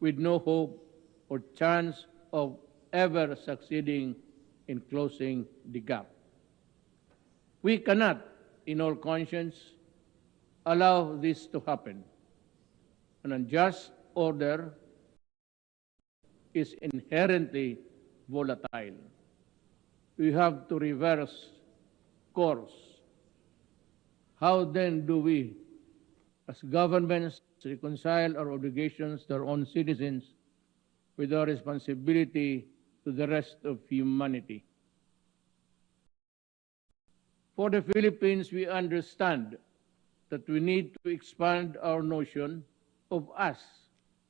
with no hope or chance of ever succeeding in closing the gap. We cannot, in all conscience, allow this to happen. An unjust order is inherently volatile. We have to reverse course. How then do we, as governments, reconcile our obligations to our own citizens with our responsibility to the rest of humanity? For the Philippines, we understand that we need to expand our notion of us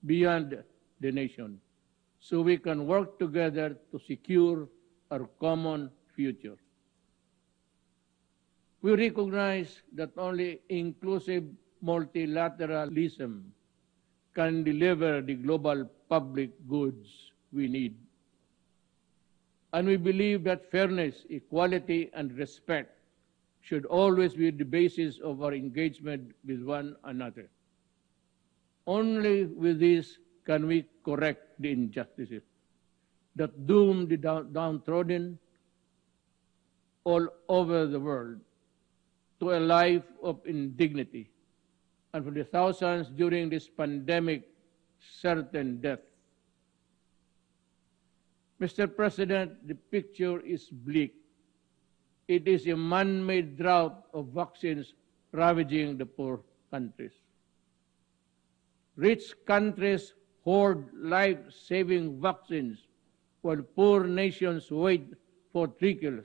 beyond the nation, so we can work together to secure our common future. We recognize that only inclusive multilateralism can deliver the global public goods we need. And we believe that fairness, equality, and respect should always be the basis of our engagement with one another. Only with this can we correct the injustices that doom the downtrodden all over the world to a life of indignity, and for the thousands during this pandemic, certain death. Mr. President, the picture is bleak. It is a man-made drought of vaccines ravaging the poor countries. Rich countries hoard life-saving vaccines while poor nations wait for trickles.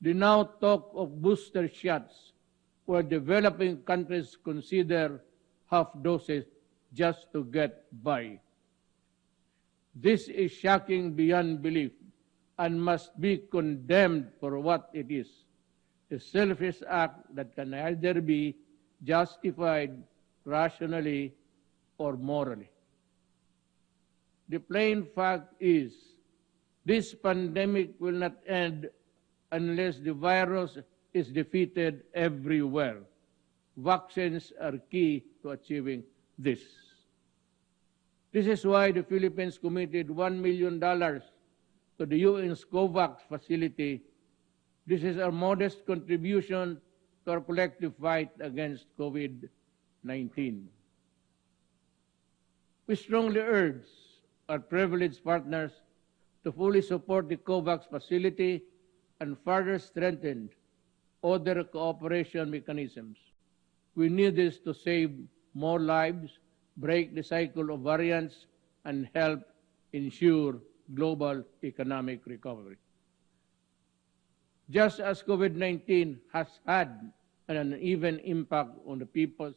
They now talk of booster shots where developing countries consider half doses just to get by. This is shocking beyond belief and must be condemned for what it is, a selfish act that can either be justified rationally or morally. The plain fact is, this pandemic will not end unless the virus is defeated everywhere. Vaccines are key to achieving this. This is why the Philippines committed $1 million to the UN's COVAX facility. This is our modest contribution to our collective fight against COVID-19. We strongly urge our privileged partners to fully support the COVAX facility and further strengthen other cooperation mechanisms. We need this to save more lives, break the cycle of variants, and help ensure global economic recovery. Just as COVID-19 has had an uneven impact on the peoples,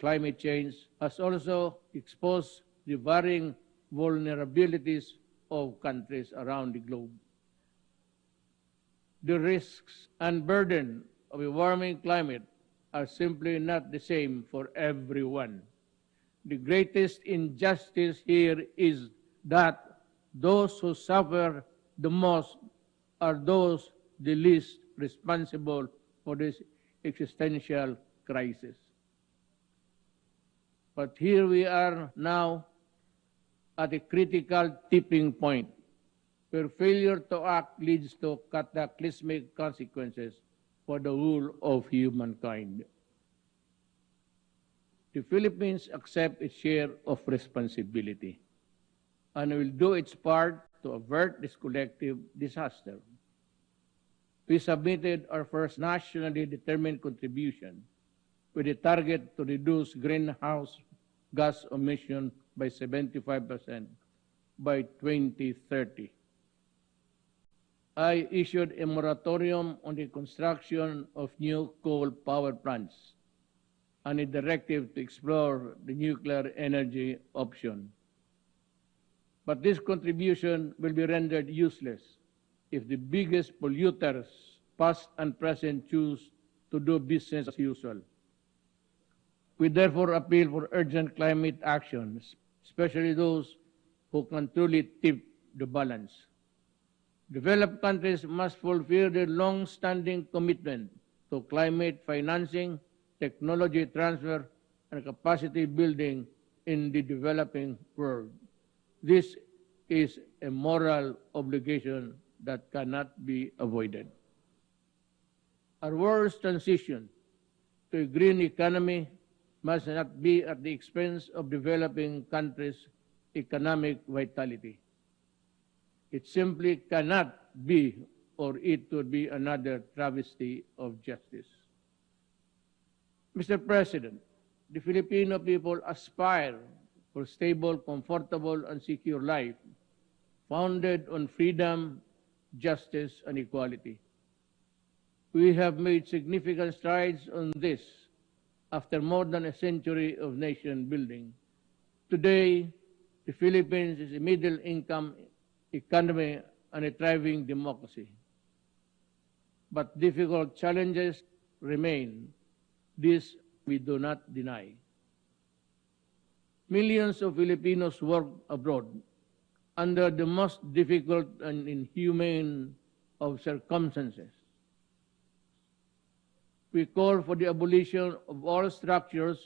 climate change has also exposed the varying vulnerabilities of countries around the globe. The risks and burden of a warming climate are simply not the same for everyone. The greatest injustice here is that those who suffer the most are those the least responsible for this existential crisis. But here we are now at a critical tipping point where failure to act leads to cataclysmic consequences for the whole of humankind. The Philippines accepts its share of responsibility and will do its part to avert this collective disaster. We submitted our first nationally determined contribution with a target to reduce greenhouse gas emission by 75% by 2030. I issued a moratorium on the construction of new coal power plants and a directive to explore the nuclear energy option. But this contribution will be rendered useless if the biggest polluters, past and present, choose to do business as usual. We therefore appeal for urgent climate actions, especially those who can truly tip the balance. Developed countries must fulfill their long-standing commitment to climate financing, technology transfer, and capacity building in the developing world. This is a moral obligation that cannot be avoided. Our world's transition to a green economy must not be at the expense of developing countries' economic vitality. It simply cannot be, or it would be another travesty of justice. Mr. President, the Filipino people aspire for stable, comfortable, and secure life founded on freedom, justice, and equality. We have made significant strides on this after more than a century of nation building. Today, the Philippines is a middle-income economy and a thriving democracy. But difficult challenges remain. This we do not deny. Millions of Filipinos work abroad under the most difficult and inhumane of circumstances. We call for the abolition of all structures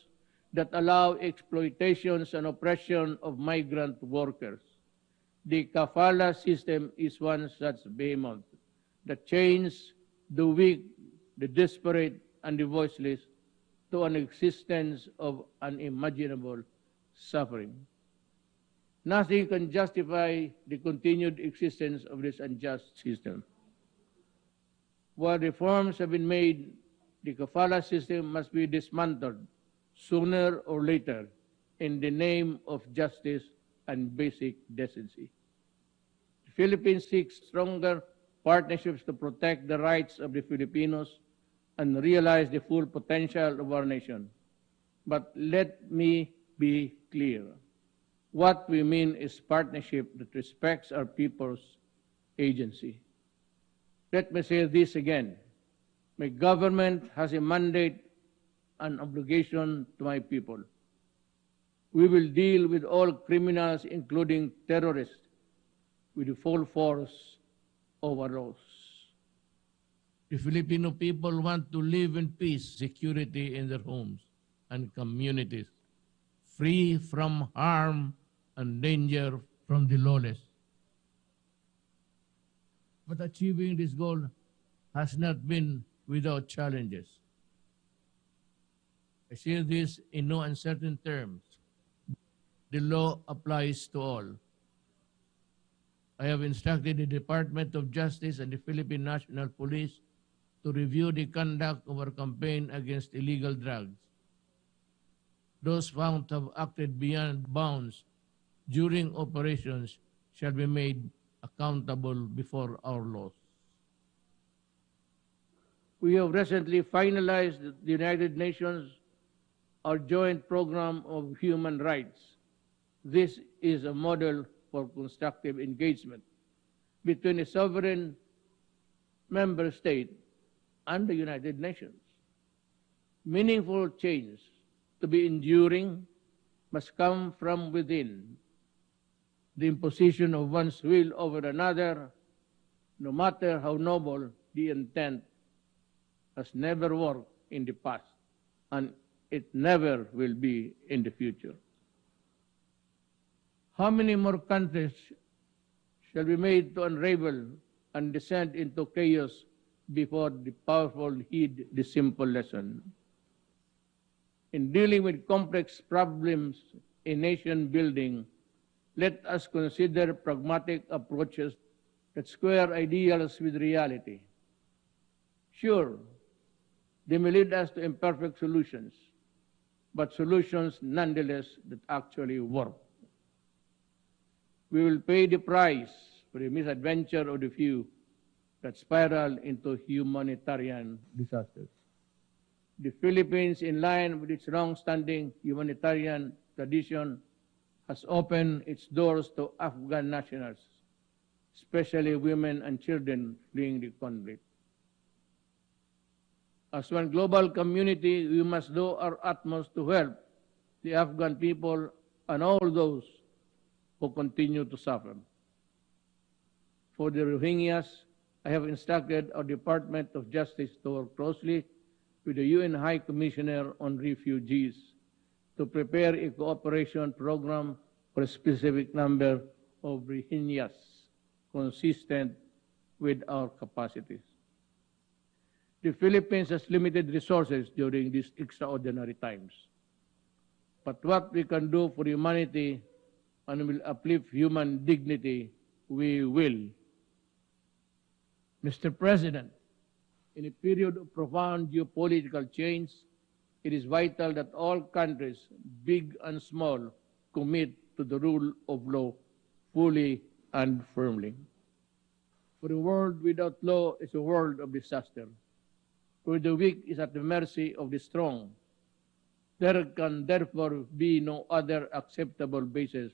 that allow exploitations and oppression of migrant workers. The kafala system is one such behemoth that chains the weak, the desperate, and the voiceless to an existence of unimaginable suffering. Nothing can justify the continued existence of this unjust system. While reforms have been made, the kafala system must be dismantled sooner or later in the name of justice and basic decency. The Philippines seeks stronger partnerships to protect the rights of the Filipinos and realize the full potential of our nation. But let me be clear. What we mean is partnership that respects our people's agency. Let me say this again. My government has a mandate and obligation to my people. We will deal with all criminals, including terrorists, with the full force of our laws. The Filipino people want to live in peace, security in their homes and communities, free from harm and danger from the lawless. But achieving this goal has not been without challenges. I say this in no uncertain terms. The law applies to all. I have instructed the Department of Justice and the Philippine National Police to review the conduct of our campaign against illegal drugs. Those found to have acted beyond bounds during operations shall be made accountable before our laws. We have recently finalized the United Nations, our joint program of human rights. This is a model for constructive engagement between a sovereign member state and the United Nations. Meaningful change to be enduring must come from within. The imposition of one's will over another, no matter how noble the intent, has never worked in the past, and it never will be in the future. How many more countries shall be made to unravel and descend into chaos before the powerful heed the simple lesson? In dealing with complex problems in nation building, let us consider pragmatic approaches that square ideals with reality. Sure, they may lead us to imperfect solutions, but solutions nonetheless that actually work. We will pay the price for the misadventure of the few that spiral into humanitarian disasters. The Philippines, in line with its long-standing humanitarian tradition, has opened its doors to Afghan nationals, especially women and children fleeing the conflict. As one global community, we must do our utmost to help the Afghan people and all those who continue to suffer. For the Rohingyas, I have instructed our Department of Justice to work closely with the UN High Commissioner on Refugees to prepare a cooperation program for a specific number of Rohingyas consistent with our capacities. The Philippines has limited resources during these extraordinary times. But what we can do for humanity and will uplift human dignity, we will. Mr. President, in a period of profound geopolitical change, it is vital that all countries, big and small, commit to the rule of law fully and firmly. For a world without law is a world of disaster, where the weak is at the mercy of the strong. There can therefore be no other acceptable basis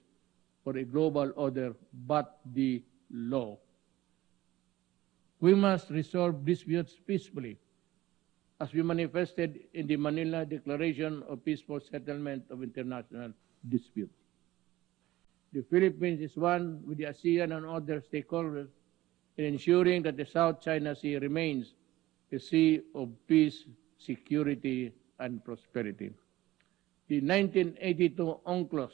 for a global order but the law. We must resolve disputes peacefully, as we manifested in the Manila Declaration of Peaceful Settlement of International Disputes. The Philippines is one with the ASEAN and other stakeholders in ensuring that the South China Sea remains a sea of peace, security, and prosperity. The 1982 UNCLOS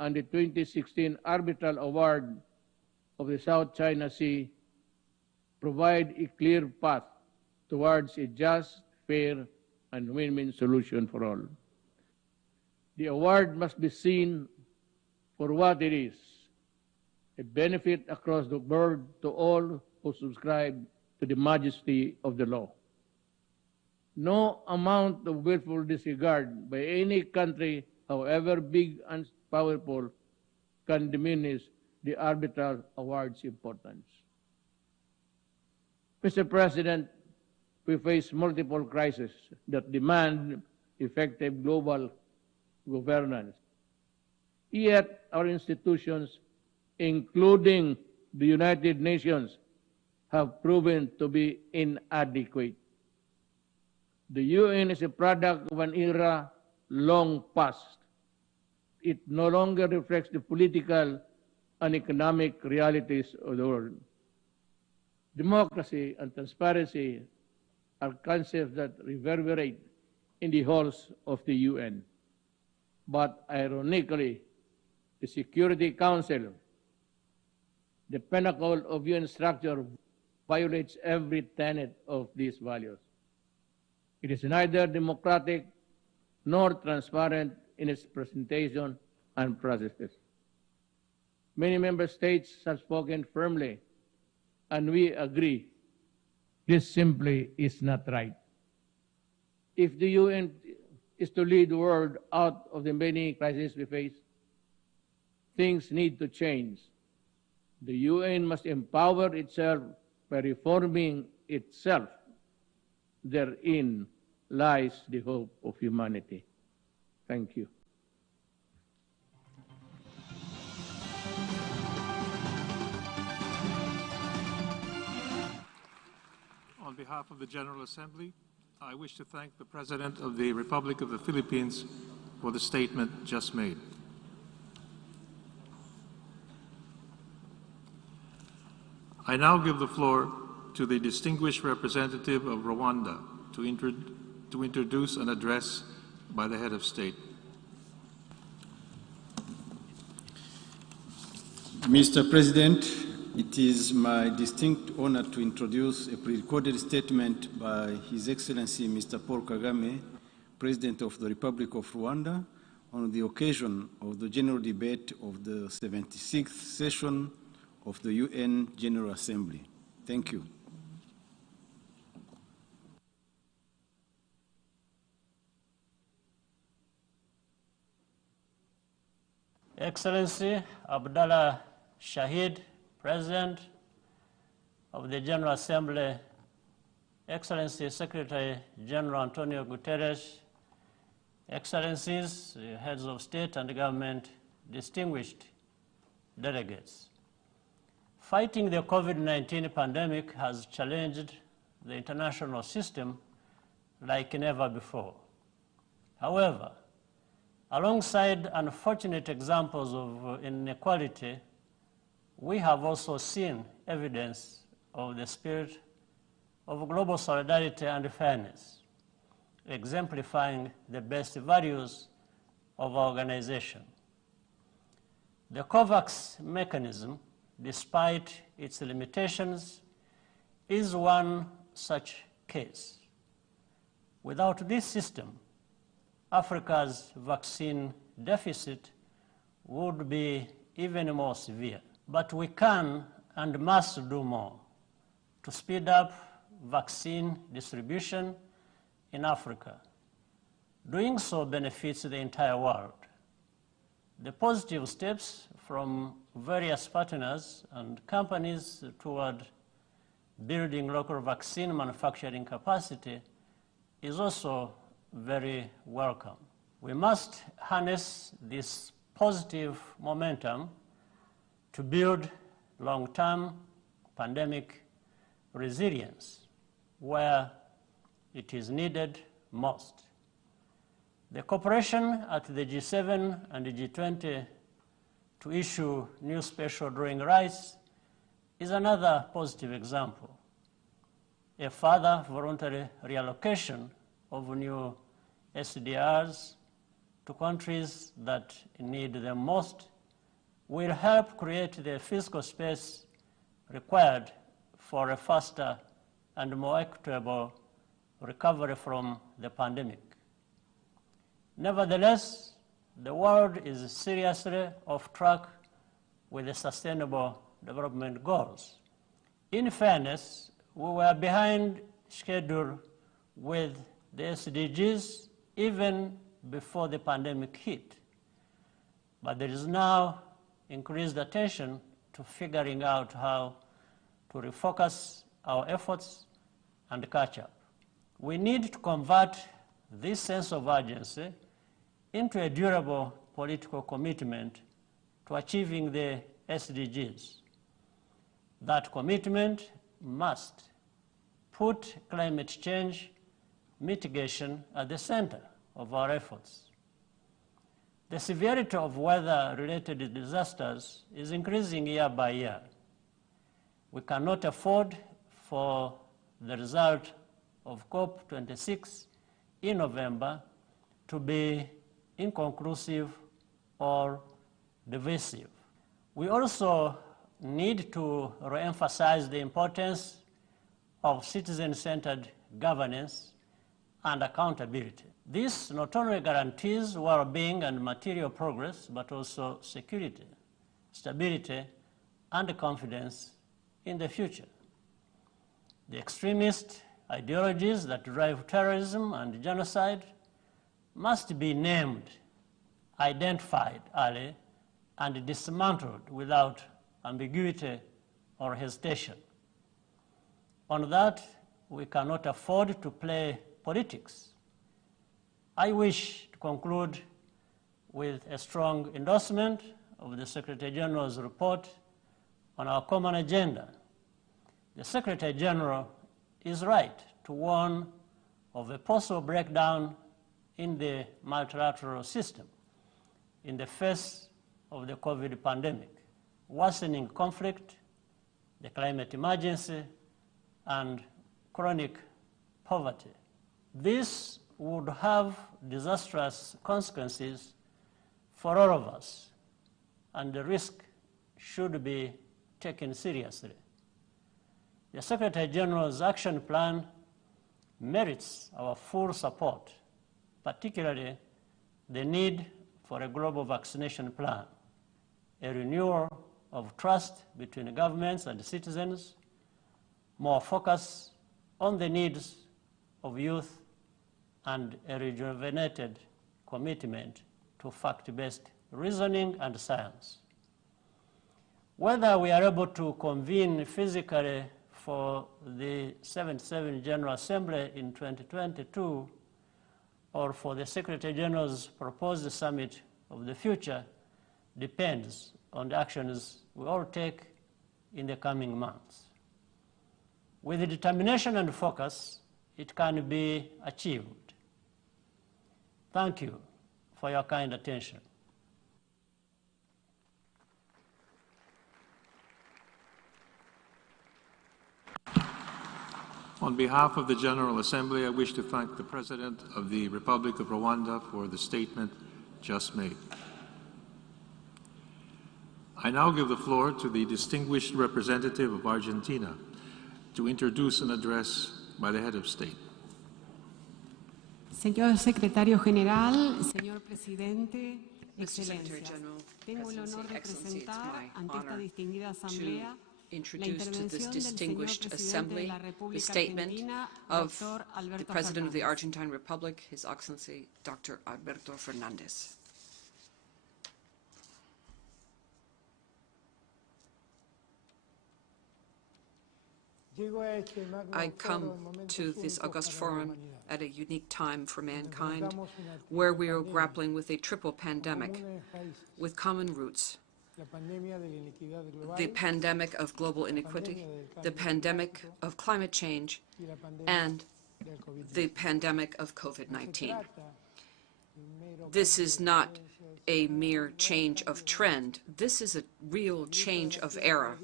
and the 2016 Arbitral Award of the South China Sea provide a clear path towards a just, fair, and win-win solution for all. The award must be seen for what it is, a benefit across the board to all who subscribe to the majesty of the law. No amount of willful disregard by any country, however big and powerful, can diminish the arbitral award's importance. Mr. President, we face multiple crises that demand effective global governance. Yet our institutions, including the United Nations, have proven to be inadequate. The UN is a product of an era long past. It no longer reflects the political and economic realities of the world. Democracy and transparency are concepts that reverberate in the halls of the UN. But ironically, the Security Council, the pinnacle of UN structure, violates every tenet of these values. It is neither democratic nor transparent in its presentation and processes. Many member states have spoken firmly, and we agree this simply is not right. If the UN is to lead the world out of the many crises we face, things need to change. The UN must empower itself by reforming itself. Therein lies the hope of humanity. Thank you. On behalf of the General Assembly, I wish to thank the President of the Republic of the Philippines for the statement just made. I now give the floor to the distinguished representative of Rwanda to introduce an address by the head of state. Mr. President, it is my distinct honor to introduce a pre-recorded statement by His Excellency Mr. Paul Kagame, President of the Republic of Rwanda, on the occasion of the general debate of the 76th session of the UN General Assembly. Thank you. Excellency Abdallah Shahid, President of the General Assembly, Excellency Secretary General Antonio Guterres, Excellencies, heads of state and government, distinguished delegates. Fighting the COVID-19 pandemic has challenged the international system like never before. However, alongside unfortunate examples of inequality, we have also seen evidence of the spirit of global solidarity and fairness, exemplifying the best values of our organization. The COVAX mechanism, despite its limitations, is one such case. Without this system, Africa's vaccine deficit would be even more severe. But we can and must do more to speed up vaccine distribution in Africa. Doing so benefits the entire world. The positive steps from various partners and companies toward building local vaccine manufacturing capacity is also very welcome. We must harness this positive momentum to build long-term pandemic resilience where it is needed most. The cooperation at the G7 and the G20 to issue new special drawing rights is another positive example. A further voluntary reallocation of new SDRs to countries that need them most will help create the physical space required for a faster and more equitable recovery from the pandemic. Nevertheless, the world is seriously off track with the Sustainable Development Goals. In fairness, we were behind schedule with the SDGs even before the pandemic hit. But there is now increased attention to figuring out how to refocus our efforts and catch up. We need to convert this sense of urgency into a durable political commitment to achieving the SDGs. That commitment must put climate change mitigation at the center of our efforts. The severity of weather-related disasters is increasing year by year. We cannot afford for the result of COP26 in November to be inconclusive or divisive. We also need to re-emphasize the importance of citizen-centered governance and accountability. This not only guarantees well-being and material progress, but also security, stability, and confidence in the future. The extremist ideologies that drive terrorism and genocide must be named, identified early, and dismantled without ambiguity or hesitation. On that, we cannot afford to play politics. I wish to conclude with a strong endorsement of the Secretary General's report on our common agenda. The Secretary General is right to warn of a possible breakdown in the multilateral system in the face of the COVID pandemic, worsening conflict, the climate emergency, and chronic poverty. This would have disastrous consequences for all of us, and the risk should be taken seriously. The Secretary General's action plan merits our full support, particularly the need for a global vaccination plan, a renewal of trust between governments and citizens, more focus on the needs of youth, and a rejuvenated commitment to fact-based reasoning and science. Whether we are able to convene physically for the 77th General Assembly in 2022 or for the Secretary General's proposed summit of the future depends on the actions we all take in the coming months. With determination and focus, it can be achieved. Thank you for your kind attention. On behalf of the General Assembly, I wish to thank the President of the Republic of Rwanda for the statement just made. I now give the floor to the distinguished representative of Argentina to introduce an address by the head of state. Señor Secretario General, señor Presidente, Mr. Secretary Excelencias, General, tengo el honor de Excellency, it's presentar my ante esta honor distinguida Asamblea to la introduce to this intervención del señor distinguished Presidente de assembly la the República statement Argentina, of Dr. the Alberto President of the Fernández. Argentine Republic, His Excellency Dr. Alberto Fernández. I come to this August Forum at a unique time for mankind, where we are grappling with a triple pandemic with common roots: the pandemic of global inequity, the pandemic of climate change, and the pandemic of COVID-19. This is not a mere change of trend. This is a real change of era.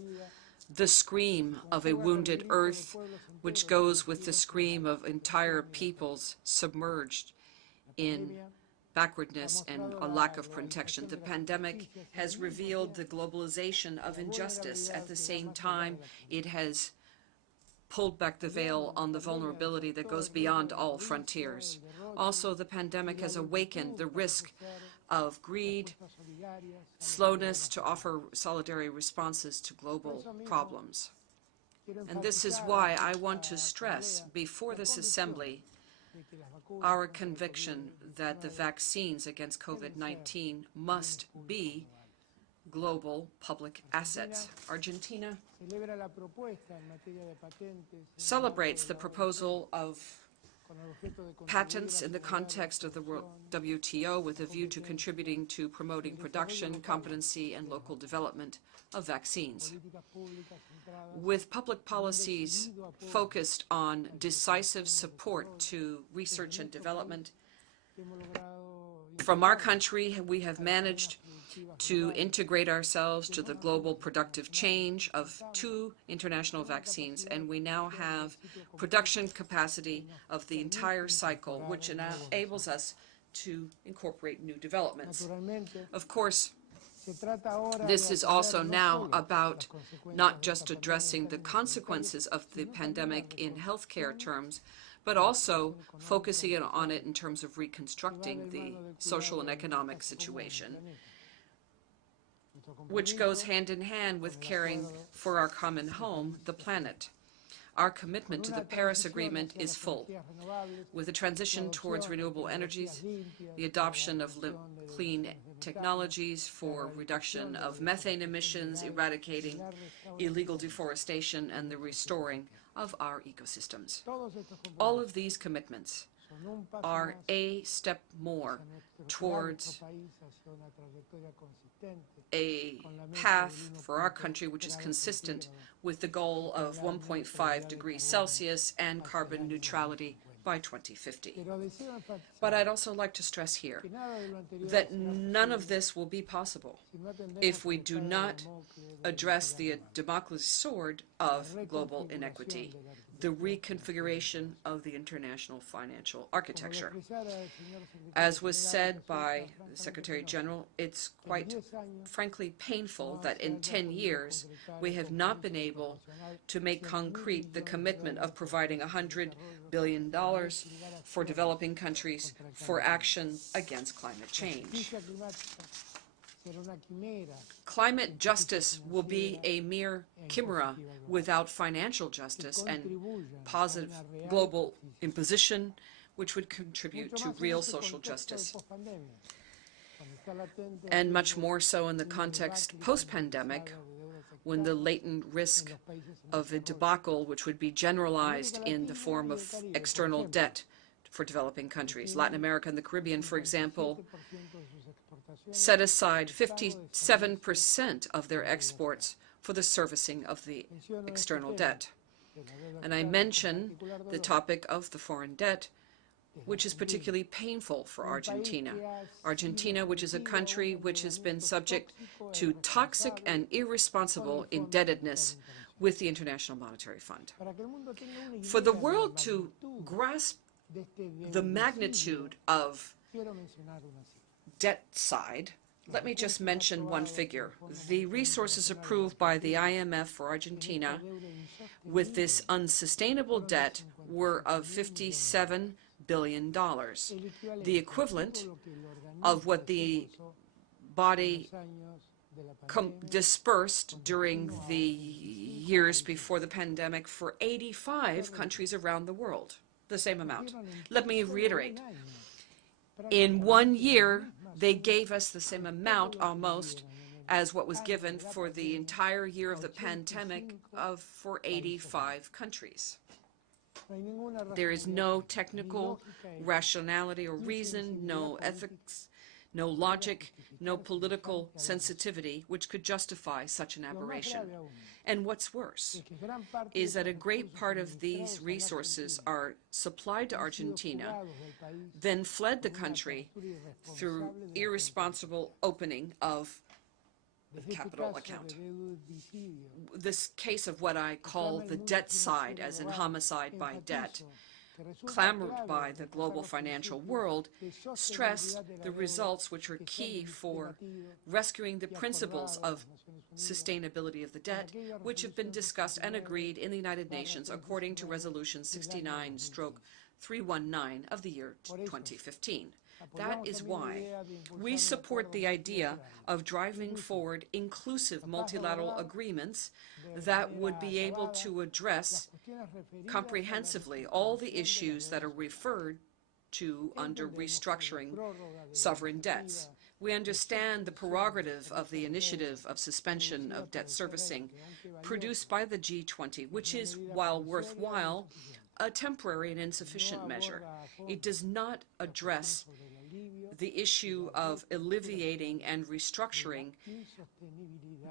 The scream of a wounded earth, which goes with the scream of entire peoples submerged in backwardness and a lack of protection. The pandemic has revealed the globalization of injustice. At the same time, it has pulled back the veil on the vulnerability that goes beyond all frontiers. Also, the pandemic has awakened the risk of greed, slowness to offer solidary responses to global problems. And this is why I want to stress before this assembly our conviction that the vaccines against COVID-19 must be global public assets. Argentina celebrates the proposal of patents in the context of the WTO with a view to contributing to promoting production, competency, and local development of vaccines. With public policies focused on decisive support to research and development, from our country, we have managed to integrate ourselves to the global productive change of 2 international vaccines, and we now have production capacity of the entire cycle, which enables us to incorporate new developments. Of course, this is also now about not just addressing the consequences of the pandemic in healthcare terms, but also focusing on it in terms of reconstructing the social and economic situation, which goes hand in hand with caring for our common home, the planet. Our commitment to the Paris Agreement is full. With the transition towards renewable energies, the adoption of clean technologies for reduction of methane emissions, eradicating illegal deforestation, and the restoring of our ecosystems. All of these commitments are a step more towards a path for our country which is consistent with the goal of 1.5 degrees Celsius and carbon neutrality by 2050. But I'd also like to stress here that none of this will be possible if we do not address the Damocles sword of global inequity, the reconfiguration of the international financial architecture. As was said by the Secretary General, it's quite frankly painful that in 10 years we have not been able to make concrete the commitment of providing $100 billion for developing countries for action against climate change. Climate justice will be a mere chimera without financial justice and positive global imposition, which would contribute to real social justice. And much more so in the context post-pandemic, when the latent risk of a debacle which would be generalized in the form of external debt for developing countries. Latin America and the Caribbean, for example, set aside 57% of their exports for the servicing of the external debt. And I mention the topic of the foreign debt, which is particularly painful for Argentina. Argentina, which is a country which has been subject to toxic and irresponsible indebtedness with the International Monetary Fund. For the world to grasp the magnitude of debt side, let me just mention one figure. The resources approved by the IMF for Argentina with this unsustainable debt were of $57 billion, the equivalent of what the body dispersed during the years before the pandemic for 85 countries around the world, the same amount. Let me reiterate. In 1 year, they gave us the same amount almost as what was given for the entire year of the pandemic for 85 countries. There is no technical rationality or reason, no ethics, no logic, no political sensitivity which could justify such an aberration. And what's worse is that a great part of these resources are supplied to Argentina, then fled the country through irresponsible opening of the capital account. This case of what I call the debt side, as in homicide by debt, clamored by the global financial world, stressed the results which are key for rescuing the principles of sustainability of the debt, which have been discussed and agreed in the United Nations according to Resolution 69/319 of the year 2015. That is why we support the idea of driving forward inclusive multilateral agreements that would be able to address comprehensively all the issues that are referred to under restructuring sovereign debts. We understand the prerogative of the initiative of suspension of debt servicing produced by the G20, which is, while worthwhile, a temporary and insufficient measure. It does not address the issue of alleviating and restructuring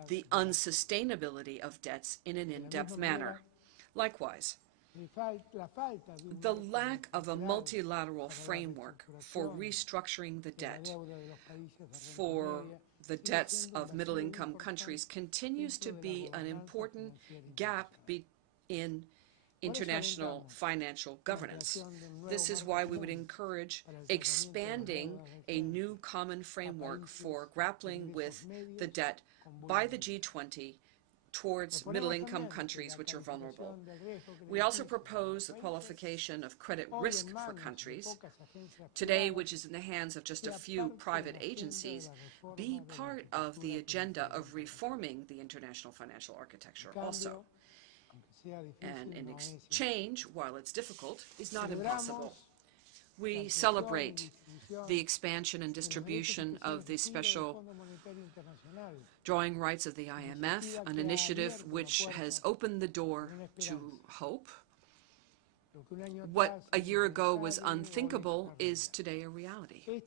the unsustainability of debts in an in-depth manner. Likewise, the lack of a multilateral framework for restructuring the debt for the debts of middle-income countries continues to be an important gap in international financial governance. This is why we would encourage expanding a new common framework for grappling with the debt by the G20 towards middle-income countries which are vulnerable. We also propose the qualification of credit risk for countries, today which is in the hands of just a few private agencies, be part of the agenda of reforming the international financial architecture also. And in exchange, while it's difficult, is not impossible. We celebrate the expansion and distribution of the special drawing rights of the IMF, an initiative which has opened the door to hope. What a year ago was unthinkable is today a reality.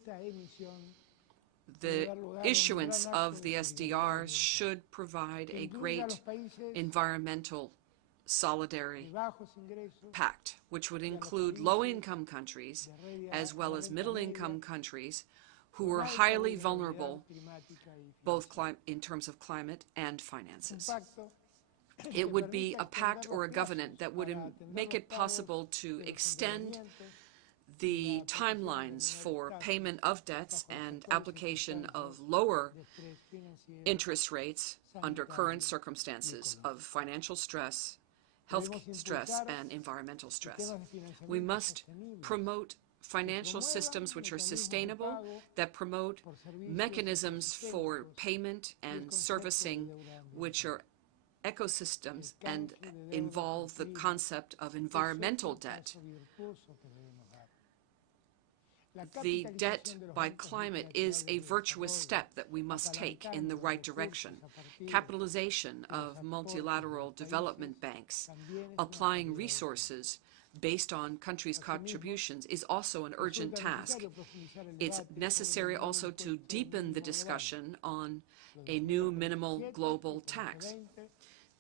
The issuance of the SDRs should provide a great environmental solidarity pact, which would include low-income countries as well as middle-income countries who are highly vulnerable both in terms of climate and finances. It would be a pact or a covenant that would make it possible to extend the timelines for payment of debts and application of lower interest rates under current circumstances of financial stress, health stress, and environmental stress. We must promote financial systems which are sustainable, that promote mechanisms for payment and servicing which are ecosystems and involve the concept of environmental debt. The debt by climate is a virtuous step that we must take in the right direction. Capitalization of multilateral development banks, applying resources based on countries' contributions is also an urgent task. It's necessary also to deepen the discussion on a new minimal global tax.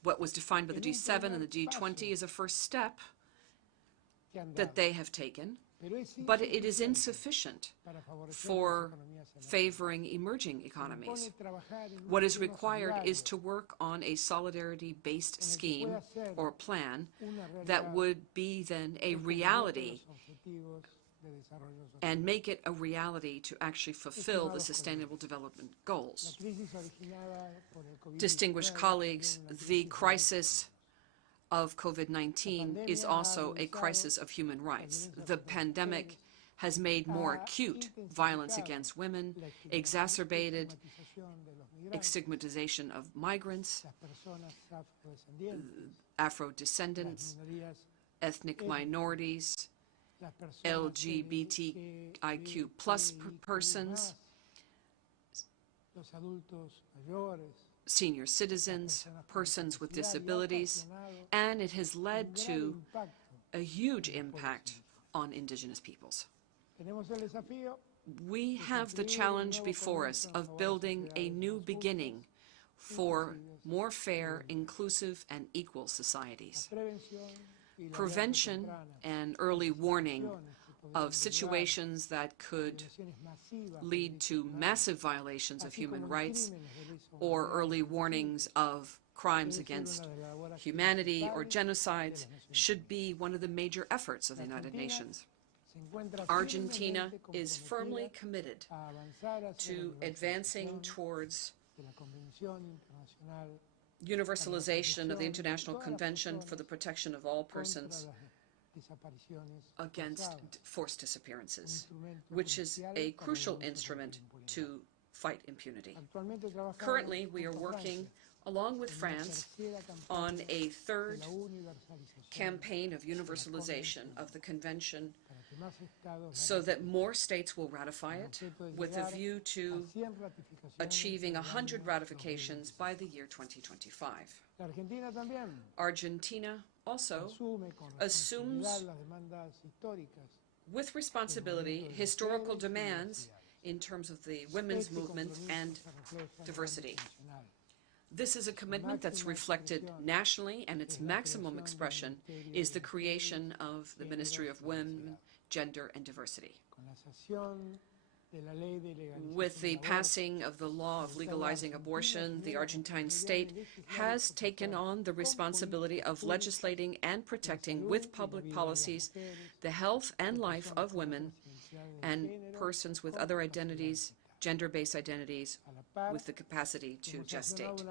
What was defined by the G7 and the G20 is a first step that they have taken, but it is insufficient for favoring emerging economies. What is required is to work on a solidarity-based scheme or plan that would be then a reality and make it a reality to actually fulfill the Sustainable Development Goals. Distinguished colleagues, the crisis of COVID-19 is also a crisis of human rights. The pandemic has made more acute violence against women, exacerbated stigmatization of migrants, Afro-descendants, ethnic minorities, LGBTIQ plus persons, senior citizens, persons with disabilities, and it has led to a huge impact on indigenous peoples. We have the challenge before us of building a new beginning for more fair, inclusive, and equal societies. Prevention and early warning of situations that could lead to massive violations of human rights or early warnings of crimes against humanity or genocides should be one of the major efforts of the United Nations. Argentina is firmly committed to advancing towards universalization of the International Convention for the Protection of All Persons against forced disappearances, which is a crucial instrument to fight impunity. Currently, we are working along with France on a third campaign of universalization of the convention so that more states will ratify it with a view to achieving 100 ratifications by the year 2025. Argentina also assumes with responsibility historical demands in terms of the women's movement and diversity. This is a commitment that's reflected nationally, and its maximum expression is the creation of the Ministry of Women, Gender, and Diversity. With the passing of the law of legalizing abortion, the Argentine state has taken on the responsibility of legislating and protecting with public policies the health and life of women and persons with other identities, gender-based identities, with the capacity to gestate.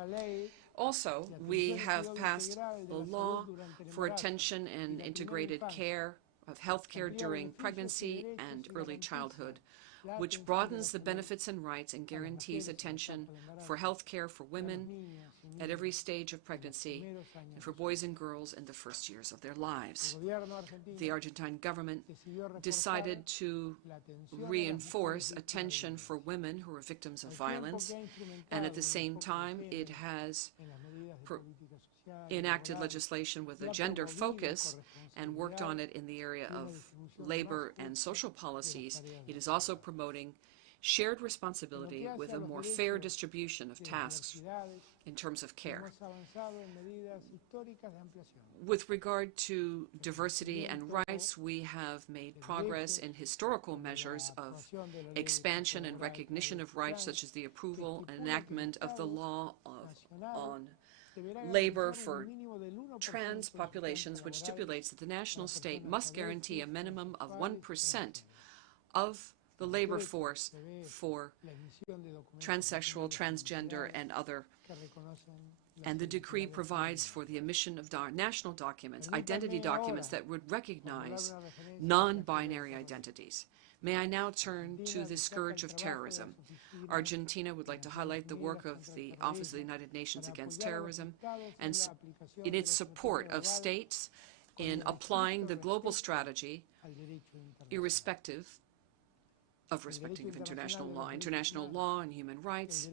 Also, we have passed a law for attention and integrated care of health care during pregnancy and early childhood, which broadens the benefits and rights and guarantees attention for health care for women at every stage of pregnancy and for boys and girls in the first years of their lives. The Argentine government decided to reinforce attention for women who are victims of violence, and at the same time it has enacted legislation with a gender focus and worked on it in the area of labor and social policies. It is also promoting shared responsibility with a more fair distribution of tasks in terms of care. With regard to diversity and rights, we have made progress in historical measures of expansion and recognition of rights, such as the approval and enactment of the law on labor for trans populations, which stipulates that the national state must guarantee a minimum of 1% of the labor force for transsexual, transgender, and other. And the decree provides for the emission of national documents, identity documents that would recognize non-binary identities. May I now turn to the scourge of terrorism. Argentina would like to highlight the work of the Office of the United Nations Against Terrorism and in its support of states in applying the global strategy irrespective of respecting of international law and human rights,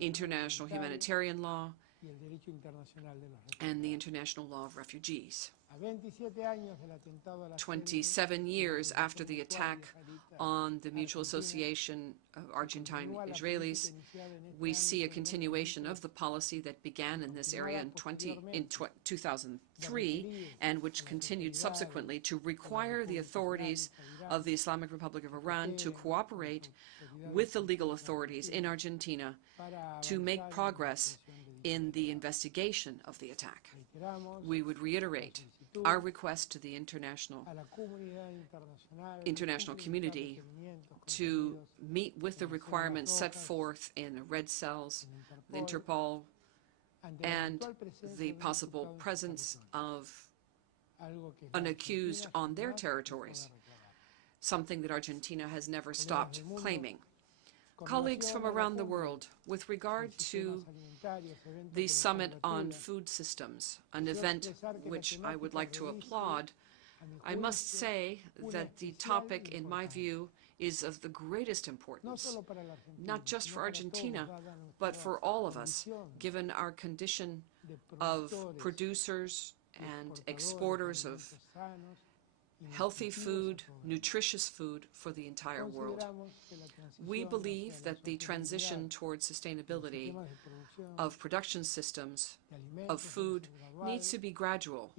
international humanitarian law, and the international law of refugees. 27 years after the attack on the Mutual Association of Argentine Israelis, we see a continuation of the policy that began in this area in 2003 and which continued subsequently to require the authorities of the Islamic Republic of Iran to cooperate with the legal authorities in Argentina to make progress in the investigation of the attack. We would reiterate our request to the international community to meet with the requirements set forth in red cells, the Interpol, and the possible presence of an accused on their territories, something that Argentina has never stopped claiming. Colleagues from around the world, with regard to the Summit on Food Systems, an event which I would like to applaud, I must say that the topic, in my view, is of the greatest importance, not just for Argentina, but for all of us, given our condition of producers and exporters of healthy food, nutritious food for the entire world. We believe that the transition towards sustainability of production systems of food needs to be gradual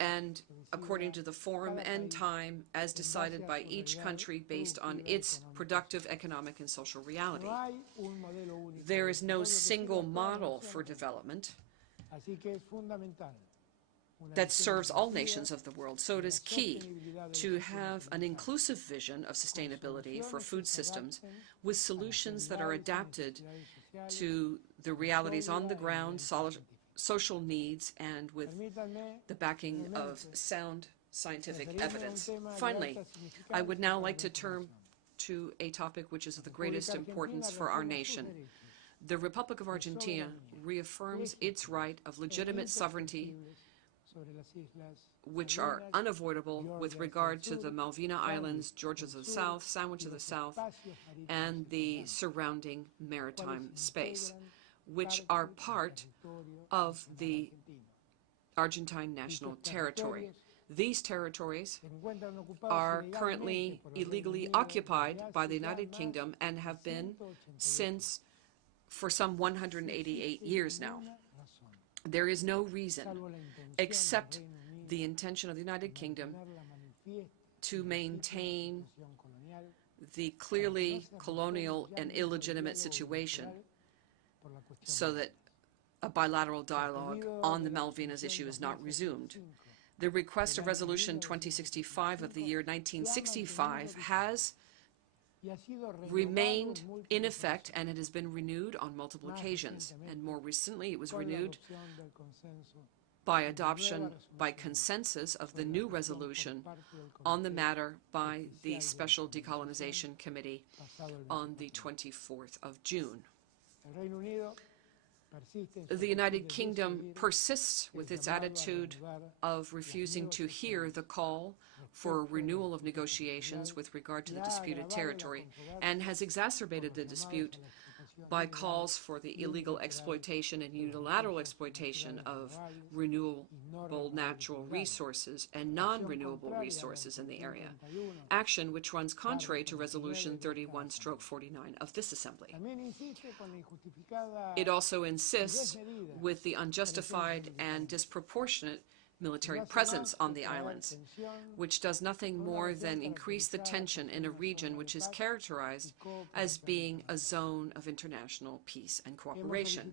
and according to the form and time as decided by each country based on its productive, economic, and social reality. There is no single model for development that serves all nations of the world. So it is key to have an inclusive vision of sustainability for food systems with solutions that are adapted to the realities on the ground, social needs, and with the backing of sound scientific evidence. Finally, I would now like to turn to a topic which is of the greatest importance for our nation. The Republic of Argentina reaffirms its right of legitimate sovereignty which are unavoidable with regard to the Malvina Islands, Georgias of the South, Sandwich of the South, and the surrounding maritime space, which are part of the Argentine national territory. These territories are currently illegally occupied by the United Kingdom and have been since for some 188 years now. There is no reason, except the intention of the United Kingdom to maintain the clearly colonial and illegitimate situation so that a bilateral dialogue on the Malvinas issue is not resumed. The request of Resolution 2065 of the year 1965 has remained in effect, and it has been renewed on multiple occasions. And more recently, it was renewed by adoption by consensus of the new resolution on the matter by the Special Decolonization Committee on the 24th of June. The United Kingdom persists with its attitude of refusing to hear the call for a renewal of negotiations with regard to the disputed territory and has exacerbated the dispute by calls for the illegal exploitation and unilateral exploitation of renewable natural resources and non-renewable resources in the area, action which runs contrary to Resolution 31/49 of this Assembly. It also insists with the unjustified and disproportionate military presence on the islands, which does nothing more than increase the tension in a region which is characterized as being a zone of international peace and cooperation.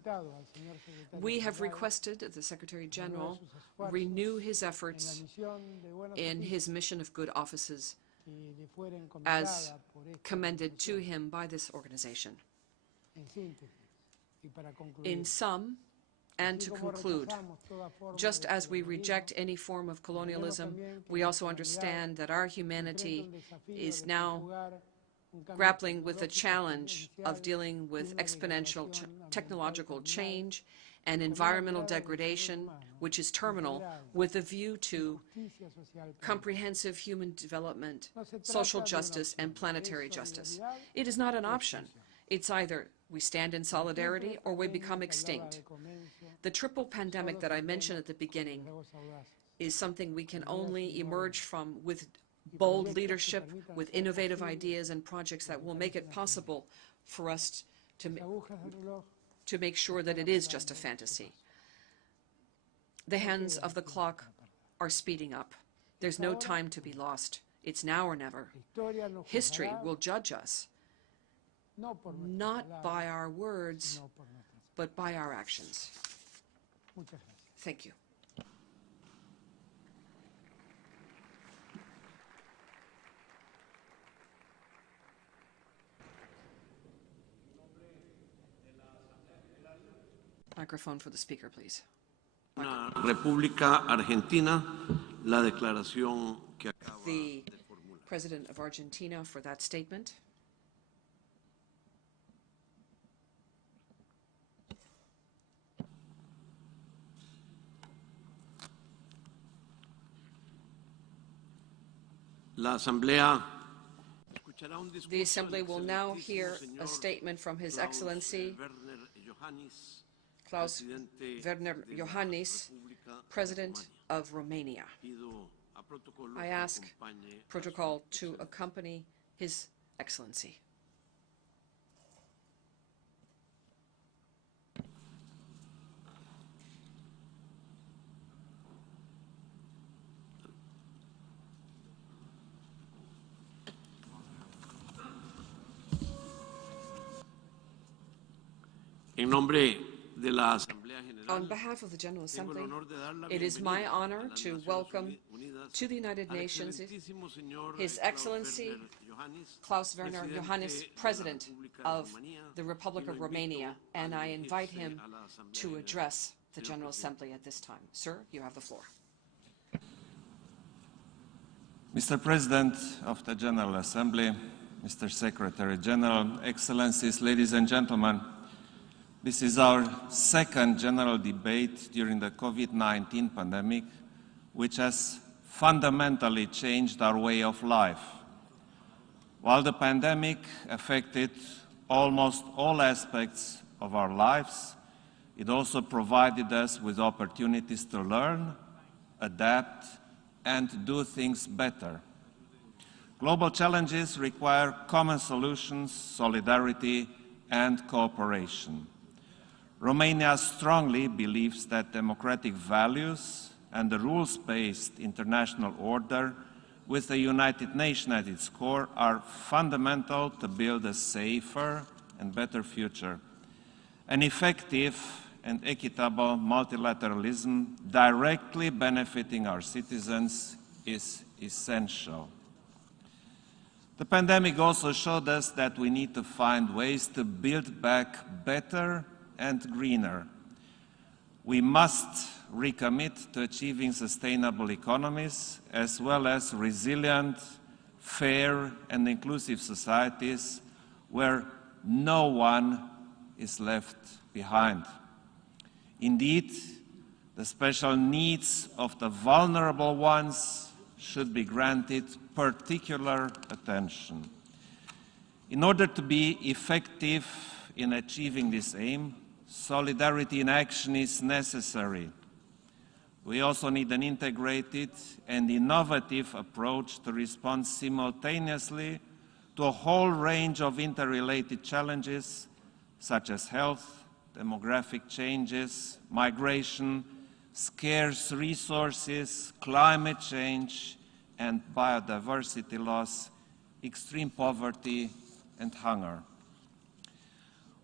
We have requested that the Secretary General renew his efforts in his mission of good offices as commended to him by this organization. In sum, and to conclude, just as we reject any form of colonialism, we also understand that our humanity is now grappling with the challenge of dealing with exponential technological change and environmental degradation, which is terminal, with a view to comprehensive human development, social justice, and planetary justice. It is not an option. It's either we stand in solidarity or we become extinct. The triple pandemic that I mentioned at the beginning is something we can only emerge from with bold leadership, with innovative ideas and projects that will make it possible for us to make sure that it is just a fantasy. The hands of the clock are speeding up. There's no time to be lost. It's now or never. History will judge us, not by our words, but by our actions. Thank you. Microphone for the speaker, please. La República Argentina, la declaración que acaba The de formular. President of Argentina for that statement. La Asamblea The Assembly will now hear a statement from His Excellency Klaus Werner Iohannis, President of Romania. I ask protocol to accompany His Excellency. En nombre de la Asamblea General, On behalf of the General Assembly, it is my honor to welcome to the United Nations His Excellency Klaus Werner Iohannis, President of the Republic of Romania, and I invite him to address the General Assembly at this time. Sir, you have the floor. Mr. President of the General Assembly, Mr. Secretary General, Excellencies, ladies and gentlemen, this is our second general debate during the COVID-19 pandemic, which has fundamentally changed our way of life. While the pandemic affected almost all aspects of our lives, it also provided us with opportunities to learn, adapt, and do things better. Global challenges require common solutions, solidarity, and cooperation. Romania strongly believes that democratic values and the rules-based international order with the United Nations at its core are fundamental to build a safer and better future. An effective and equitable multilateralism directly benefiting our citizens is essential. The pandemic also showed us that we need to find ways to build back better and greener. We must recommit to achieving sustainable economies as well as resilient, fair and inclusive societies where no one is left behind. Indeed, the special needs of the vulnerable ones should be granted particular attention. In order to be effective in achieving this aim, solidarity in action is necessary. We also need an integrated and innovative approach to respond simultaneously to a whole range of interrelated challenges such as health, demographic changes, migration, scarce resources, climate change and biodiversity loss, extreme poverty and hunger.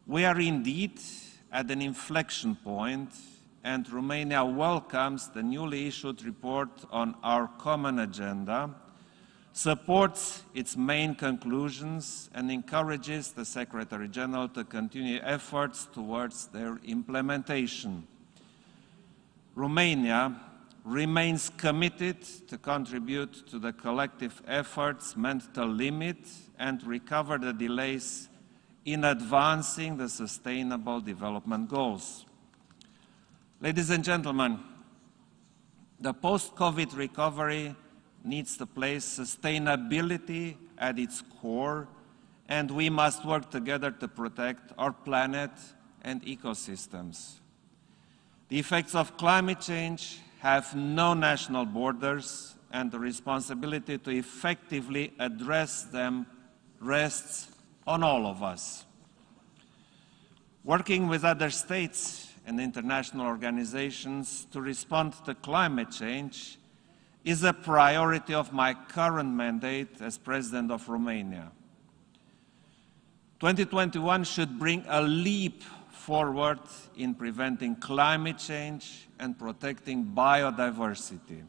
We are indeed at an inflection point, and Romania welcomes the newly issued report on our common agenda, supports its main conclusions, and encourages the Secretary General to continue efforts towards their implementation. Romania remains committed to contribute to the collective efforts meant to limit and recover the delays in advancing the Sustainable Development Goals. Ladies and gentlemen, the post-COVID recovery needs to place sustainability at its core, and we must work together to protect our planet and ecosystems. The effects of climate change have no national borders, and the responsibility to effectively address them rests on all of us. Working with other states and international organizations to respond to climate change is a priority of my current mandate as President of Romania. 2021 should bring a leap forward in preventing climate change and protecting biodiversity.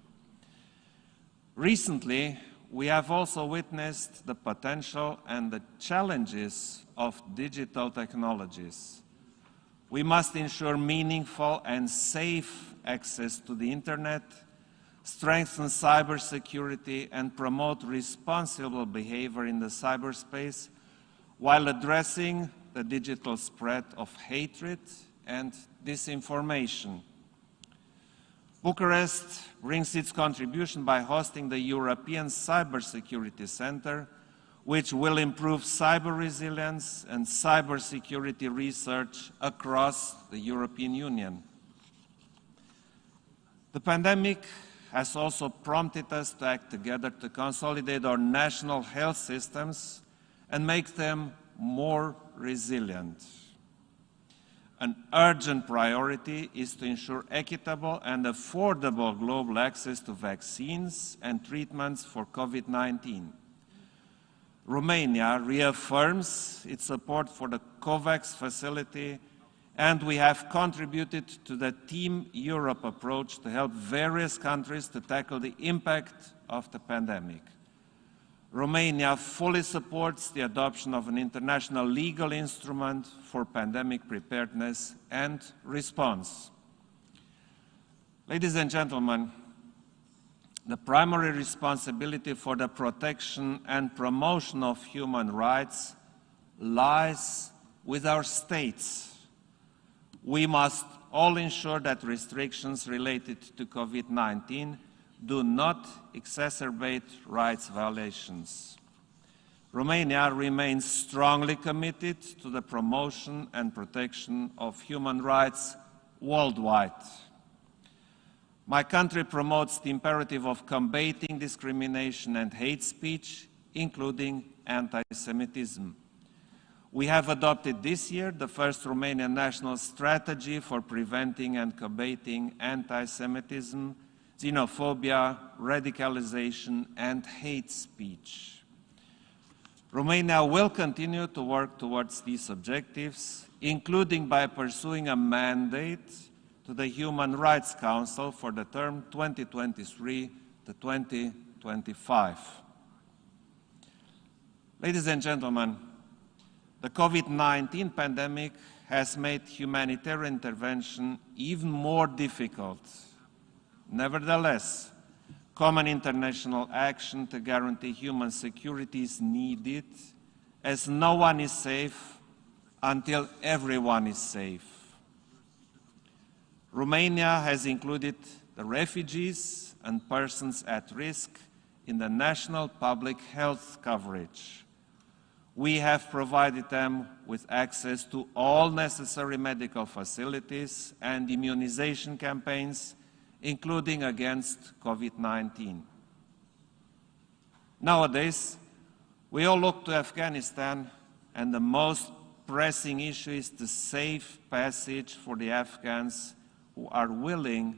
Recently, we have also witnessed the potential and the challenges of digital technologies. We must ensure meaningful and safe access to the internet, strengthen cybersecurity, and promote responsible behavior in the cyberspace while addressing the digital spread of hatred and disinformation. Bucharest brings its contribution by hosting the European Cybersecurity Center, which will improve cyber resilience and cybersecurity research across the European Union. The pandemic has also prompted us to act together to consolidate our national health systems and make them more resilient. An urgent priority is to ensure equitable and affordable global access to vaccines and treatments for COVID-19. Romania reaffirms its support for the COVAX facility, and we have contributed to the Team Europe approach to help various countries to tackle the impact of the pandemic. Romania fully supports the adoption of an international legal instrument for pandemic preparedness and response. Ladies and gentlemen, the primary responsibility for the protection and promotion of human rights lies with our states. We must all ensure that restrictions related to COVID-19 do not exacerbate rights violations. Romania remains strongly committed to the promotion and protection of human rights worldwide. My country promotes the imperative of combating discrimination and hate speech, including anti-Semitism. We have adopted this year the first Romanian national strategy for preventing and combating anti-Semitism, xenophobia, radicalization, and hate speech. Romania will continue to work towards these objectives, including by pursuing a mandate to the Human Rights Council for the term 2023 to 2025. Ladies and gentlemen, the COVID-19 pandemic has made humanitarian intervention even more difficult. Nevertheless, common international action to guarantee human security is needed, as no one is safe until everyone is safe. Romania has included the refugees and persons at risk in the national public health coverage. We have provided them with access to all necessary medical facilities and immunization campaigns, including against COVID-19. Nowadays, we all look to Afghanistan, and the most pressing issue is the safe passage for the Afghans who are willing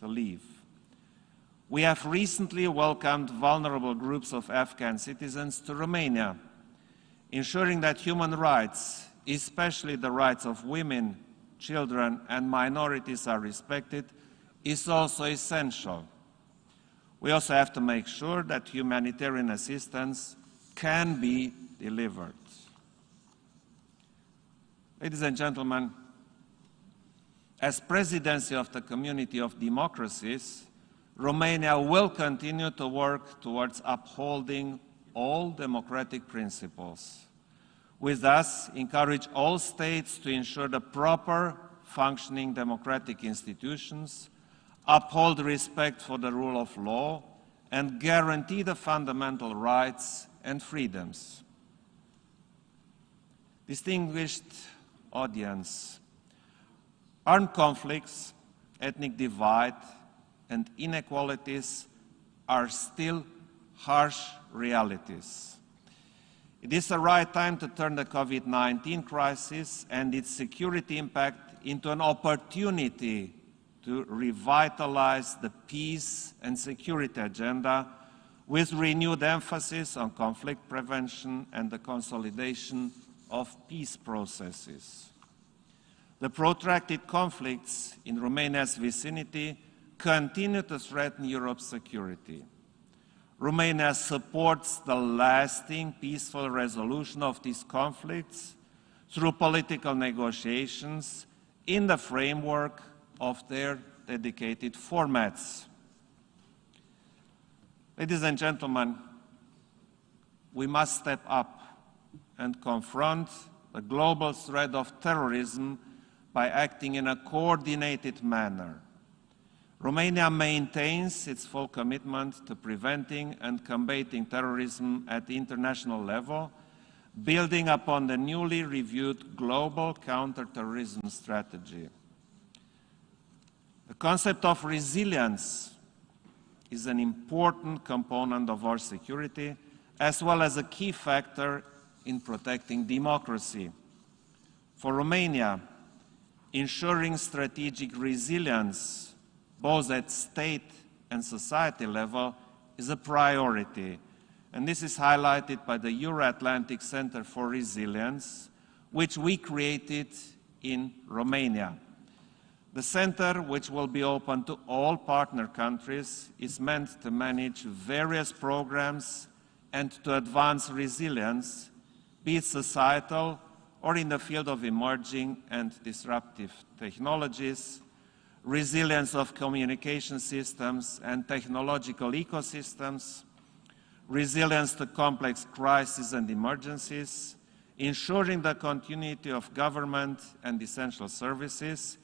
to leave. We have recently welcomed vulnerable groups of Afghan citizens to Romania, ensuring that human rights, especially the rights of women, children, and minorities, are respected is also essential. We also have to make sure that humanitarian assistance can be delivered. Ladies and gentlemen, as Presidency of the Community of Democracies, Romania will continue to work towards upholding all democratic principles. We thus encourage all states to ensure the proper functioning democratic institutions, uphold respect for the rule of law, and guarantee the fundamental rights and freedoms. Distinguished audience, armed conflicts, ethnic divide, and inequalities are still harsh realities. It is the right time to turn the COVID-19 crisis and its security impact into an opportunity to revitalize the peace and security agenda with renewed emphasis on conflict prevention and the consolidation of peace processes. The protracted conflicts in Romania's vicinity continue to threaten Europe's security. Romania supports the lasting peaceful resolution of these conflicts through political negotiations in the framework of their dedicated formats. Ladies and gentlemen, we must step up and confront the global threat of terrorism by acting in a coordinated manner. Romania maintains its full commitment to preventing and combating terrorism at the international level, building upon the newly reviewed global counterterrorism strategy. The concept of resilience is an important component of our security, as well as a key factor in protecting democracy. For Romania, ensuring strategic resilience, both at state and society level, is a priority. And this is highlighted by the Euro-Atlantic Center for Resilience, which we created in Romania. The center, which will be open to all partner countries, is meant to manage various programs and to advance resilience, be it societal or in the field of emerging and disruptive technologies, resilience of communication systems and technological ecosystems, resilience to complex crises and emergencies, ensuring the continuity of government and essential services,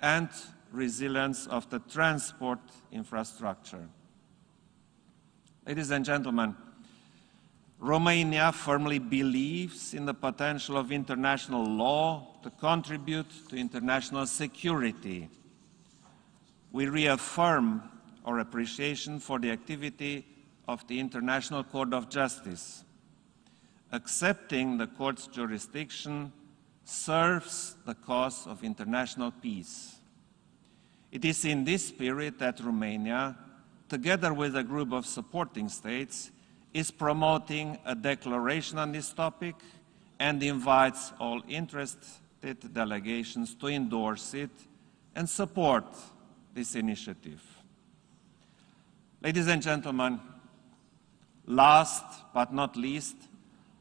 and resilience of the transport infrastructure. Ladies and gentlemen, Romania firmly believes in the potential of international law to contribute to international security. We reaffirm our appreciation for the activity of the International Court of Justice. Accepting the court's jurisdiction serves the cause of international peace. It is in this spirit that Romania, together with a group of supporting states, is promoting a declaration on this topic and invites all interested delegations to endorse it and support this initiative. Ladies and gentlemen, last but not least,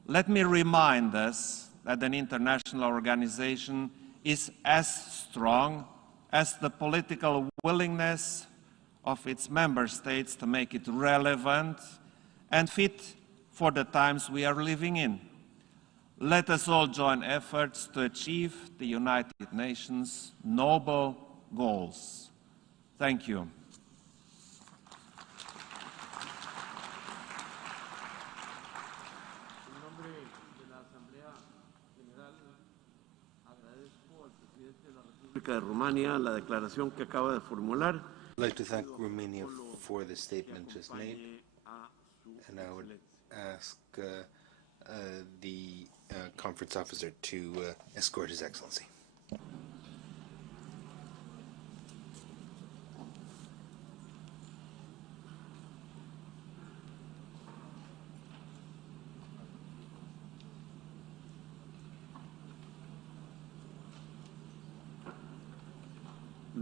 let me remind us that an international organization is as strong as the political willingness of its member states to make it relevant and fit for the times we are living in. Let us all join efforts to achieve the United Nations' noble goals. Thank you. De Rumania, la declaración que acaba de formular. I'd like to thank Romania for the statement just made, and I would ask the conference officer to escort His Excellency.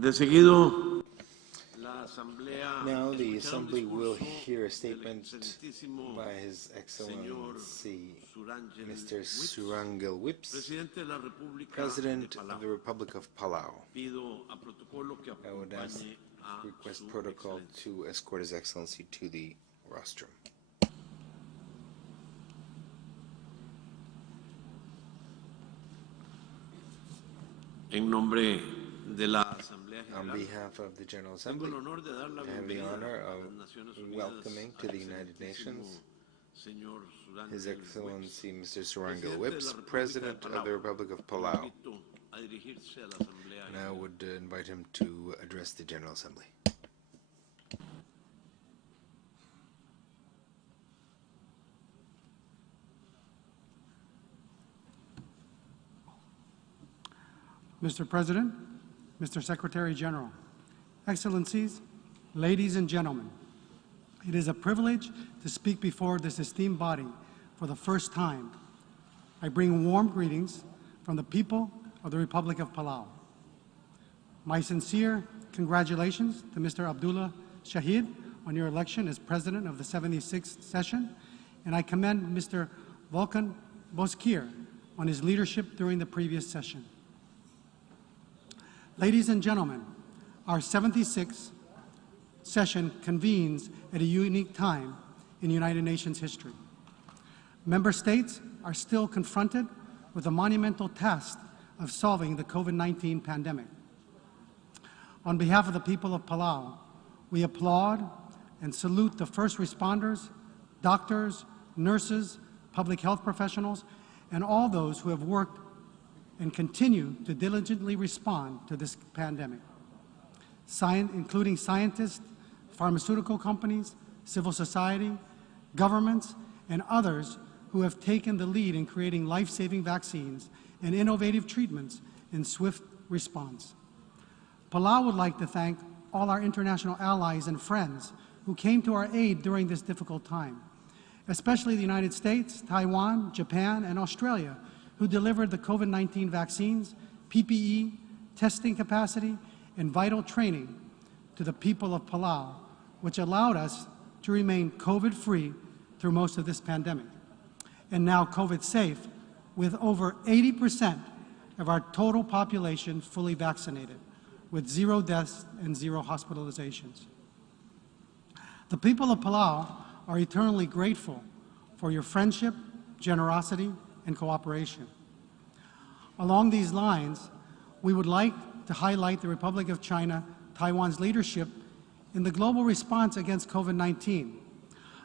De seguido, now the Assembly will hear a statement by His Excellency Mr. Surangel Whips, President of the Republic of Palau. I would request protocol to escort His Excellency to the rostrum. en nombre de la On behalf of the General Assembly, I have the honor of welcoming to the United Nations His Excellency Mr. Surangel Whips, President of the Republic of Palau. And I would invite him to address the General Assembly. Mr. President, Mr. Secretary General, Excellencies, ladies and gentlemen, it is a privilege to speak before this esteemed body for the first time. I bring warm greetings from the people of the Republic of Palau. My sincere congratulations to Mr. Abdullah Shahid on your election as President of the 76th session, and I commend Mr. Volkan Bozkir on his leadership during the previous session. Ladies and gentlemen, our 76th session convenes at a unique time in United Nations history. Member states are still confronted with the monumental task of solving the COVID-19 pandemic. On behalf of the people of Palau, we applaud and salute the first responders, doctors, nurses, public health professionals, and all those who have worked and continue to diligently respond to this pandemic, including scientists, pharmaceutical companies, civil society, governments, and others who have taken the lead in creating life-saving vaccines and innovative treatments in swift response. Palau would like to thank all our international allies and friends who came to our aid during this difficult time, especially the United States, Taiwan, Japan, and Australia, who delivered the COVID-19 vaccines, PPE, testing capacity, and vital training to the people of Palau, which allowed us to remain COVID-free through most of this pandemic, and now COVID-safe, with over 80% of our total population fully vaccinated, with 0 deaths and 0 hospitalizations. The people of Palau are eternally grateful for your friendship, generosity, and cooperation. Along these lines, we would like to highlight the Republic of China, Taiwan's leadership in the global response against COVID-19.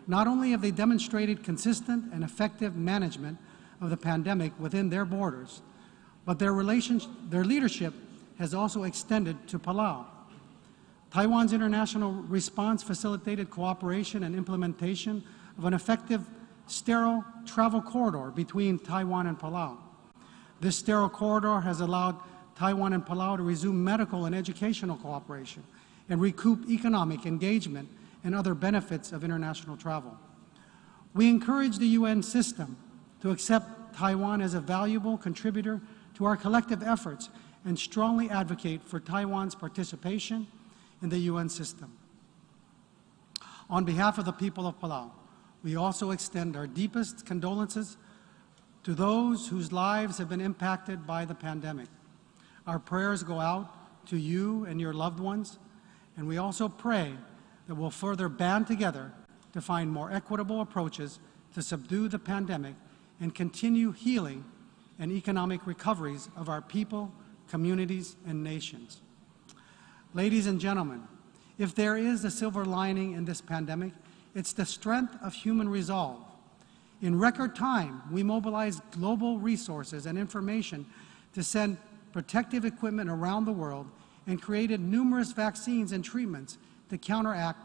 Not only have they demonstrated consistent and effective management of the pandemic within their borders, but their leadership has also extended to Palau. Taiwan's international response facilitated cooperation and implementation of an effective sterile travel corridor between Taiwan and Palau. This sterile corridor has allowed Taiwan and Palau to resume medical and educational cooperation and recoup economic engagement and other benefits of international travel. We encourage the UN system to accept Taiwan as a valuable contributor to our collective efforts and strongly advocate for Taiwan's participation in the UN system. On behalf of the people of Palau, we also extend our deepest condolences to those whose lives have been impacted by the pandemic. Our prayers go out to you and your loved ones, and we also pray that we'll further band together to find more equitable approaches to subdue the pandemic and continue healing and economic recoveries of our people, communities, and nations. Ladies and gentlemen, if there is a silver lining in this pandemic, it's the strength of human resolve. In record time, we mobilized global resources and information to send protective equipment around the world and created numerous vaccines and treatments to counteract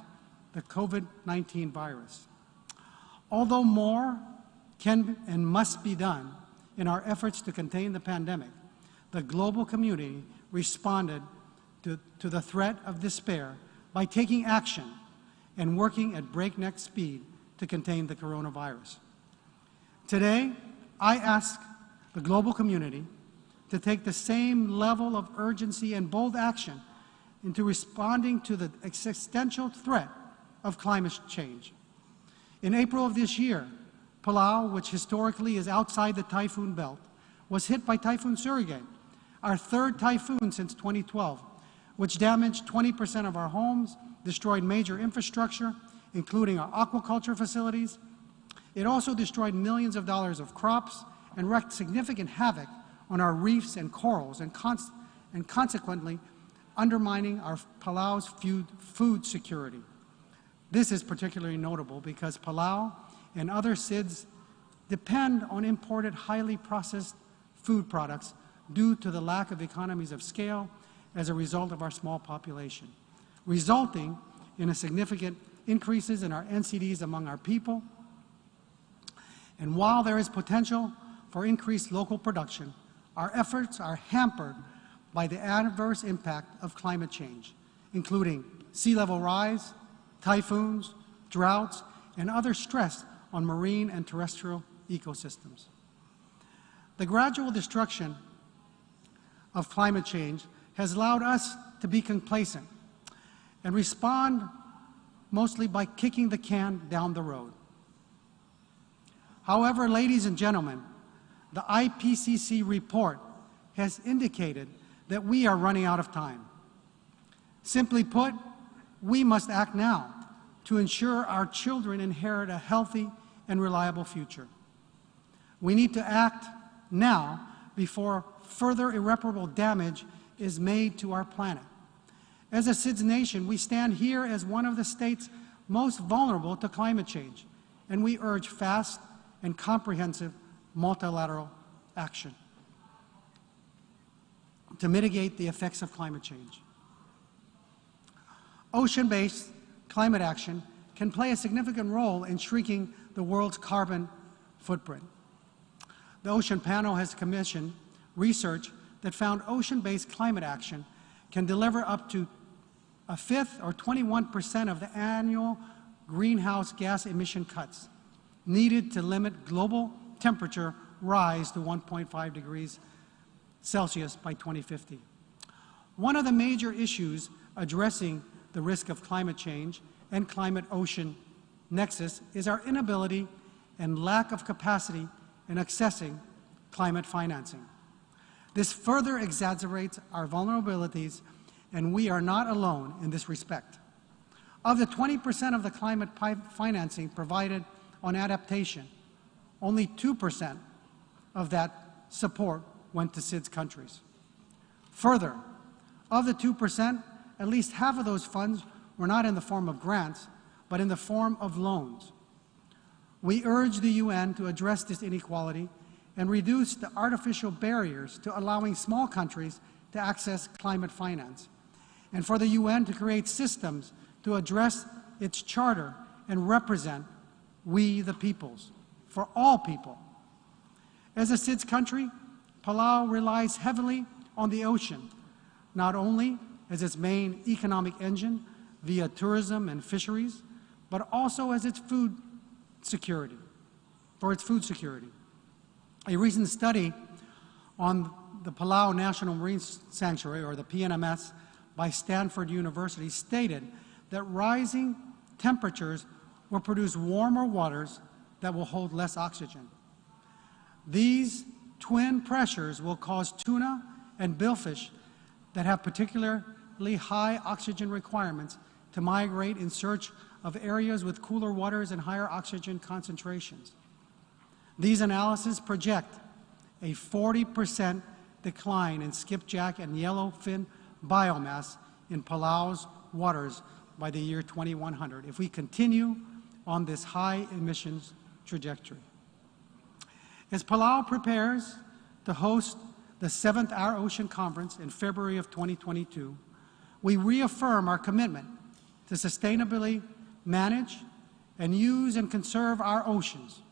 the COVID-19 virus. Although more can and must be done in our efforts to contain the pandemic, the global community responded to the threat of despair by taking action and working at breakneck speed to contain the coronavirus. Today, I ask the global community to take the same level of urgency and bold action into responding to the existential threat of climate change. In April of this year, Palau, which historically is outside the typhoon belt, was hit by Typhoon Surigay, our third typhoon since 2012, which damaged 20% of our homes, destroyed major infrastructure, including our aquaculture facilities. It also destroyed millions of dollars of crops and wreaked significant havoc on our reefs and corals, and consequently undermining our Palau's food security. This is particularly notable because Palau and other CIDs depend on imported highly processed food products due to the lack of economies of scale as a result of our small population, resulting in a significant increases in our NCDs among our people. And while there is potential for increased local production, our efforts are hampered by the adverse impact of climate change, including sea level rise, typhoons, droughts, and other stress on marine and terrestrial ecosystems. The gradual destruction of climate change has allowed us to be complacent and respond mostly by kicking the can down the road. However, ladies and gentlemen, the IPCC report has indicated that we are running out of time. Simply put, we must act now to ensure our children inherit a healthy and reliable future. We need to act now before further irreparable damage is made to our planet. As a CITES nation, we stand here as one of the states most vulnerable to climate change, and we urge fast and comprehensive multilateral action to mitigate the effects of climate change. Ocean-based climate action can play a significant role in shrinking the world's carbon footprint. The Ocean Panel has commissioned research that found ocean-based climate action can deliver up to a fifth or 21% of the annual greenhouse gas emission cuts needed to limit global temperature rise to 1.5 degrees Celsius by 2050. One of the major issues addressing the risk of climate change and climate-ocean nexus is our inability and lack of capacity in accessing climate financing. This further exacerbates our vulnerabilities, and we are not alone in this respect. Of the 20% of the climate financing provided on adaptation, only 2% of that support went to CITES countries. Further, of the 2%, at least half of those funds were not in the form of grants, but in the form of loans. We urge the UN to address this inequality and reduce the artificial barriers to allowing small countries to access climate finance, and for the UN to create systems to address its charter and represent we the peoples, for all people. As a CITES country, Palau relies heavily on the ocean, not only as its main economic engine via tourism and fisheries, but also as its food security, for its food security. A recent study on the Palau National Marine Sanctuary, or the PNMS, by Stanford University stated that rising temperatures will produce warmer waters that will hold less oxygen. These twin pressures will cause tuna and billfish that have particularly high oxygen requirements to migrate in search of areas with cooler waters and higher oxygen concentrations. These analyses project a 40% decline in skipjack and yellowfin biomass in Palau's waters by the year 2100 if we continue on this high emissions trajectory. As Palau prepares to host the 7th Our Ocean Conference in February of 2022, we reaffirm our commitment to sustainably manage and use and conserve our oceans.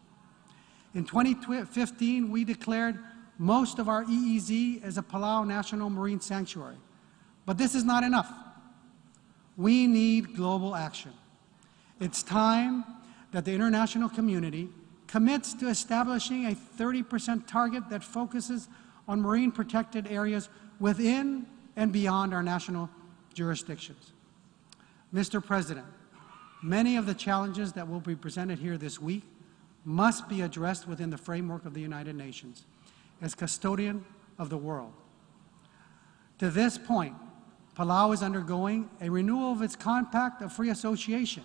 In 2015, we declared most of our EEZ as a Palau National Marine Sanctuary. But this is not enough. We need global action. It's time that the international community commits to establishing a 30% target that focuses on marine protected areas within and beyond our national jurisdictions. Mr. President, many of the challenges that will be presented here this week must be addressed within the framework of the United Nations as custodian of the world. To this point, Palau is undergoing a renewal of its Compact of Free Association,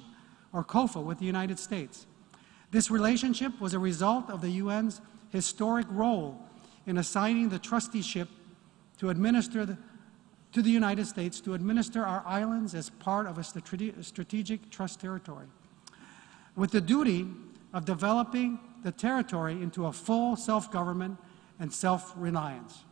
or COFA, with the United States. This relationship was a result of the UN's historic role in assigning the trusteeship to administer to the United States to administer our islands as part of a strategic trust territory, with the duty of developing the territory into a full self-government and self-reliance.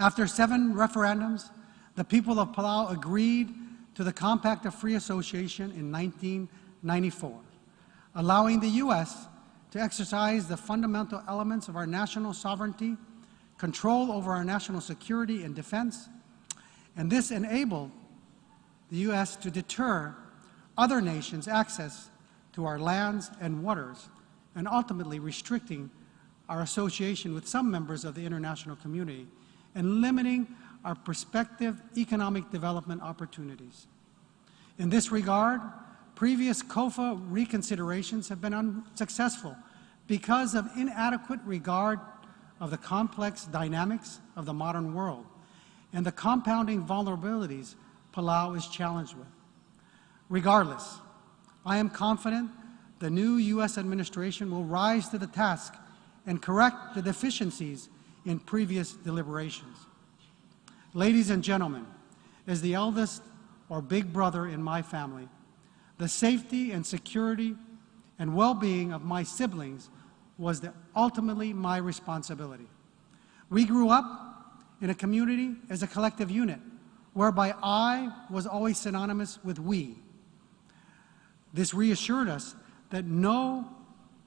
After 7 referendums, the people of Palau agreed to the Compact of Free Association in 1994, allowing the U.S. to exercise the fundamental elements of our national sovereignty, control over our national security and defense, and this enabled the U.S. to deter other nations' access to our lands and waters, and ultimately restricting our association with some members of the international community, and limiting our prospective economic development opportunities. In this regard, previous COFA reconsiderations have been unsuccessful because of inadequate regard of the complex dynamics of the modern world and the compounding vulnerabilities Palau is challenged with. Regardless, I am confident the new U.S. administration will rise to the task and correct the deficiencies in previous deliberations. Ladies and gentlemen, as the eldest or big brother in my family, the safety and security and well-being of my siblings was ultimately my responsibility. We grew up in a community as a collective unit, whereby I was always synonymous with we. This reassured us that no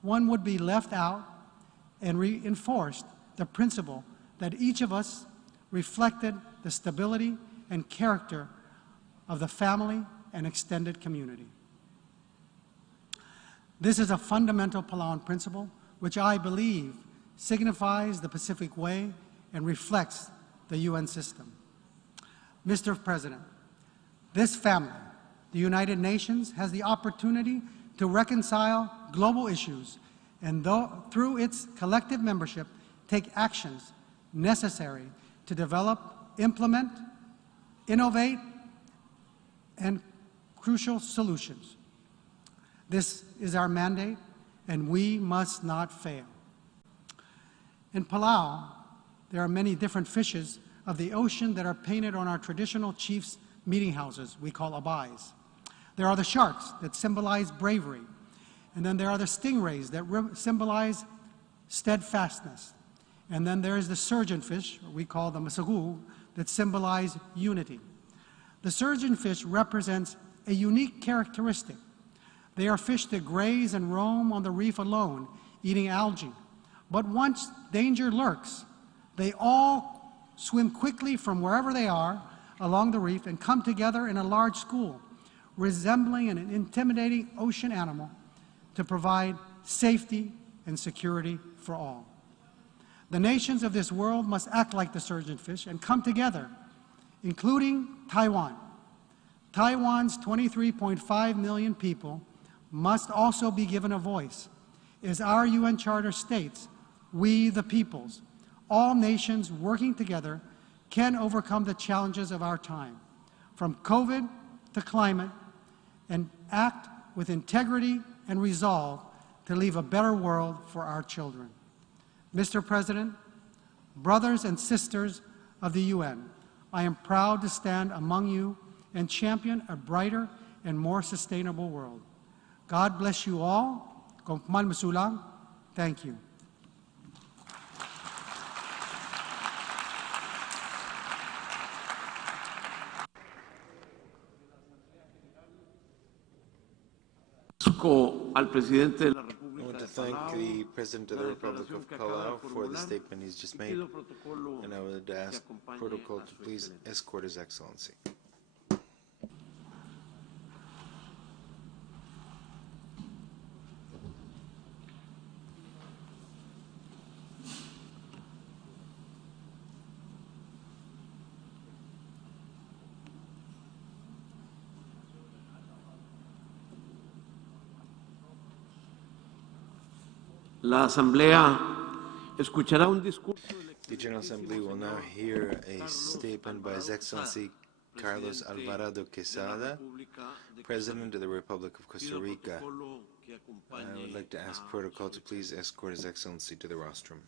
one would be left out and reinforced the principle that each of us reflected the stability and character of the family and extended community. This is a fundamental Palauan principle which I believe signifies the Pacific Way and reflects the UN system. Mr. President, this family, the United Nations, has the opportunity to reconcile global issues and through its collective membership, take actions necessary to develop, implement, innovate, and crucial solutions. This is our mandate, and we must not fail. In Palau, there are many different fishes of the ocean that are painted on our traditional chiefs' meeting houses we call abais. There are the sharks that symbolize bravery, and then there are the stingrays that symbolize steadfastness. And then there is the surgeonfish, we call the masagu, that symbolize unity. The surgeonfish represents a unique characteristic. They are fish that graze and roam on the reef alone, eating algae. But once danger lurks, they all swim quickly from wherever they are along the reef and come together in a large school, resembling an intimidating ocean animal to provide safety and security for all. The nations of this world must act like the surgeonfish and come together, including Taiwan. Taiwan's 23.5 million people must also be given a voice. As our UN Charter states, we the peoples, all nations working together, can overcome the challenges of our time, from COVID to climate, and act with integrity and resolve to leave a better world for our children. Mr. President, brothers and sisters of the UN, I am proud to stand among you and champion a brighter and more sustainable world. God bless you all. Kompmal Masulang. Thank you. Al presidente de la I want to thank the President of the Republic of Palau for the statement he's just made, and I would ask protocol to please escort His Excellency. La Asamblea escuchará un discurso. The General Assembly will now hear a statement by His Excellency Carlos Alvarado Quesada, President of the Republic of Costa Rica. I would like to ask protocol to please escort His Excellency to the rostrum.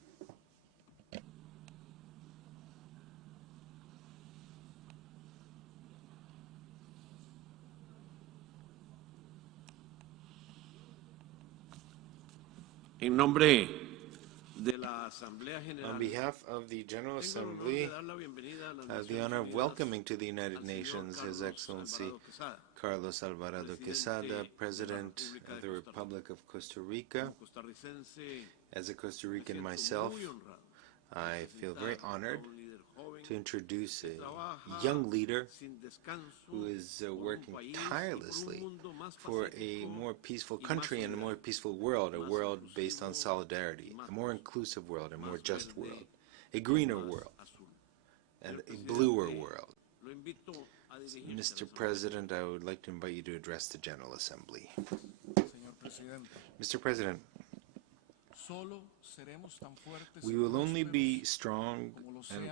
En nombre de la Asamblea General, on behalf of the General Assembly, I have the honor of welcoming to the United Nations His Excellency Carlos Alvarado Quesada, President of the Republic of Costa Rica. As a Costa Rican myself, I feel very honored to introduce a young leader who is working tirelessly for a more peaceful country and a more peaceful world, a world based on solidarity, a more inclusive world, a more just world, a greener world, and a bluer world. Mr. President, I would like to invite you to address the General Assembly. Mr. President, we will only be strong and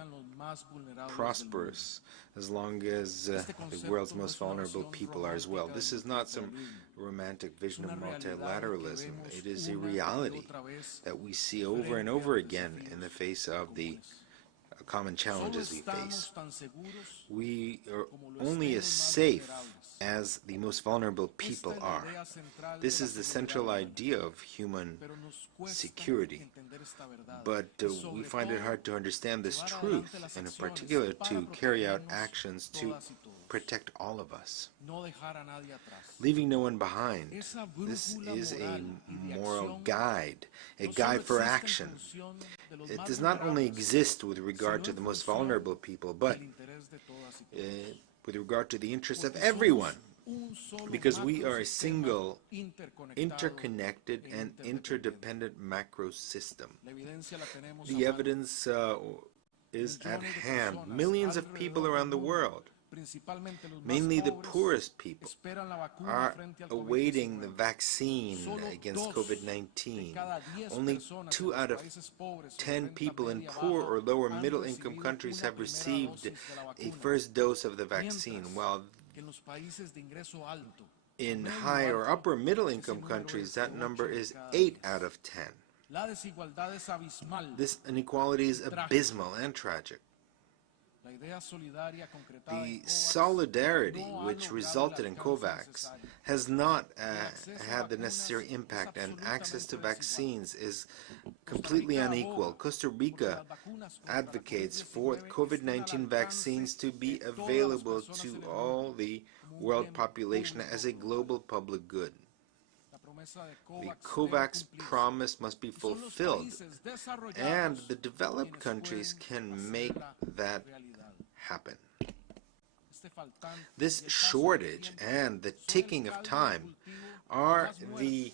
prosperous as long as the world's most vulnerable people are as well. This is not some romantic vision of multilateralism. It is a reality that we see over and over again in the face of the common challenges we face. We are only as safe as the most vulnerable people are. This is the central idea of human security. But we find it hard to understand this truth, and in particular to carry out actions to protect all of us, leaving no one behind. This is a moral guide, a guide for action. It does not only exist with regard to the most vulnerable people, but with regard to the interests of everyone, because we are a single, interconnected, and interdependent macro system. The evidence is at hand. Millions of people around the world, mainly the poorest people, are awaiting the vaccine against COVID-19. Only 2 out of 10 people in poor or lower middle income countries have received a first dose of the vaccine, while in high or upper middle income countries that number is 8 out of 10. This inequality is abysmal and tragic. The solidarity which resulted in COVAX has not had the necessary impact, and access to vaccines is completely unequal. Costa Rica advocates for COVID-19 vaccines to be available to all the world population as a global public good. The COVAX promise must be fulfilled, and the developed countries can make that happen. This shortage and the ticking of time are the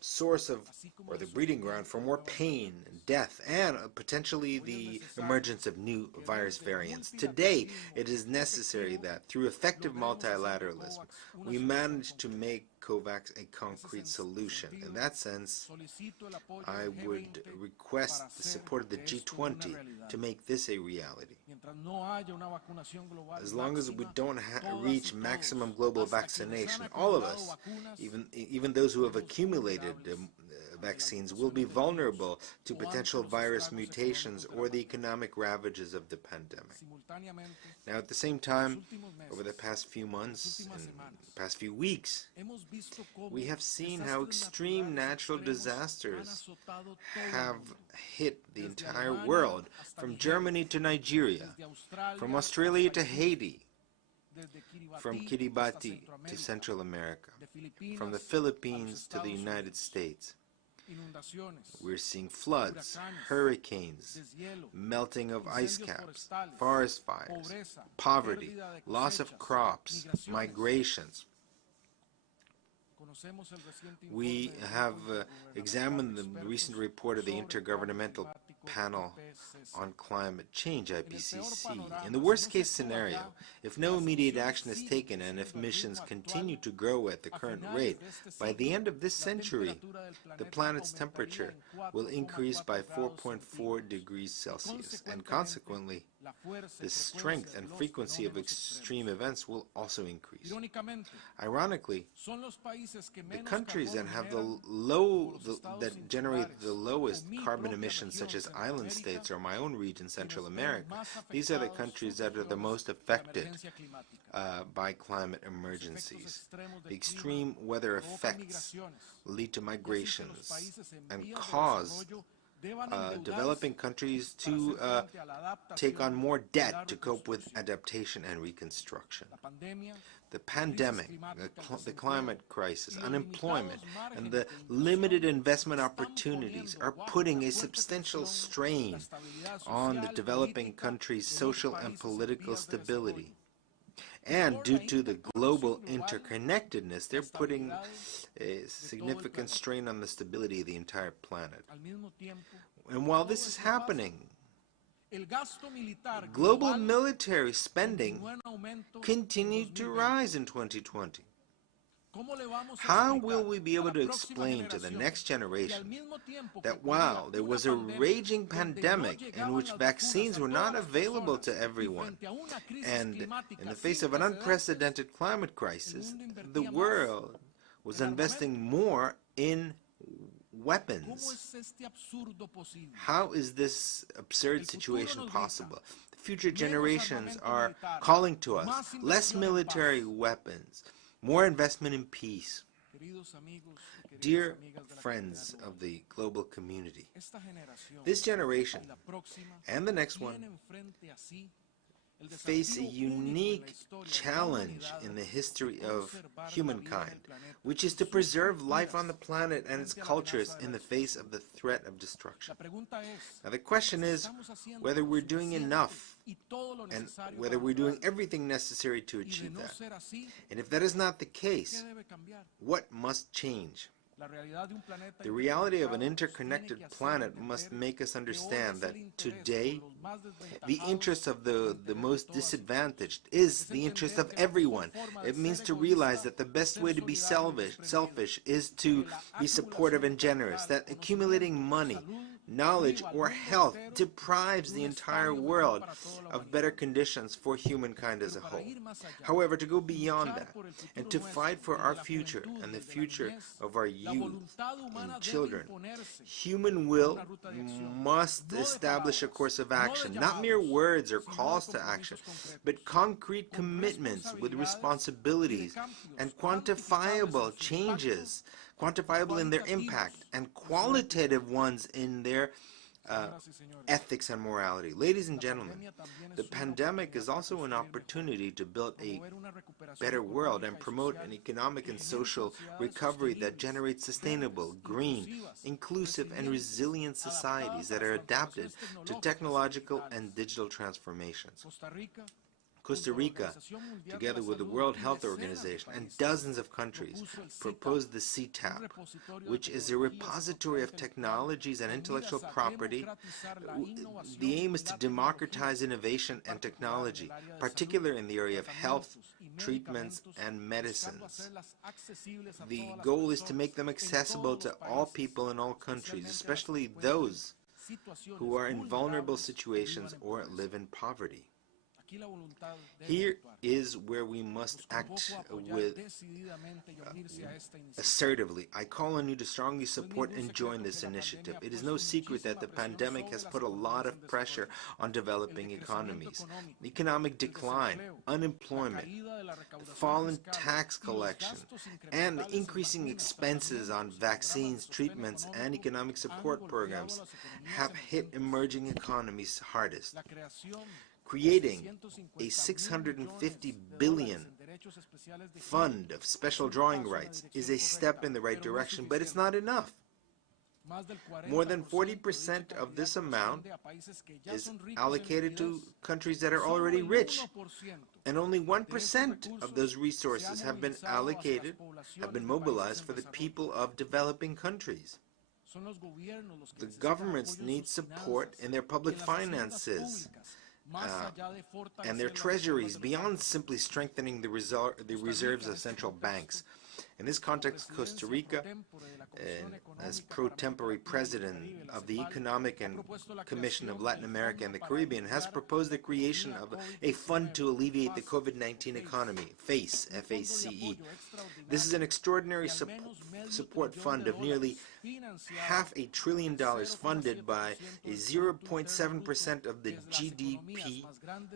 source of, or the breeding ground for more pain, death, and potentially the emergence of new virus variants. Today, it is necessary that through effective multilateralism, we manage to make COVAX a concrete solution. In that sense, I would request the support of the G20 to make this a reality. As long as we don't reach maximum global vaccination, all of us, even those who have accumulated vaccines, will be vulnerable to potential virus mutations or the economic ravages of the pandemic. Now, at the same time, over the past few months and past few weeks, we have seen how extreme natural disasters have hit the entire world, from Germany to Nigeria, from Australia to Haiti, from Kiribati to Central America, from the Philippines to the United States. We're seeing floods, hurricanes, melting of ice caps, forest fires, poverty, loss of crops, migrations. We have examined the recent report of the Intergovernmental Panel on Climate Change, IPCC. In the worst-case scenario, if no immediate action is taken and if emissions continue to grow at the current rate, by the end of this century, the planet's temperature will increase by 4.4 degrees Celsius, and consequently, the strength and frequency of extreme events will also increase. Ironically, the countries that have that generate the lowest carbon emissions, such as island states or my own region, Central America, these are the countries that are the most affected by climate emergencies. The extreme weather effects lead to migrations and cause developing countries to take on more debt to cope with adaptation and reconstruction. The pandemic, the climate crisis, unemployment, and the limited investment opportunities are putting a substantial strain on the developing countries' social and political stability. And due to the global interconnectedness, they're putting a significant strain on the stability of the entire planet. And while this is happening, Global military spending continued to rise in 2020. How will we be able to explain to the next generation that while there was a raging pandemic in which vaccines were not available to everyone, and in the face of an unprecedented climate crisis, the world was investing more in weapons? How is this absurd situation possible? The future generations are calling to us less military weapons, more investment in peace. Dear friends of the global community, this generation and the next one face a unique challenge in the history of humankind, which is to preserve life on the planet and its cultures in the face of the threat of destruction. Now the question is whether we're doing enough and whether we're doing everything necessary to achieve that. And if that is not the case, what must change? The reality of an interconnected planet must make us understand that today the interest of the most disadvantaged is the interest of everyone. It means to realize that the best way to be selfish is to be supportive and generous, that accumulating money, knowledge, or health deprives the entire world of better conditions for humankind as a whole. However, to go beyond that and to fight for our future and the future of our youth and children, human will must establish a course of action, not mere words or calls to action, but concrete commitments with responsibilities and quantifiable changes, quantifiable in their impact, and qualitative ones in their ethics and morality. Ladies and gentlemen, the pandemic is also an opportunity to build a better world and promote an economic and social recovery that generates sustainable, green, inclusive, and resilient societies that are adapted to technological and digital transformations. Costa Rica, together with the World Health Organization and dozens of countries, proposed the CTAP, which is a repository of technologies and intellectual property. The aim is to democratize innovation and technology, particularly in the area of health, treatments, and medicines. The goal is to make them accessible to all people in all countries, especially those who are in vulnerable situations or live in poverty. Here is where we must act with assertively. I call on you to strongly support and join this initiative. It is no secret that the pandemic has put a lot of pressure on developing economies. Economic decline, unemployment, fall in tax collection, and increasing expenses on vaccines, treatments, and economic support programs have hit emerging economies hardest. Creating a $650 billion fund of special drawing rights is a step in the right direction, but it's not enough. More than 40% of this amount is allocated to countries that are already rich, and only 1% of those resources have been allocated, have been mobilized for the people of developing countries. The governments need support in their public finances and their treasuries beyond simply strengthening the reserves of central banks. In this context, Costa Rica, as pro tempore president of the Economic and Commission of Latin America and the Caribbean, has proposed the creation of a fund to alleviate the COVID-19 economy, FACE, F-A-C-E. This is an extraordinary support fund of nearly $500 billion funded by a 0.7% of the GDP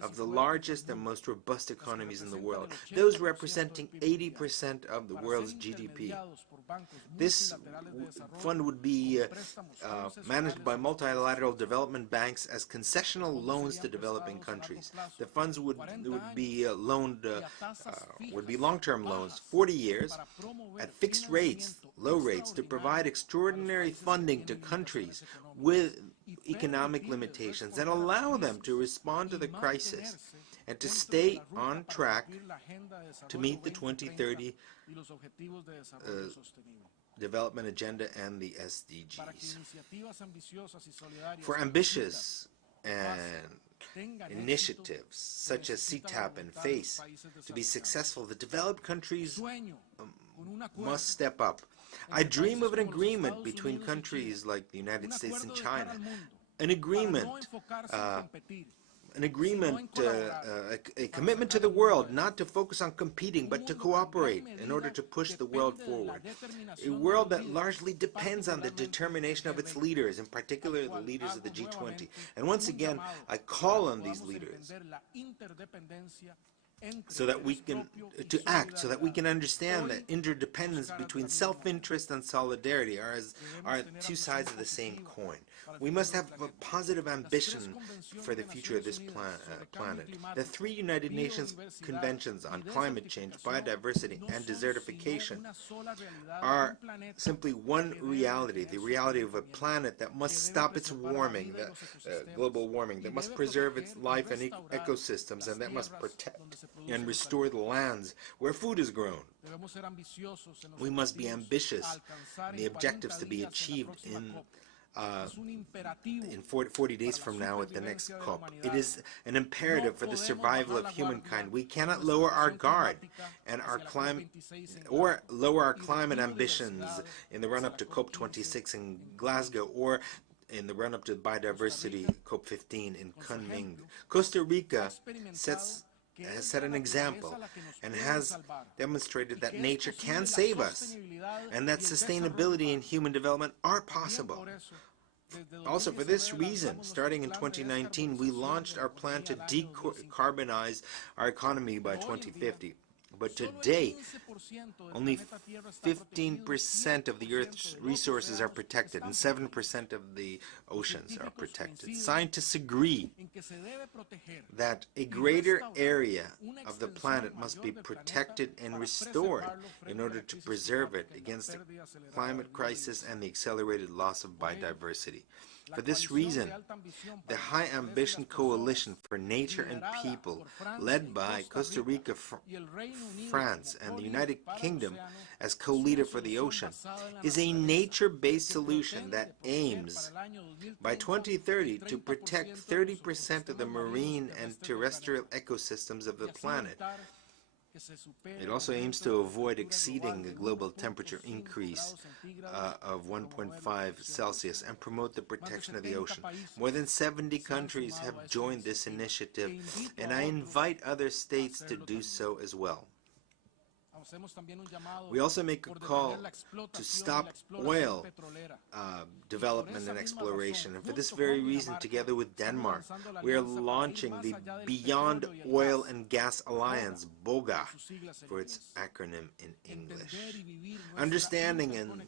of the largest and most robust economies in the world, those representing 80% of the world's GDP. This fund would be managed by multilateral development banks as concessional loans to developing countries. The funds would be long-term loans, 40 years, at fixed rates, low rates, to provide extraordinary funding to countries with economic limitations and allow them to respond to the crisis and to stay on track to meet the 2030 development agenda and the SDGs. For ambitious and initiatives such as CTAP and FACE to be successful, the developed countries must step up. I dream of an agreement between countries like the United States and China, an agreement, a commitment to the world, not to focus on competing, but to cooperate in order to push the world forward. A world that largely depends on the determination of its leaders, in particular the leaders of the G20. And once again, I call on these leaders so that we can act, so that we can understand that interdependence between self-interest and solidarity are two sides of the same coin. We must have a positive ambition for the future of this planet. The 3 United Nations conventions on climate change, biodiversity, and desertification are simply one reality, the reality of a planet that must stop its warming, global warming, that must preserve its life and ecosystems, and that must protect and restore the lands where food is grown. We must be ambitious in the objectives to be achieved in 40 days from now at the next COP. It is an imperative for the survival of humankind. We cannot lower our guard and lower our climate ambitions in the run-up to COP26 in Glasgow, or in the run-up to biodiversity COP15 in Kunming. Costa Rica has set an example and has demonstrated that nature can save us and that sustainability and human development are possible. Also, for this reason, starting in 2019, we launched our plan to decarbonize our economy by 2050. But today, only 15% of the Earth's resources are protected and 7% of the oceans are protected. Scientists agree that a greater area of the planet must be protected and restored in order to preserve it against the climate crisis and the accelerated loss of biodiversity. For this reason, the High Ambition Coalition for Nature and People, led by Costa Rica, France, and the United Kingdom as co-leader for the ocean, is a nature-based solution that aims, by 2030, to protect 30% of the marine and terrestrial ecosystems of the planet. It also aims to avoid exceeding the global temperature increase of 1.5 Celsius and promote the protection of the ocean. More than 70 countries have joined this initiative, and I invite other states to do so as well. We also make a call to stop oil development and exploration. And for this very reason, together with Denmark, we are launching the Beyond Oil and Gas Alliance, BOGA, for its acronym in English. Understanding and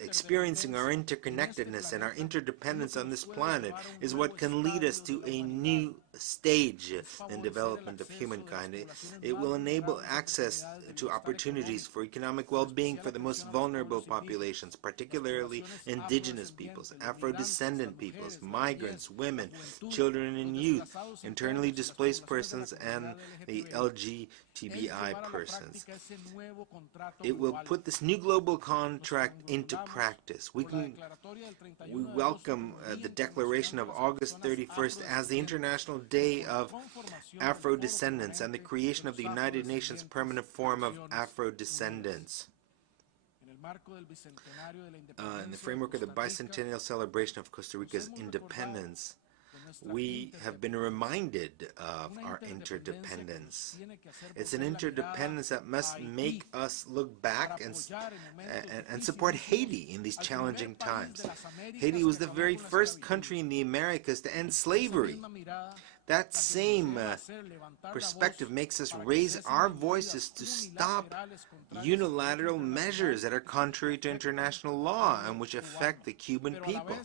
experiencing our interconnectedness and our interdependence on this planet is what can lead us to a new stage in development of humankind. It will enable access to opportunities for economic well-being for the most vulnerable populations, particularly indigenous peoples, Afro-descendant peoples, migrants, women, children and youth, internally displaced persons, and the LGBTI persons. It will put this new global contract into practice. We welcome the declaration of August 31st as the International Day of Afro-Descendants and the creation of the United Nations Permanent Forum of Afro-Descendants. In the framework of the bicentennial celebration of Costa Rica's independence, we have been reminded of our interdependence. It's an interdependence that must make us look back and support Haiti in these challenging times. Haiti was the very first country in the Americas to end slavery. That same perspective makes us raise our voices to stop unilateral measures that are contrary to international law and which affect the Cuban people.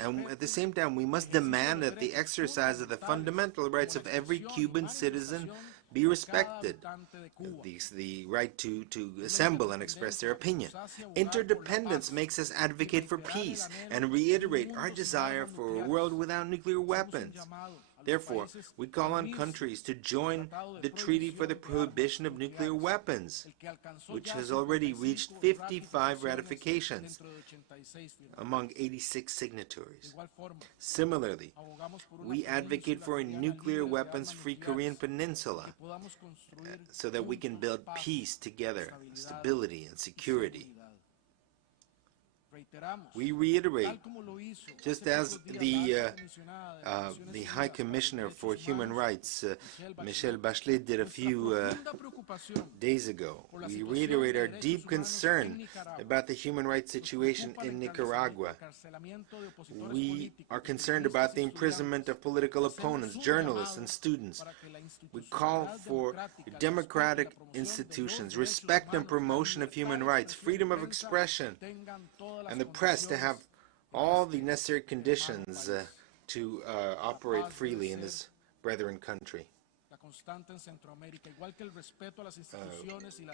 And at the same time, we must demand that the exercise of the fundamental rights of every Cuban citizen be respected, the right to assemble and express their opinion. Interdependence makes us advocate for peace and reiterate our desire for a world without nuclear weapons. Therefore, we call on countries to join the Treaty for the Prohibition of Nuclear Weapons, which has already reached 55 ratifications among 86 signatories. Similarly, we advocate for a nuclear weapons-free Korean Peninsula so that we can build peace together, stability and security. We reiterate, just as the High Commissioner for Human Rights, Michelle Bachelet, did a few days ago, we reiterate our deep concern about the human rights situation in Nicaragua. We are concerned about the imprisonment of political opponents, journalists, and students. We call for democratic institutions, respect and promotion of human rights, freedom of expression, and the press to have all the necessary conditions to operate freely in this brethren country.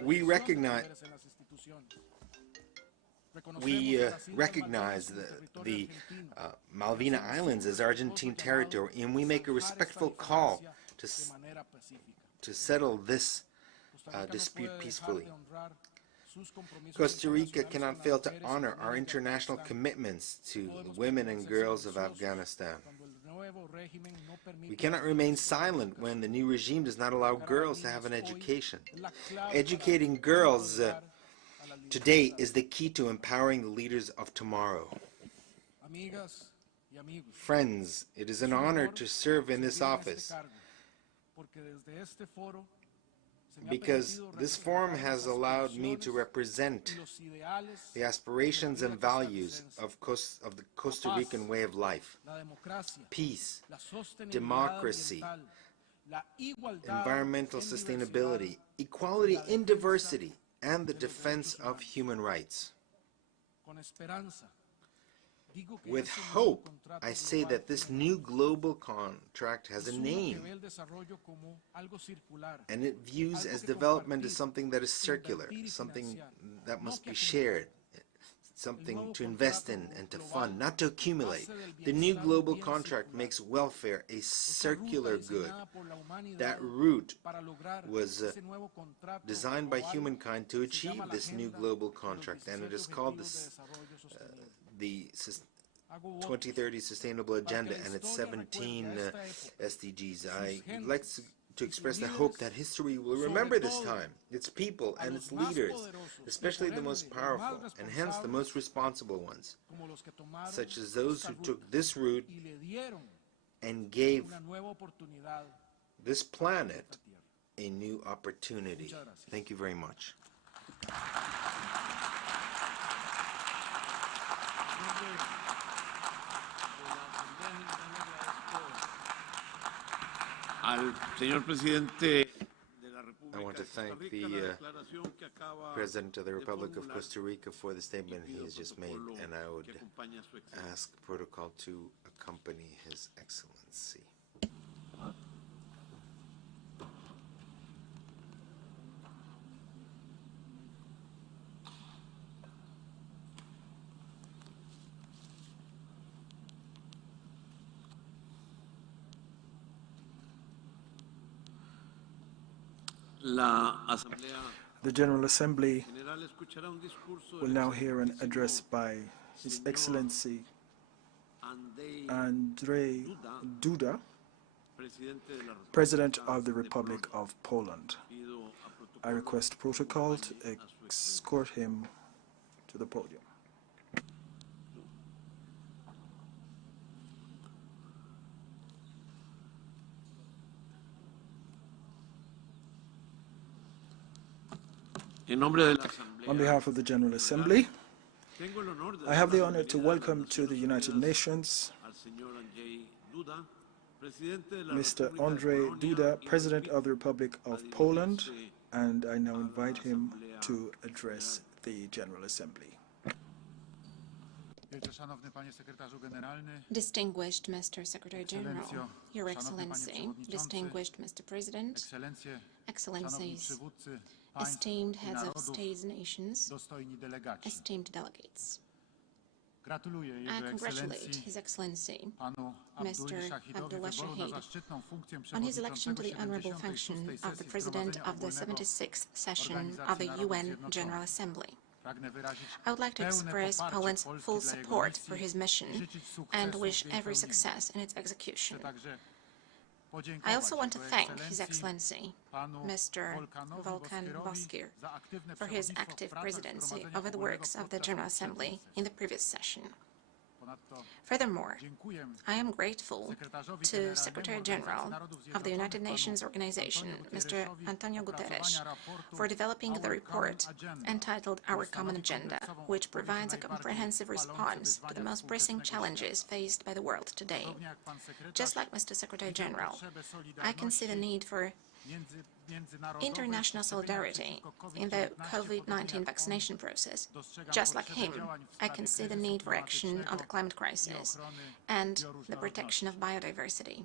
We recognize the Malvina Islands as Argentine territory, and we make a respectful call to settle this dispute peacefully. Costa Rica cannot fail to honor our international commitments to the women and girls of Afghanistan. We cannot remain silent when the new regime does not allow girls to have an education. Educating girls today is the key to empowering the leaders of tomorrow. Friends, it is an honor to serve in this office, because this forum has allowed me to represent the aspirations and values of the Costa Rican way of life: peace, democracy, environmental sustainability, equality in diversity, and the defense of human rights. With hope, I say that this new global contract has a name, and it views as development as something that is circular, something that must be shared, something to invest in and to fund, not to accumulate. The new global contract makes welfare a circular good. That route was designed by humankind to achieve this new global contract, and it is called the 2030 Sustainable Agenda and its 17 SDGs. I would like to express the hope that history will remember this time, its people and its leaders, especially the most powerful and hence the most responsible ones, such as those who took this route and gave this planet a new opportunity. Thank you very much. I want to thank the President of the Republic of Costa Rica for the statement he has just made, and I would ask protocol to accompany His Excellency. The General Assembly will now hear an address by His Excellency Andrzej Duda, President of the Republic of Poland. I request protocol to escort him to the podium. On behalf of the General Assembly, I have the honor to welcome to the United Nations Mr. Andrzej Duda, President of the Republic of Poland, and I now invite him to address the General Assembly. Distinguished Mr. Secretary General, Your Excellency, distinguished Mr. President, Excellencies, esteemed heads of states and nations, esteemed delegates. I congratulate His Excellency, Mr. Abdullah Shahid, on his election to the honorable function of the President of the 76th session of the UN General Assembly. I would like to express Poland's full support for his mission and wish every success in its execution. I also want to thank His Excellency, Mr. Volkan Bozkır, for his active presidency over the works of the General Assembly in the previous session. Furthermore, I am grateful to Secretary General of the United Nations Organization, Mr. Antonio Guterres, for developing the report entitled Our Common Agenda, which provides a comprehensive response to the most pressing challenges faced by the world today. Just like Mr. Secretary General, I can see the need for international solidarity in the COVID-19 vaccination process. Just like him, I can see the need for action on the climate crisis and the protection of biodiversity.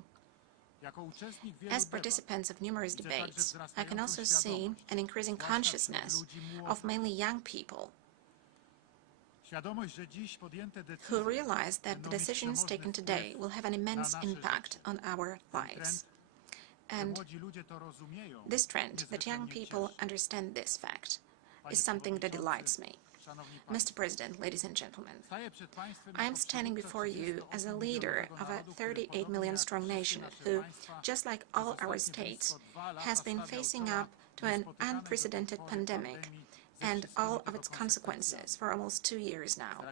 As participants of numerous debates, I can also see an increasing consciousness of mainly young people who realize that the decisions taken today will have an immense impact on our lives. And this trend, that young people understand this fact, is something that delights me. Mr. President, ladies and gentlemen, I am standing before you as a leader of a 38 million strong nation who, just like all our states, has been facing up to an unprecedented pandemic and all of its consequences for almost 2 years now.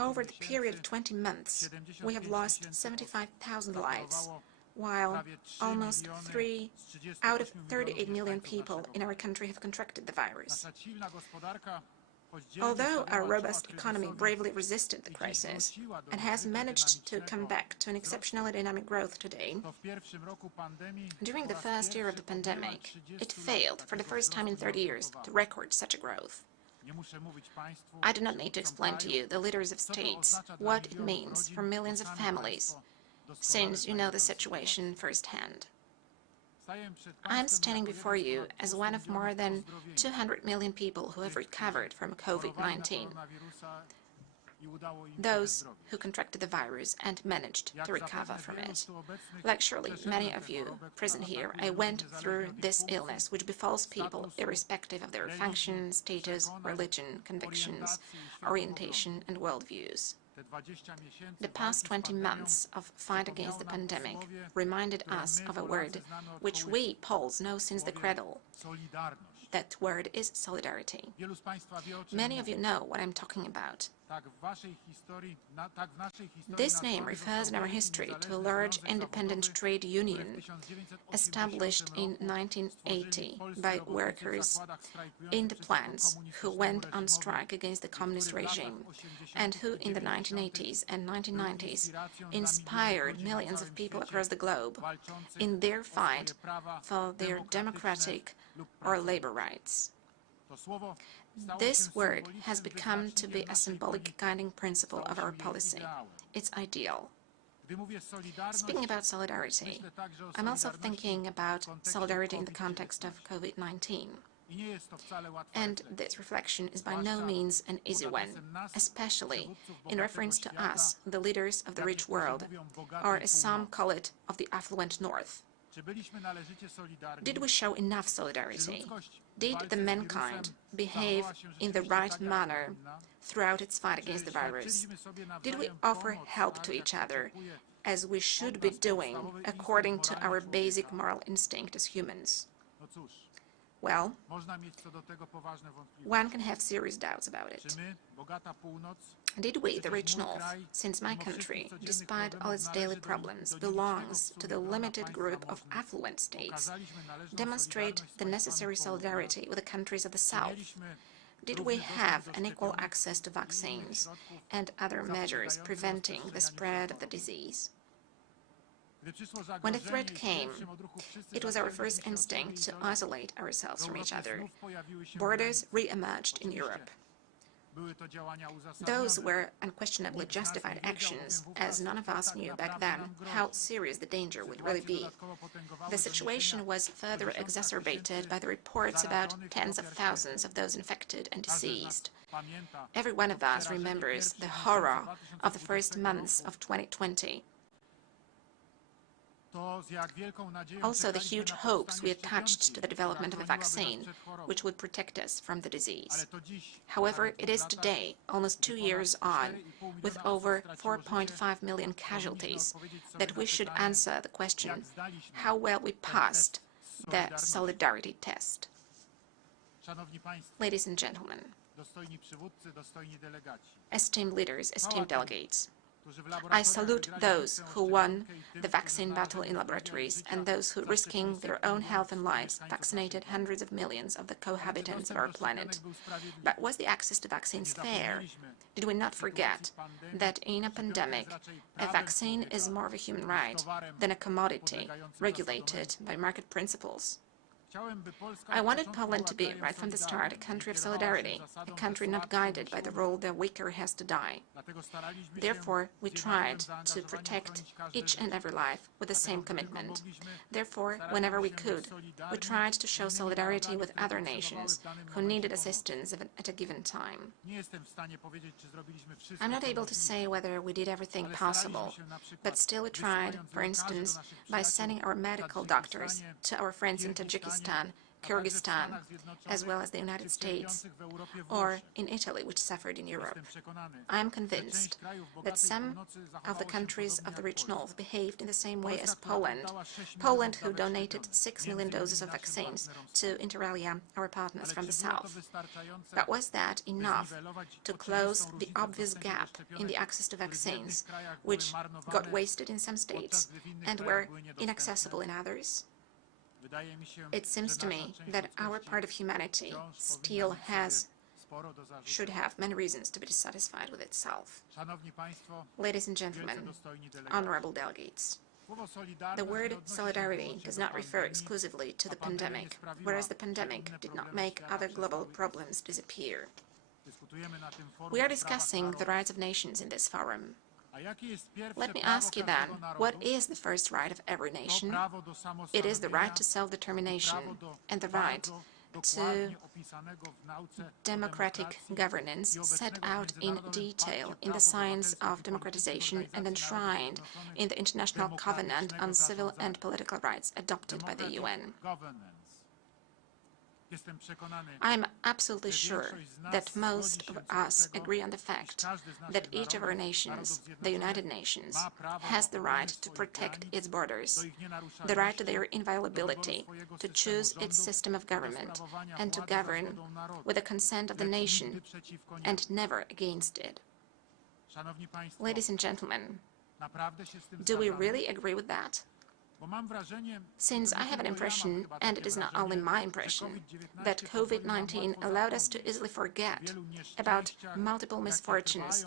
Over the period of 20 months, we have lost 75,000 lives, while almost 3 out of 38 million people in our country have contracted the virus. Although our robust economy bravely resisted the crisis and has managed to come back to an exceptionally dynamic growth today, during the first year of the pandemic, it failed for the first time in 30 years to record such a growth. I do not need to explain to you, the leaders of states, what it means for millions of families, since you know the situation firsthand. I am standing before you as one of more than 200 million people who have recovered from COVID-19, those who contracted the virus and managed to recover from it. Like surely many of you present here, I went through this illness which befalls people irrespective of their function, status, religion, convictions, orientation and worldviews. The past 20 months of fight against the pandemic reminded us of a word which we Poles know since the cradle. That word is solidarity. Many of you know what I'm talking about. This name refers in our history to a large independent trade union established in 1980 by workers in the plants who went on strike against the communist regime and who in the 1980s and 1990s inspired millions of people across the globe in their fight for their democratic or labor rights. This word has become to be a symbolic guiding principle of our policy, its ideal. Speaking about solidarity, I'm also thinking about solidarity in the context of COVID-19. And this reflection is by no means an easy one, especially in reference to us, the leaders of the rich world, or as some call it, of the affluent North. Did we show enough solidarity? Did the mankind behave in the right manner throughout its fight against the virus? Did we offer help to each other, as we should be doing according to our basic moral instinct as humans? Well, one can have serious doubts about it. Did we, the rich North, since my country, despite all its daily problems, belongs to the limited group of affluent states, demonstrate the necessary solidarity with the countries of the South? Did we have an equal access to vaccines and other measures preventing the spread of the disease? When the threat came, it was our first instinct to isolate ourselves from each other. Borders re-emerged in Europe. Those were unquestionably justified actions, as none of us knew back then how serious the danger would really be. The situation was further exacerbated by the reports about tens of thousands of those infected and deceased. Every one of us remembers the horror of the first months of 2020. Also, the huge hopes we attached to the development of a vaccine, which would protect us from the disease. However, it is today, almost 2 years on, with over 4.5 million casualties, that we should answer the question how well we passed the solidarity test. Ladies and gentlemen, esteemed leaders, esteemed delegates, I salute those who won the vaccine battle in laboratories and those who, risking their own health and lives, vaccinated hundreds of millions of the cohabitants of our planet. But was the access to vaccines fair? Did we not forget that in a pandemic, a vaccine is more of a human right than a commodity regulated by market principles? I wanted Poland to be, right from the start, a country of solidarity, a country not guided by the rule the weaker has to die. Therefore, we tried to protect each and every life with the same commitment. Therefore, whenever we could, we tried to show solidarity with other nations who needed assistance at a given time. I'm not able to say whether we did everything possible, but still we tried, for instance, by sending our medical doctors to our friends in Tajikistan, Kyrgyzstan, as well as the United States, or in Italy, which suffered in Europe. I am convinced that some of the countries of the rich north behaved in the same way as Poland. Poland, who donated 6 million doses of vaccines to inter alia, our partners from the south. But was that enough to close the obvious gap in the access to vaccines, which got wasted in some states and were inaccessible in others? It seems to me that our part of humanity still should have many reasons to be dissatisfied with itself. Ladies and gentlemen, honorable delegates, the word solidarity does not refer exclusively to the pandemic, whereas the pandemic did not make other global problems disappear. We are discussing the rights of nations in this forum. Let me ask you then, what is the first right of every nation? It is the right to self-determination and the right to democratic governance set out in detail in the science of democratization and enshrined in the International Covenant on Civil and Political Rights adopted by the UN. I am absolutely sure that most of us agree on the fact that each of our nations, the United Nations, has the right to protect its borders, the right to their inviolability, to choose its system of government, and to govern with the consent of the nation and never against it. Ladies and gentlemen, do we really agree with that? Since I have an impression, and it is not only my impression, that COVID-19 allowed us to easily forget about multiple misfortunes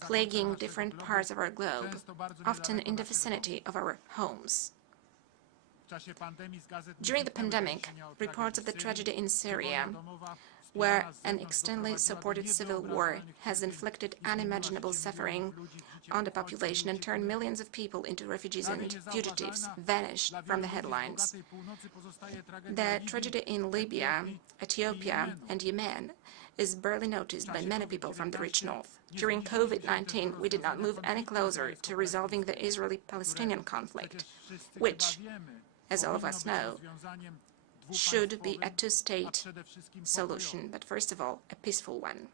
plaguing different parts of our globe, often in the vicinity of our homes. During the pandemic, reports of the tragedy in Syria, where an externally supported civil war has inflicted unimaginable suffering on the population and turned millions of people into refugees and fugitives, vanished from the headlines. The tragedy in Libya, Ethiopia, and Yemen is barely noticed by many people from the rich north. During COVID-19, we did not move any closer to resolving the Israeli-Palestinian conflict, which, as all of us know, should be a two-state solution, but first of all, a peaceful one.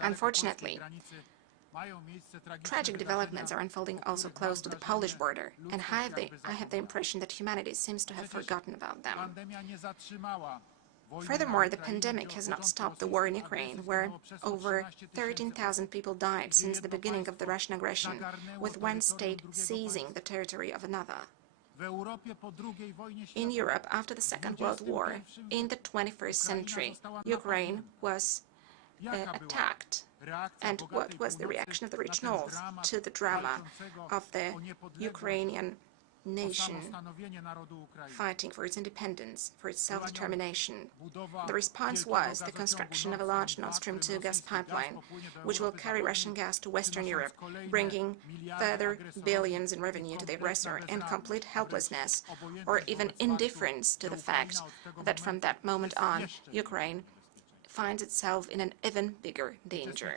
Unfortunately, tragic developments are unfolding also close to the Polish border, and I have the impression that humanity seems to have forgotten about them. Furthermore, the pandemic has not stopped the war in Ukraine, where over 13,000 people died since the beginning of the Russian aggression, with one state seizing the territory of another. In Europe, after the Second World War, in the 21st century, Ukraine was attacked. And what was the reaction of the rich north to the drama of the Ukrainian nation fighting for its independence, for its self-determination. The response was the construction of a large Nord Stream 2 gas pipeline, which will carry Russian gas to Western Europe, bringing further billions in revenue to the aggressor, and complete helplessness or even indifference to the fact that from that moment on, Ukraine finds itself in an even bigger danger.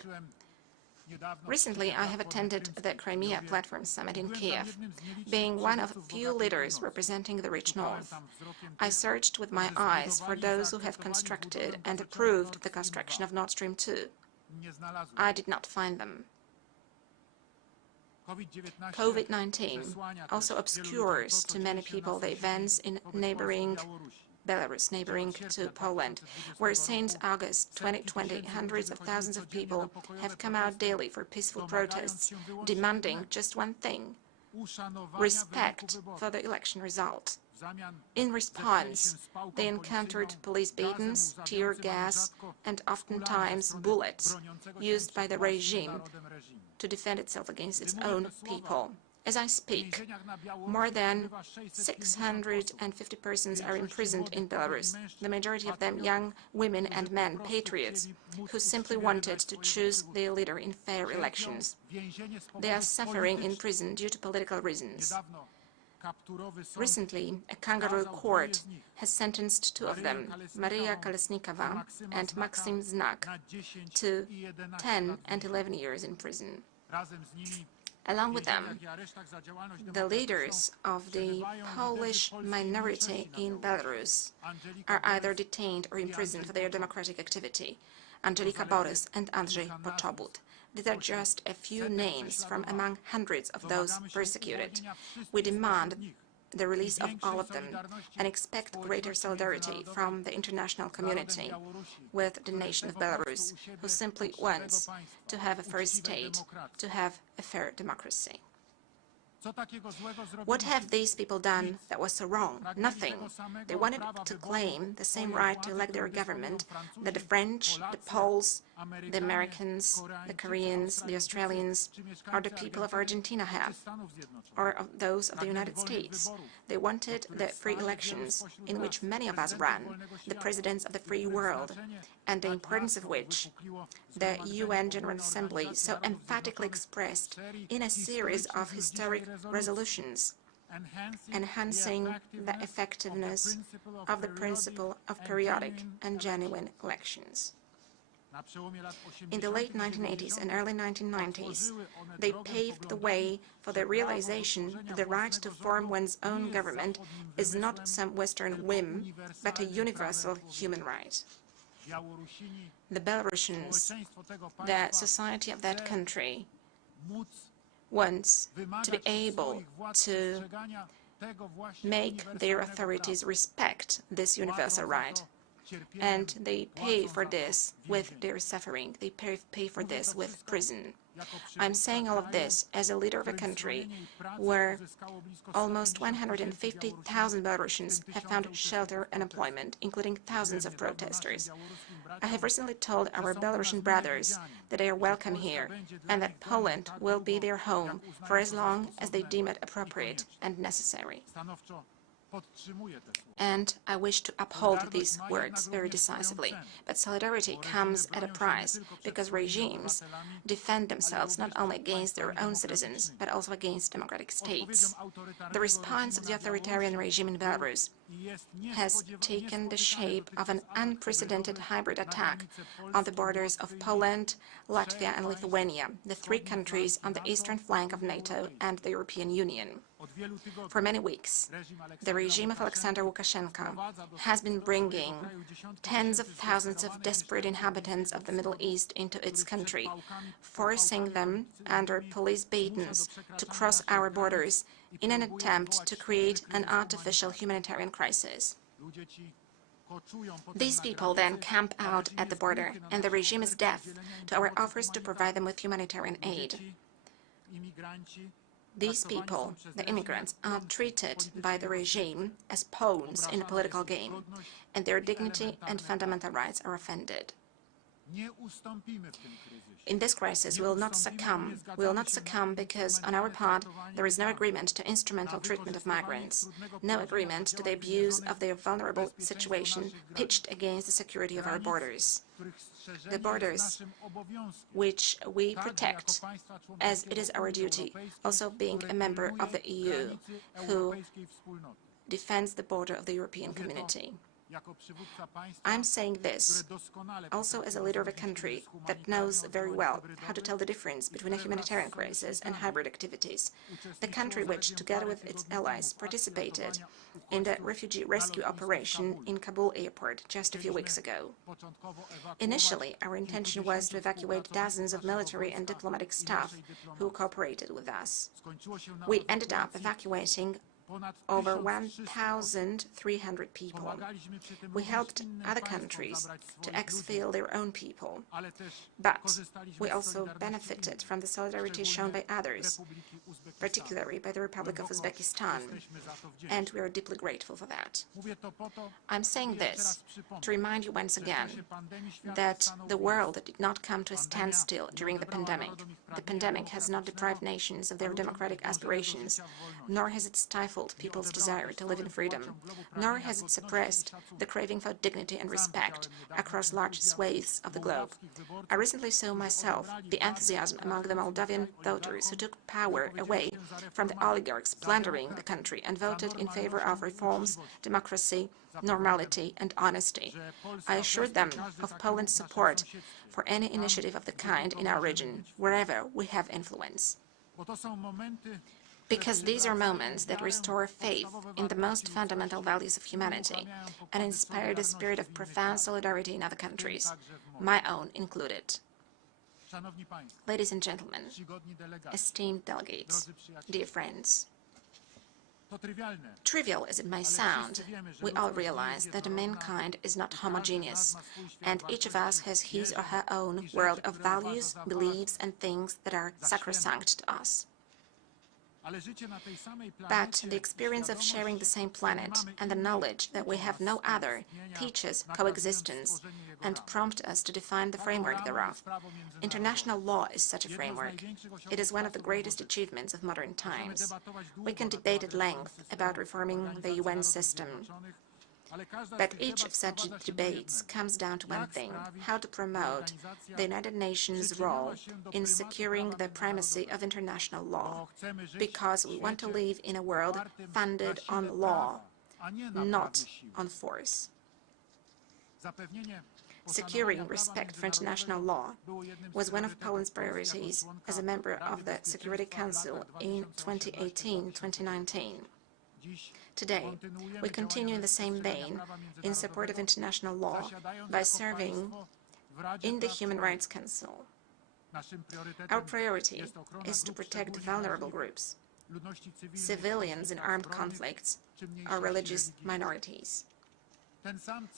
Recently, I have attended the Crimea Platform Summit in Kiev. Being one of few leaders representing the rich North, I searched with my eyes for those who have constructed and approved the construction of Nord Stream 2. I did not find them. COVID-19 also obscures to many people the events in neighboring Belarus, neighboring to Poland, where since August 2020, hundreds of thousands of people have come out daily for peaceful protests, demanding just one thing: respect for the election result. In response, they encountered police beatings, tear gas, and oftentimes bullets used by the regime to defend itself against its own people. As I speak, more than 650 persons are imprisoned in Belarus, the majority of them young women and men, patriots, who simply wanted to choose their leader in fair elections. They are suffering in prison due to political reasons. Recently, a kangaroo court has sentenced two of them, Maria Kolesnikova and Maxim Znak, to 10 and 11 years in prison. Along with them, the leaders of the Polish minority in Belarus are either detained or imprisoned for their democratic activity: Angelika Borys and Andrzej Poczobut. These are just a few names from among hundreds of those persecuted. We demand the release of all of them and expect greater solidarity from the international community with the nation of Belarus, who simply wants to have a fair state, to have a fair democracy. What have these people done that was so wrong? Nothing. They wanted to claim the same right to elect their government that the French, the Poles, the Americans, the Koreans, the Australians, or the people of Argentina have, or of those of the United States. They wanted the free elections in which many of us ran, the presidents of the free world, and the importance of which the UN General Assembly so emphatically expressed in a series of historic resolutions, enhancing the effectiveness of the principle of periodic and genuine elections. In the late 1980s and early 1990s, they paved the way for the realization that the right to form one's own government is not some Western whim, but a universal human right. The Belarusians, the society of that country, wants to be able to make their authorities respect this universal right. And they pay for this with their suffering. They pay for this with prison. I'm saying all of this as a leader of a country where almost 150,000 Belarusians have found shelter and employment, including thousands of protesters. I have recently told our Belarusian brothers that they are welcome here and that Poland will be their home for as long as they deem it appropriate and necessary. And I wish to uphold these words very decisively. But solidarity comes at a price, because regimes defend themselves not only against their own citizens, but also against democratic states. The response of the authoritarian regime in Belarus has taken the shape of an unprecedented hybrid attack on the borders of Poland, Latvia and Lithuania, the three countries on the eastern flank of NATO and the European Union. For many weeks, the regime of Alexander Lukashenko has been bringing tens of thousands of desperate inhabitants of the Middle East into its country, forcing them under police batons to cross our borders in an attempt to create an artificial humanitarian crisis. These people then camp out at the border, and the regime is deaf to our offers to provide them with humanitarian aid. These people, the immigrants, are treated by the regime as pawns in a political game, and their dignity and fundamental rights are offended. In this crisis, we will not succumb. We will not succumb because, on our part, there is no agreement to instrumental treatment of migrants, no agreement to the abuse of their vulnerable situation pitched against the security of our borders. The borders which we protect, as it is our duty, also being a member of the EU, who defends the border of the European community. I'm saying this also as a leader of a country that knows very well how to tell the difference between a humanitarian crisis and hybrid activities. The country which, together with its allies, participated in the refugee rescue operation in Kabul airport just a few weeks ago. Initially, our intention was to evacuate dozens of military and diplomatic staff who cooperated with us. We ended up evacuating over 1,300 people. We helped other countries to exfil their own people, but we also benefited from the solidarity shown by others, particularly by the Republic of Uzbekistan, and we are deeply grateful for that. I'm saying this to remind you once again that the world did not come to a standstill during the pandemic. The pandemic has not deprived nations of their democratic aspirations, nor has it stifled people's desire to live in freedom, nor has it suppressed the craving for dignity and respect across large swathes of the globe. I recently saw myself the enthusiasm among the Moldavian voters who took power away from the oligarchs plundering the country and voted in favor of reforms, democracy, normality and honesty. I assured them of Poland's support for any initiative of the kind in our region, wherever we have influence. Because these are moments that restore faith in the most fundamental values of humanity and inspire the spirit of profound solidarity in other countries, my own included. Ladies and gentlemen, esteemed delegates, dear friends, trivial as it may sound, we all realize that mankind is not homogeneous, and each of us has his or her own world of values, beliefs, and things that are sacrosanct to us. But the experience of sharing the same planet and the knowledge that we have no other teaches coexistence and prompt us to define the framework thereof. International law is such a framework. It is one of the greatest achievements of modern times. We can debate at length about reforming the UN system, but each of such debates comes down to one thing: how to promote the United Nations' role in securing the primacy of international law, because we want to live in a world funded on law, not on force. Securing respect for international law was one of Poland's priorities as a member of the Security Council in 2018-2019. Today, we continue in the same vein in support of international law by serving in the Human Rights Council. Our priority is to protect vulnerable groups, civilians in armed conflicts, or religious minorities.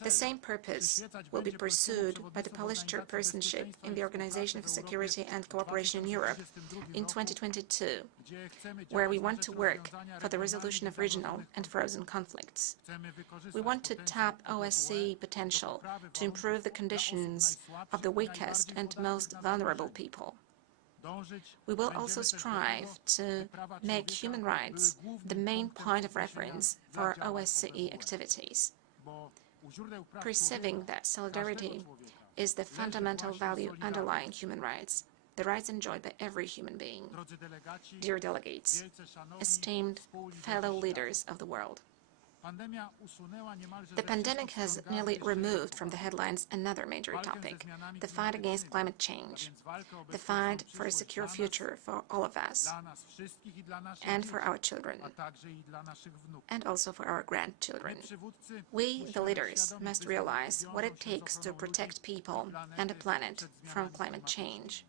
The same purpose will be pursued by the Polish chairpersonship in the Organization for Security and Cooperation in Europe in 2022, where we want to work for the resolution of regional and frozen conflicts. We want to tap OSCE potential to improve the conditions of the weakest and most vulnerable people. We will also strive to make human rights the main point of reference for our OSCE activities, perceiving that solidarity is the fundamental value underlying human rights, the rights enjoyed by every human being. Dear delegates, esteemed fellow leaders of the world, the pandemic has nearly removed from the headlines another major topic: the fight against climate change, the fight for a secure future for all of us, and for our children, and also for our grandchildren. We, the leaders, must realize what it takes to protect people and the planet from climate change.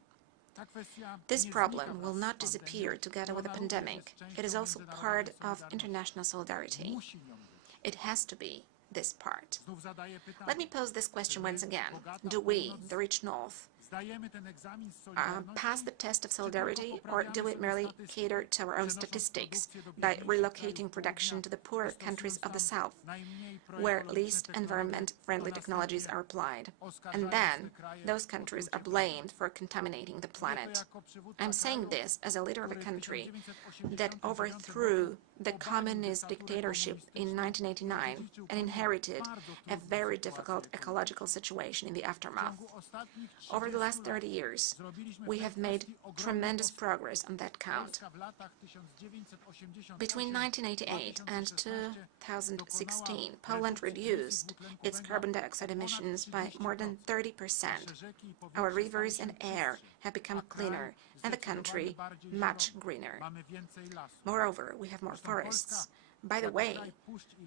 This problem will not disappear together with the pandemic. It is also part of international solidarity. It has to be this part. Let me pose this question once again. Do we, the rich North, pass the test of solidarity, or do we merely cater to our own statistics by relocating production to the poorer countries of the South, where least environment-friendly technologies are applied, and then those countries are blamed for contaminating the planet? I'm saying this as a leader of a country that overthrew the communist dictatorship in 1989 and inherited a very difficult ecological situation in the aftermath. Over the last 30 years, we have made tremendous progress on that count. Between 1988 and 2016, Poland reduced its carbon dioxide emissions by more than 30%. Our rivers and air have become cleaner, and the country much greener. Moreover, we have more forests. By the way,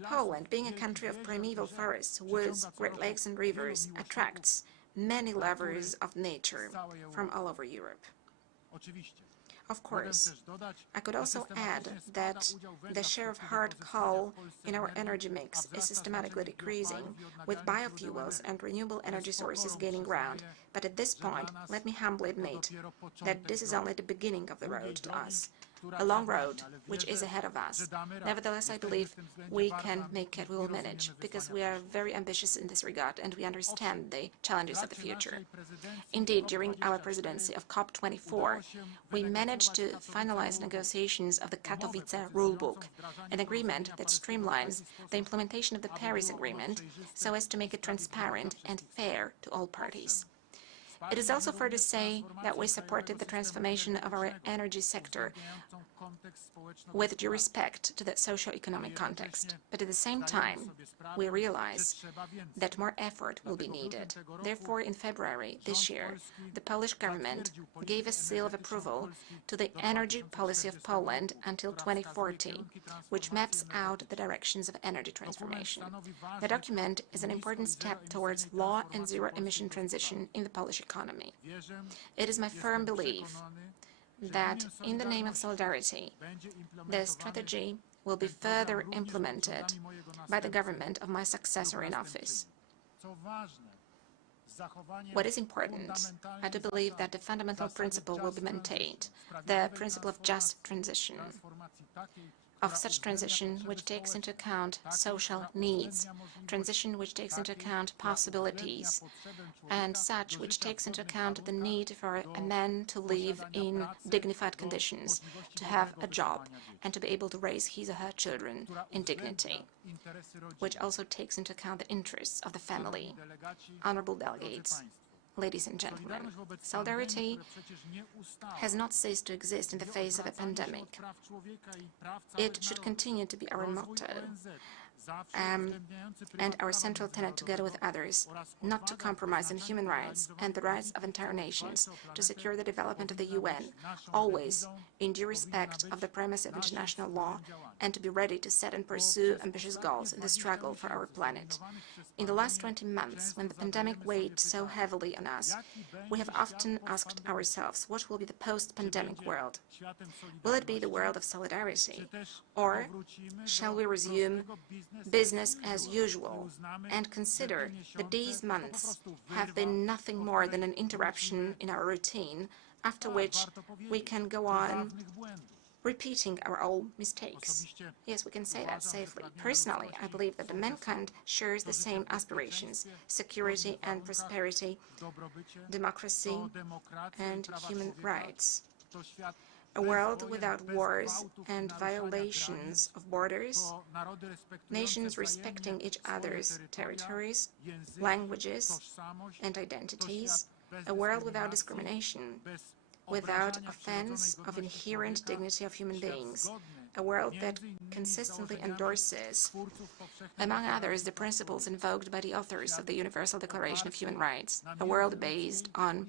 Poland, being a country of primeval forests, woods, Great Lakes and rivers, attracts many lovers of nature from all over Europe. Of course, I could also add that the share of hard coal in our energy mix is systematically decreasing, with biofuels and renewable energy sources gaining ground. But at this point, let me humbly admit that this is only the beginning of the road to us, a long road which is ahead of us. Nevertheless, I believe we can make it, we will manage, because we are very ambitious in this regard and we understand the challenges of the future. Indeed, during our presidency of COP24, we managed to finalize negotiations of the Katowice rulebook, an agreement that streamlines the implementation of the Paris Agreement so as to make it transparent and fair to all parties. It is also fair to say that we supported the transformation of our energy sector with due respect to the socio-economic context. But at the same time, we realize that more effort will be needed. Therefore, in February this year, the Polish government gave a seal of approval to the energy policy of Poland until 2040, which maps out the directions of energy transformation. The document is an important step towards low and zero-emission transition in the Polish economy. It is my firm belief that in the name of solidarity, the strategy will be further implemented by the government of my successor in office. What is important, I do believe that the fundamental principle will be maintained, the principle of just transition, of such transition which takes into account social needs, transition which takes into account possibilities, and such which takes into account the need for a man to live in dignified conditions, to have a job, and to be able to raise his or her children in dignity, which also takes into account the interests of the family. Honorable delegates, ladies and gentlemen, solidarity has not ceased to exist in the face of a pandemic. It should continue to be our motto and our central tenet, together with others, not to compromise on human rights and the rights of entire nations, to secure the development of the UN, always in due respect of the premise of international law, and to be ready to set and pursue ambitious goals in the struggle for our planet. In the last 20 months, when the pandemic weighed so heavily on us, we have often asked ourselves, what will be the post-pandemic world? Will it be the world of solidarity? Or shall we resume business as usual and consider that these months have been nothing more than an interruption in our routine, after which we can go on repeating our old mistakes? Yes, we can say that safely. Personally, I believe that mankind shares the same aspirations: security and prosperity, democracy and human rights. A world without wars and violations of borders, nations respecting each other's territories, languages and identities, a world without discrimination, without offense of inherent dignity of human beings, a world that consistently endorses, among others, the principles invoked by the authors of the Universal Declaration of Human Rights, a world based on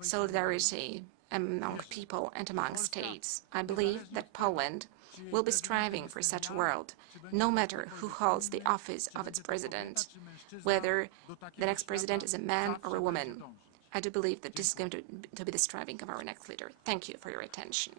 solidarity among people and among states. I believe that Poland will be striving for such a world, no matter who holds the office of its president, whether the next president is a man or a woman. I do believe that this is going to be the striving of our next leader. Thank you for your attention.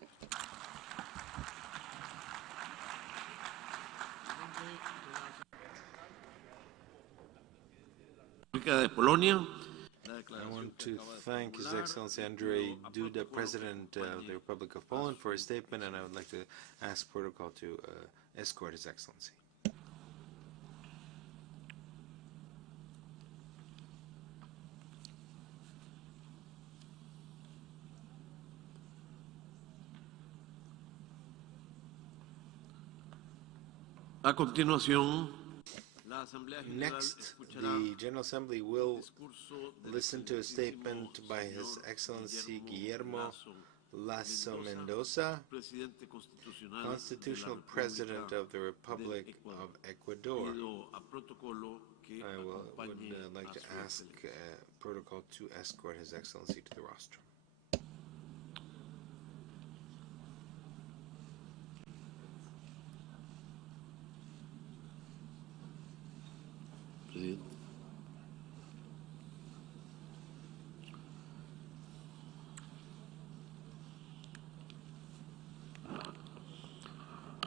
I want to thank His Excellency Andrzej Duda, President of the Republic of Poland, for his statement, and I would like to ask protocol to escort His Excellency. A continuación, next, the General Assembly will listen to a statement by His Excellency Guillermo Lasso Mendoza, Constitutional President of the Republic of Ecuador. I would like to ask protocol to escort His Excellency to the rostrum.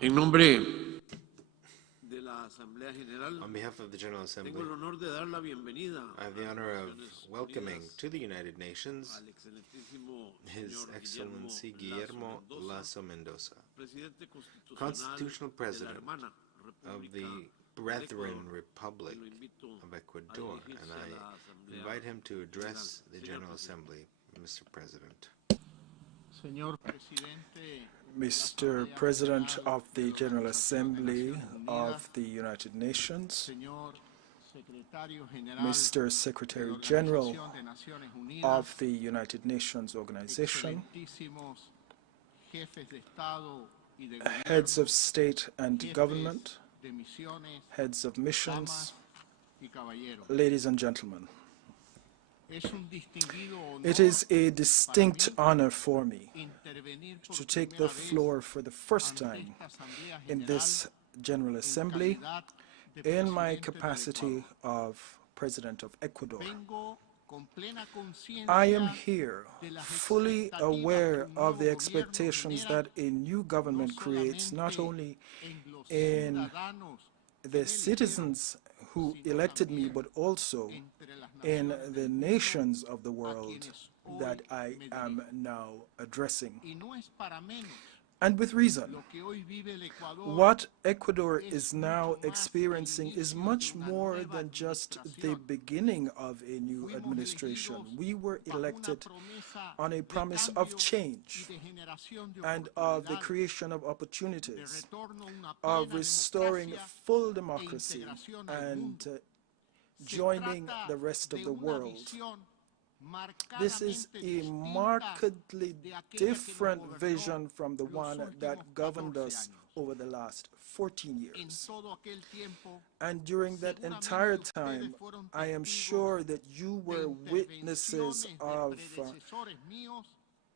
En nombre de la Asamblea General, on behalf of the General Assembly, tengo el honor de dar la bienvenida I have the honor of welcoming to the United Nations His Excellency Guillermo Lasso Mendoza, Constitutional President of the Brethren Republic of Ecuador, and I invite him to address the General Assembly. Mr. President. Mr. President of the General Assembly of the United Nations, Mr. Secretary General of the United Nations Organization, heads of state and government, heads of missions, ladies and gentlemen. It is a distinct honor for me to take the floor for the first time in this General Assembly in my capacity of President of Ecuador. I am here fully aware of the expectations that a new government creates, not only in the citizens who elected me, but also in the nations of the world that I am now addressing. And with reason. What Ecuador is now experiencing is much more than just the beginning of a new administration. We were elected on a promise of change and of the creation of opportunities, of restoring full democracy and joining the rest of the world. This is a markedly different vision from the one that governed us over the last 14 years. And during that entire time, I am sure that you were witnesses of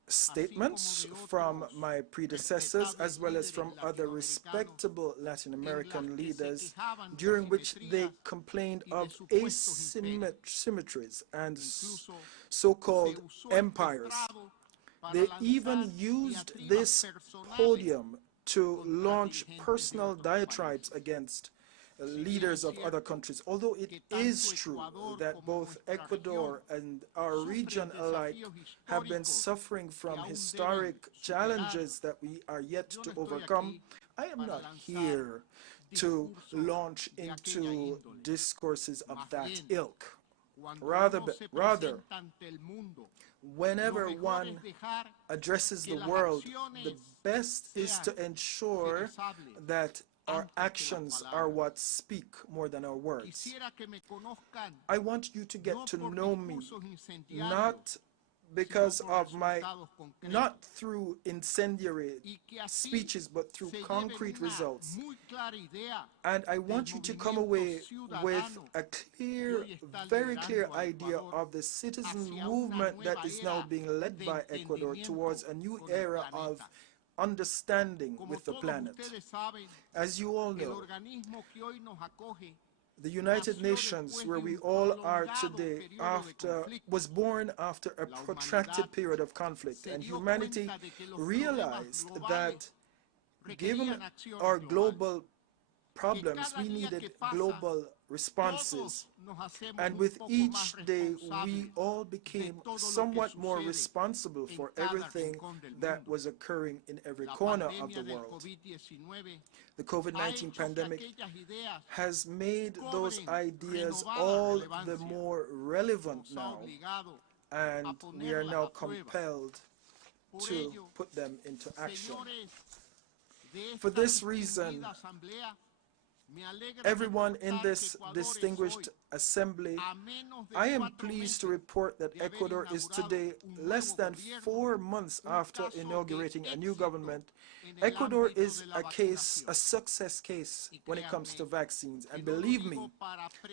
statements from my predecessors as well as from other respectable Latin American leaders during which they complained of asymmetries and so-called empires. They even used this podium to launch personal diatribes against leaders of other countries, although it is true that both Ecuador and our region alike have been suffering from historic challenges that we are yet to overcome. I am not here to launch into discourses of that ilk. Rather, whenever one addresses the world, the best is to ensure that our actions are what speak more than our words. I want you to get to know me, not because of not through incendiary speeches, but through concrete results. And I want you to come away with a clear, very clear idea of the citizen movement that is now being led by Ecuador towards a new era of understanding with the planet. As you all know, the United Nations, where we all are today, was born after a protracted period of conflict, and humanity realized that given our global problems, we needed global responses. And with each day, we all became somewhat more responsible for everything that was occurring in every corner of the world. The COVID-19 pandemic has made those ideas all the more relevant now, and we are now compelled to put them into action. For this reason, everyone in this distinguished assembly, I am pleased to report that Ecuador is today, less than 4 months after inaugurating a new government. Ecuador is a success case when it comes to vaccines. And believe me,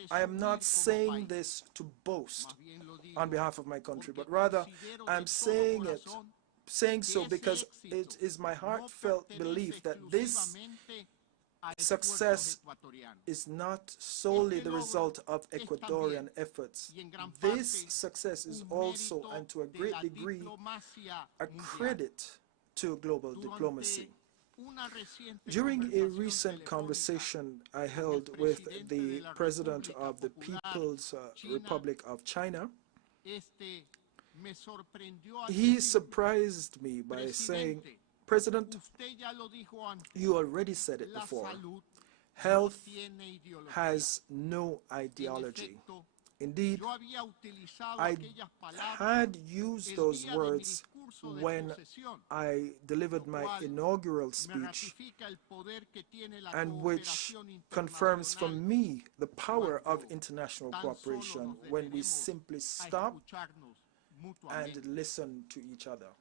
I am not saying this to boast on behalf of my country, but rather I'm saying so because it is my heartfelt belief that this success is not solely the result of Ecuadorian efforts. This success is also, and to a great degree, a credit to global diplomacy. During a recent conversation I held with the President of the People's Republic of China, he surprised me by saying, "President, you already said it before. Health has no ideology." Indeed, I had used those words when I delivered my inaugural speech, and which confirms for me the power of international cooperation when we simply stop and listen to each other.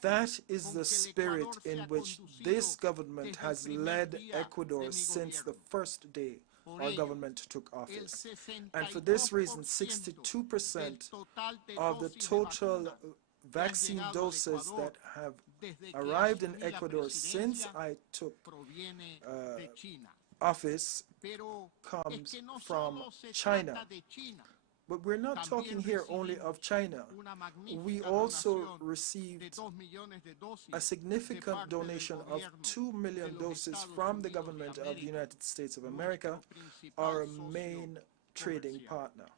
That is the spirit in which this government has led Ecuador since the first day our government took office. And for this reason, 62% of the total vaccine doses that have arrived in Ecuador since I took office comes from China. But we're not talking here only of China. We also received a significant donation of 2 million doses from the government of the United States of America, our main trading partner.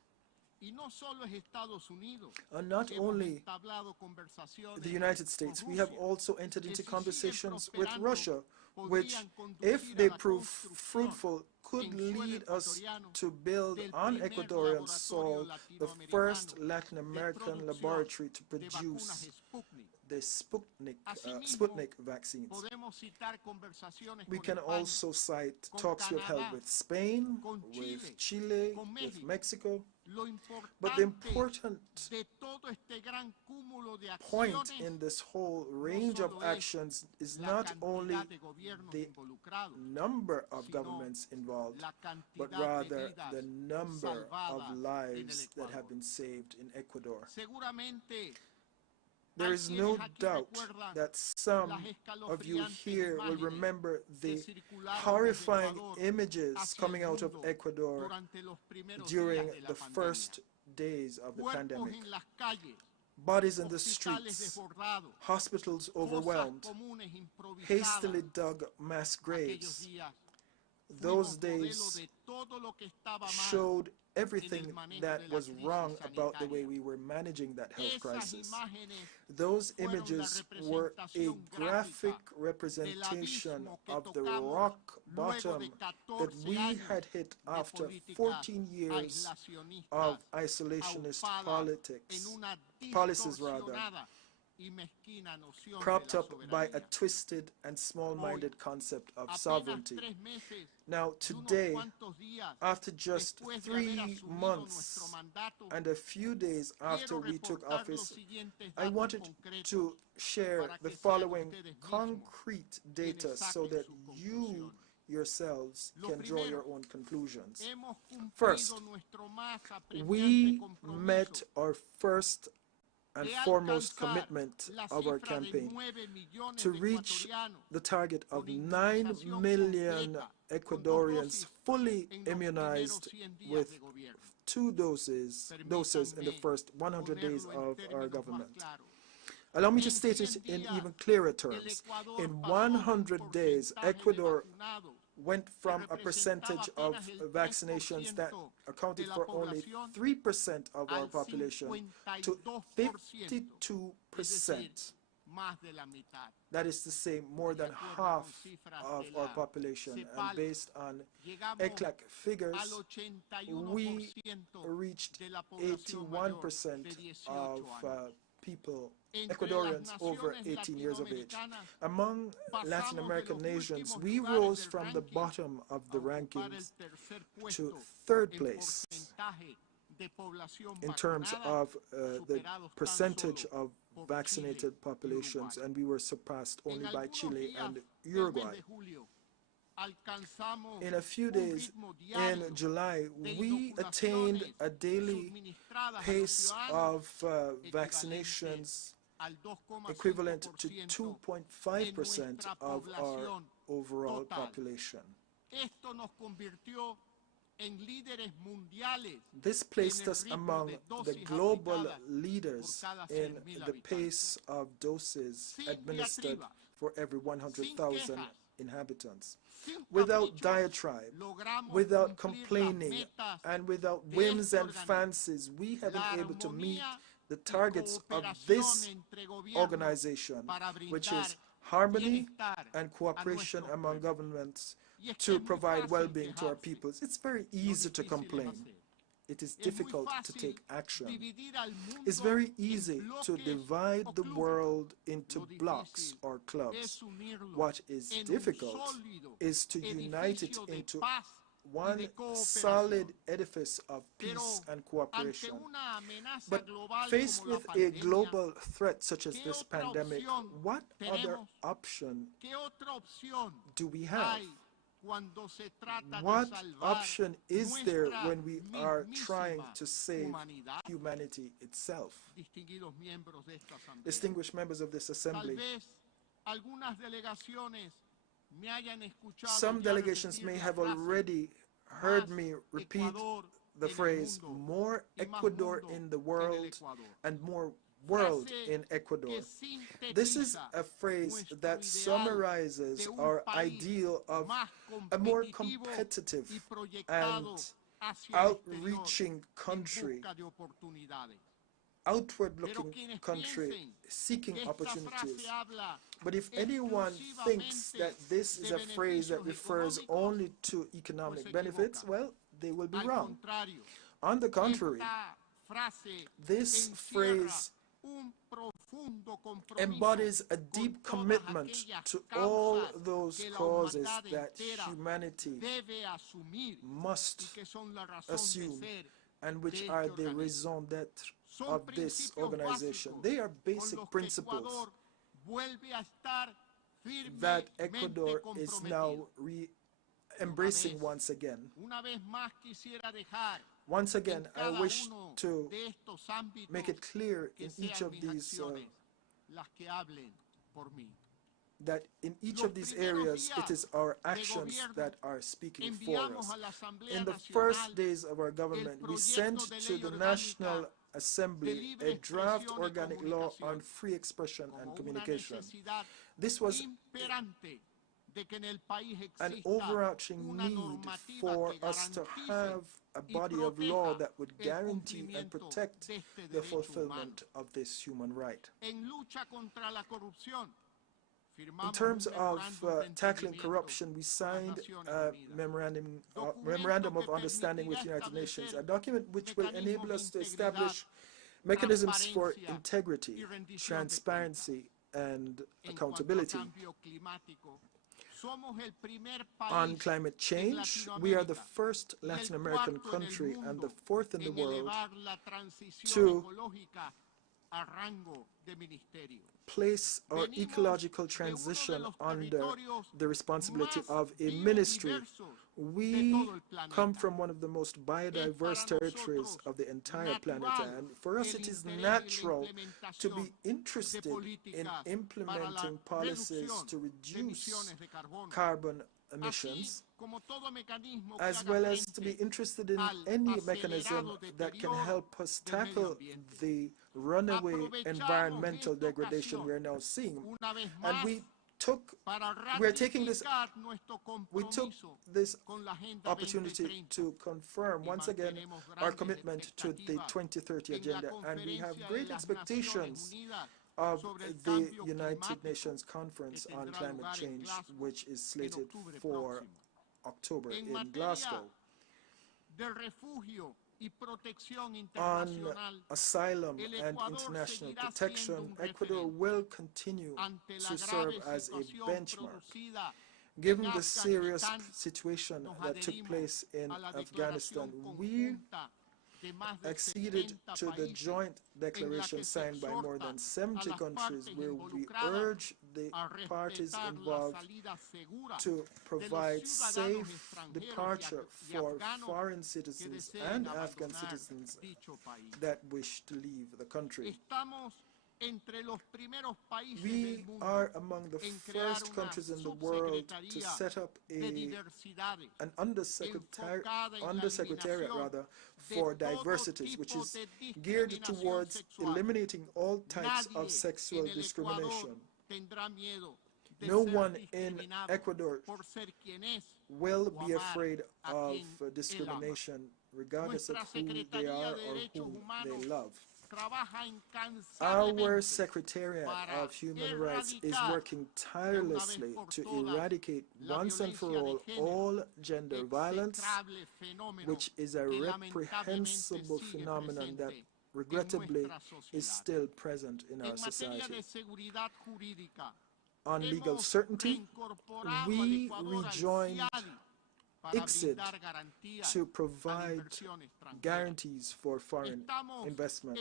And not only the United States, we have also entered into conversations with Russia, which, if they prove fruitful, could lead us to build on Ecuadorian soil the first Latin American laboratory to produce the Sputnik vaccines. We can also cite talks we've held with Spain, with Chile, with Mexico. But the important point in this whole range of actions is not only the number of governments involved, but rather the number of lives that have been saved in Ecuador. There is no doubt that some of you here will remember the horrifying images coming out of Ecuador during the first days of the pandemic. Bodies in the streets, hospitals overwhelmed, hastily dug mass graves. Those days showed everything that was wrong about the way we were managing that health crisis. Those images were a graphic representation of the rock bottom that we had hit after 14 years of isolationist policies, propped up by a twisted and small-minded concept of sovereignty. Now, today, after just 3 months and a few days after we took office, I wanted to share the following concrete data so that you yourselves can draw your own conclusions. First, we met our first and foremost commitment of our campaign to reach the target of 9 million Ecuadorians fully immunized with 2 doses in the first 100 days of our government. Allow me to state it in even clearer terms. In 100 days, Ecuador went from a percentage of vaccinations that accounted for only 3% of our population to 52%. That is to say, more than half of our population. And based on ECLAC figures, we reached 81% of people, Ecuadorians over 18 years of age. Among Latin American nations, we rose from the bottom of the rankings to third place in terms of the percentage of vaccinated populations, and we were surpassed only by Chile and Uruguay. In a few days, in July, we attained a daily pace of vaccinations equivalent to 2.5% of our overall population. This placed us among the global leaders in the pace of doses administered for every 100,000 inhabitants. Without diatribe, without complaining, and without whims and fancies, we have been able to meet the targets of this organization, which is harmony and cooperation among governments to provide well-being to our peoples. It's very easy to complain. It is difficult to take action. It's very easy to divide the world into blocks or clubs. What is difficult is to unite it into one solid edifice of peace and cooperation. But faced with a global threat such as this pandemic, what other option do we have? What option is there when we are trying to save humanity itself? Distinguished members of this assembly, some delegations may have already heard me repeat the phrase, more Ecuador in the world and more world in Ecuador. This is a phrase that summarizes our ideal of a more competitive and outreaching country, outward-looking country seeking opportunities. But if anyone thinks that this is a phrase that refers only to economic benefits, well, they will be wrong. On the contrary, this phrase embodies a deep commitment to all those causes that humanity must assume and which are the raison d'etre of this organization. They are basic principles that Ecuador is now embracing once again. Once again, I wish to make it clear in each of these that in each of these areas, it is our actions that are speaking for us. In the first days of our government, we sent to the National Assembly a draft organic law on free expression and communication. This was an overarching need for us to have a body of law that would guarantee and protect the fulfillment of this human right. In terms of tackling corruption, we signed a memorandum of understanding with the United Nations, a document which will enable us to establish mechanisms for integrity, transparency, and accountability. On climate change, we are the first Latin American country and the fourth in the world to place our ecological transition under the responsibility of a ministry. We come from one of the most biodiverse territories of the entire planet, and for us it is natural to be interested in implementing policies to reduce carbon emissions, as well as to be interested in any mechanism that can help us tackle the runaway environmental degradation we are now seeing. And we we took this opportunity to confirm once again our commitment to the 2030 agenda, and we have great expectations of the United Nations Conference on Climate Change, which is slated for October in Glasgow. On asylum and international protection, Ecuador will continue to serve as a benchmark. Given the serious situation that took place in Afghanistan, we acceded to the joint declaration signed by more than 70 countries, where we urge the parties involved to provide safe departure for foreign citizens and Afghan citizens that wish to leave the country. We are among the first countries in the world to set up an undersecretariat for diversities, which is geared towards eliminating all types of sexual discrimination. No one in Ecuador will be afraid of discrimination, regardless of who they are or whom they love. Our Secretariat of Human Rights is working tirelessly to eradicate once and for all gender violence, which is a reprehensible phenomenon that regrettably is still present in our society. On legal certainty, we rejoined ICSID to provide guarantees for foreign investment.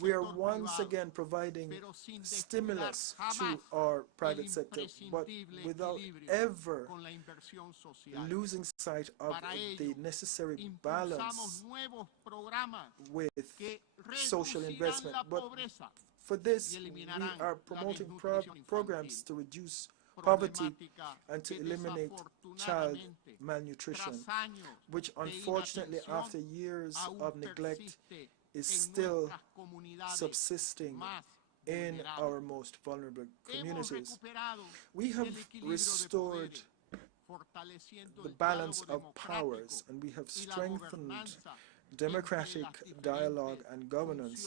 We are once again providing stimulus to our private sector, but without ever losing sight of the necessary balance with social investment. But for this, we are promoting programs to reduce poverty and to eliminate child malnutrition, which unfortunately after years of neglect is still subsisting in our most vulnerable communities. We have restored the balance of powers, and we have strengthened democratic dialogue and governance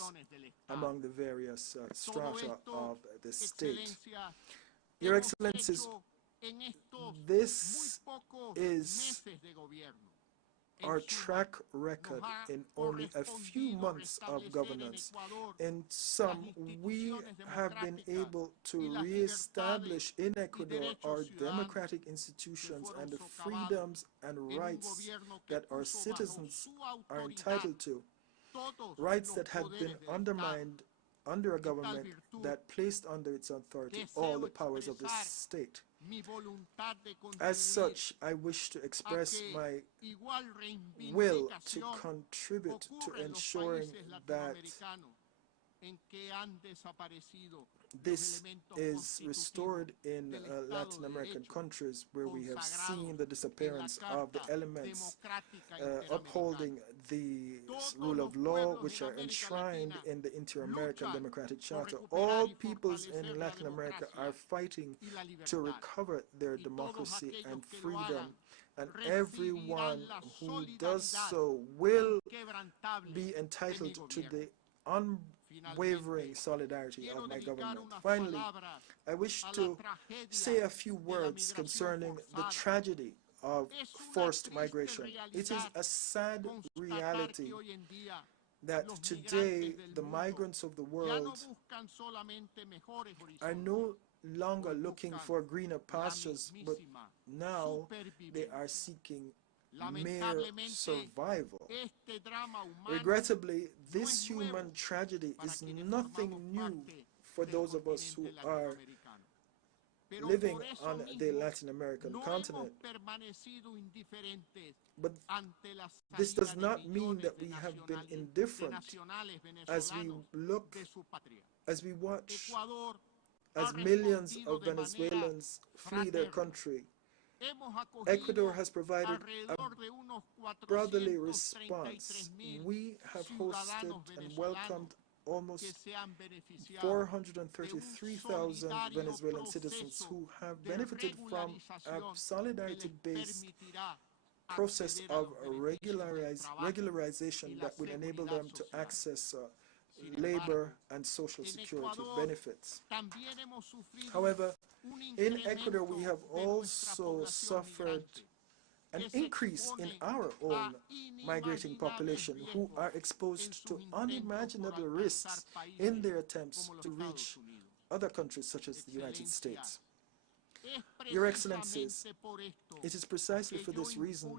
among the various strata of the state. Your Excellencies, this is our track record in only a few months of governance. In sum, we have been able to re-establish in Ecuador our democratic institutions and the freedoms and rights that our citizens are entitled to, rights that had been undermined under a government that placed under its authority all the powers of the state. As such, I wish to express my will to contribute to ensuring that this is restored in Latin American countries, where we have seen the disappearance of the elements upholding the rule of law, which are enshrined in the Inter-American Democratic Charter. All peoples in Latin America are fighting to recover their democracy and freedom, and everyone who does so will be entitled to the unwavering solidarity of my government. Finally, I wish to say a few words concerning the tragedy of forced migration. It is a sad reality that today the migrants of the world are no longer looking for greener pastures, but now they are seeking mere survival. Regrettably, this human tragedy is nothing new for those of us who are living on the Latin American continent. But this does not mean that we have been indifferent as we look, as we watch, as millions of Venezuelans flee their country. Ecuador has provided a brotherly response. We have hosted and welcomed almost 433,000 Venezuelan citizens who have benefited from a solidarity-based process of regularization that will enable them to access labor and social security benefits. However, in Ecuador, we have also suffered an increase in our own migrating population who are exposed to unimaginable risks in their attempts to reach other countries such as the United States. Your Excellencies, it is precisely for this reason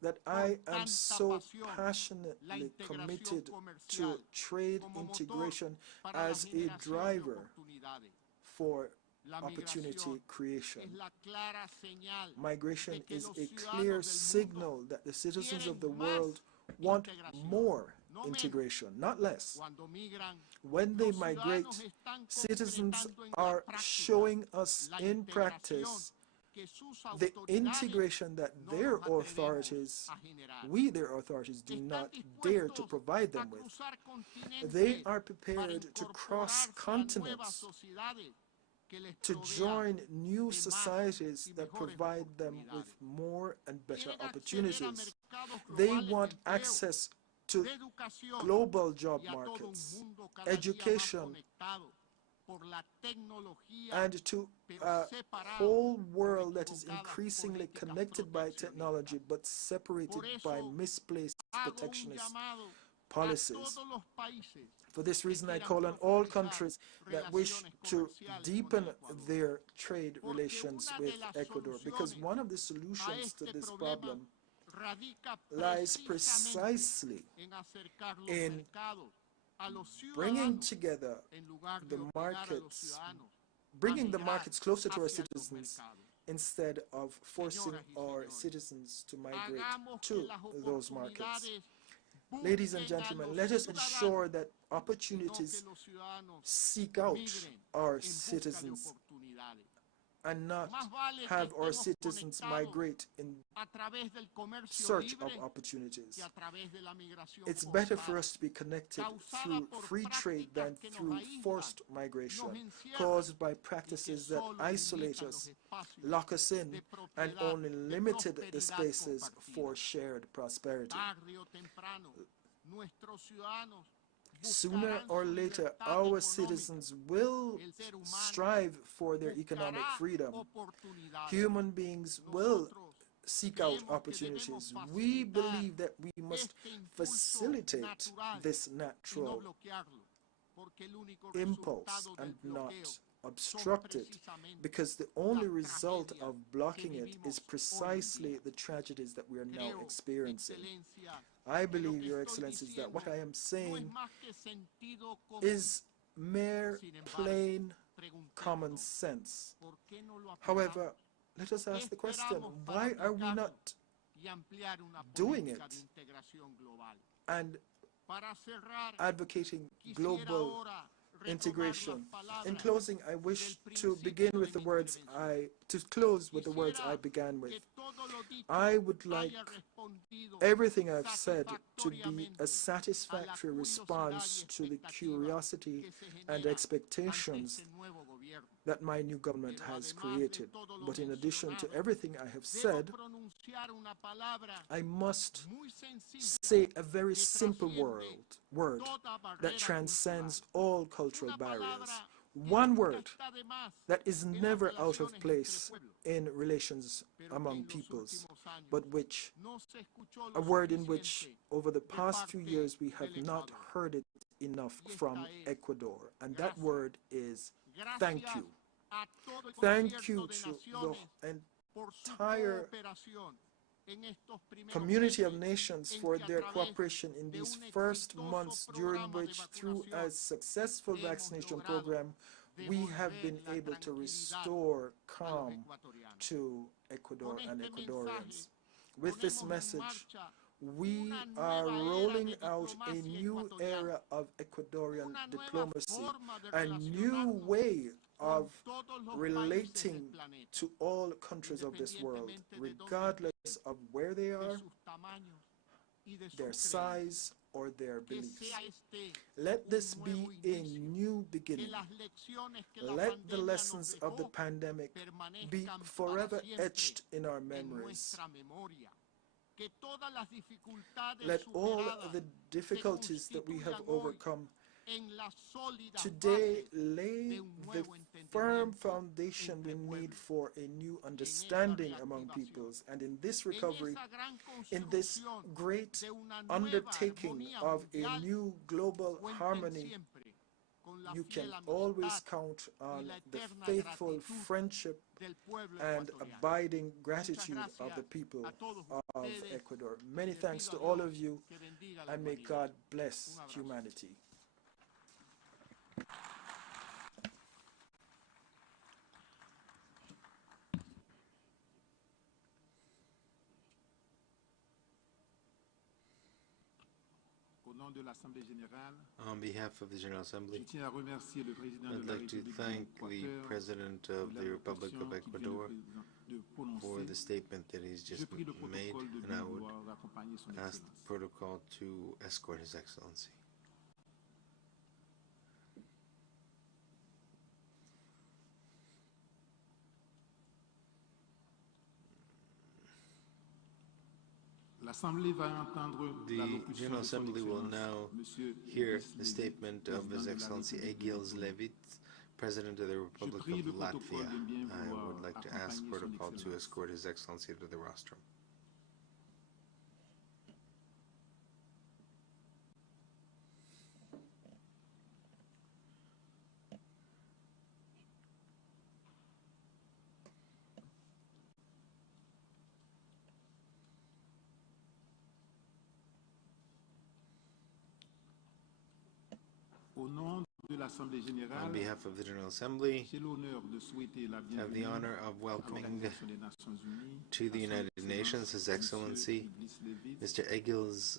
that I am so passionately committed to trade integration as a driver for opportunity creation. Migration is a clear signal that the citizens of the world want more integration, not less. When they migrate, citizens are showing us in practice the integration that their authorities, their authorities, do not dare to provide them with. They are prepared to cross continents to join new societies that provide them with more and better opportunities. They want access to global job markets, education, and to a whole world that is increasingly connected by technology but separated by misplaced protectionist policies. For this reason, I call on all countries that wish to deepen their trade relations with Ecuador, because one of the solutions to this problem lies precisely in bringing together the markets, bringing the markets closer to our citizens instead of forcing our citizens to migrate to those markets. Ladies and gentlemen, let us ensure that opportunities seek out our citizens and not have our citizens migrate in search of opportunities. It's better for us to be connected through free trade than through forced migration caused by practices that isolate us, lock us in, and only limited the spaces for shared prosperity. Sooner or later, our citizens will strive for their economic freedom. Human beings will seek out opportunities. We believe that we must facilitate this natural impulse and not obstruct it, because the only result of blocking it is precisely the tragedies that we are now experiencing. I believe, Your Excellencies, that what I am saying is mere plain common sense. However, let us ask the question, why are we not doing it and advocating global integration? In closing, I wish to close with the words I began with. I would like everything I've said to be a satisfactory response to the curiosity and expectations that my new government has created. But in addition to everything I have said, I must say a very simple word that transcends all cultural barriers. One word that is never out of place in relations among peoples, but a word in which over the past few years we have not heard it enough from Ecuador, and that word is thank you. Thank you to the entire community of nations for their cooperation in these first months, during which, through a successful vaccination program, we have been able to restore calm to Ecuador and Ecuadorians. With this message, we are rolling out a new era of Ecuadorian diplomacy, a new way of relating to all countries of this world, regardless of where they are, their size, or their beliefs. Let this be a new beginning. Let the lessons of the pandemic be forever etched in our memories. Let all the difficulties that we have overcome today lay the firm foundation we need for a new understanding among peoples. And in this recovery, in this great undertaking of a new global harmony, you can always count on the faithful friendship and abiding gratitude of the people of Ecuador. Many thanks to all of you, and may God bless humanity. On behalf of the General Assembly, I'd like to thank the President of the Republic of Ecuador for the statement that he's just made, and I would ask the protocol to escort His Excellency. The General Assembly will now hear the statement of His Excellency Egils Levits, President of the Republic of Latvia. I would like to ask protocol to escort His Excellency to the rostrum. On behalf of the General Assembly, I have the honor of welcoming to the United Nations His Excellency Mr. Egils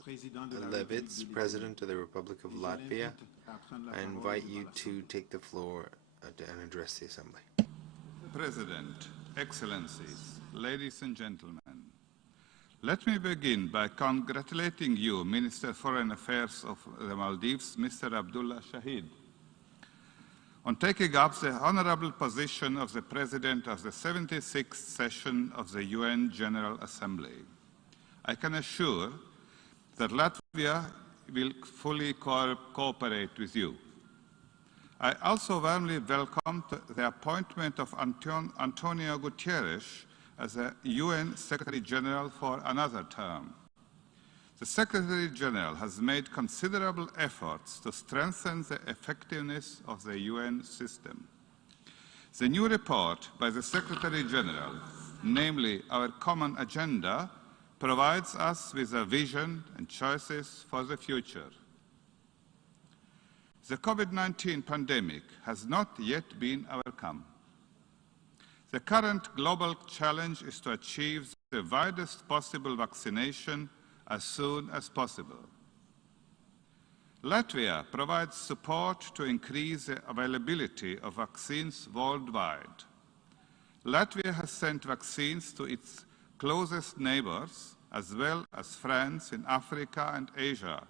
Levits, President of the Republic of Latvia. I invite you to take the floor and address the Assembly. President, Excellencies, ladies and gentlemen, let me begin by congratulating you, Minister of Foreign Affairs of the Maldives, Mr. Abdullah Shahid, on taking up the honorable position of the President of the 76th session of the UN General Assembly. I can assure that Latvia will fully cooperate with you. I also warmly welcome the appointment of Antonio Guterres as the UN Secretary General for another term. The Secretary General has made considerable efforts to strengthen the effectiveness of the UN system. The new report by the Secretary General, namely Our Common Agenda, provides us with a vision and choices for the future. The COVID-19 pandemic has not yet been overcome. The current global challenge is to achieve the widest possible vaccination as soon as possible. Latvia provides support to increase the availability of vaccines worldwide. Latvia has sent vaccines to its closest neighbors, as well as friends in Africa and Asia,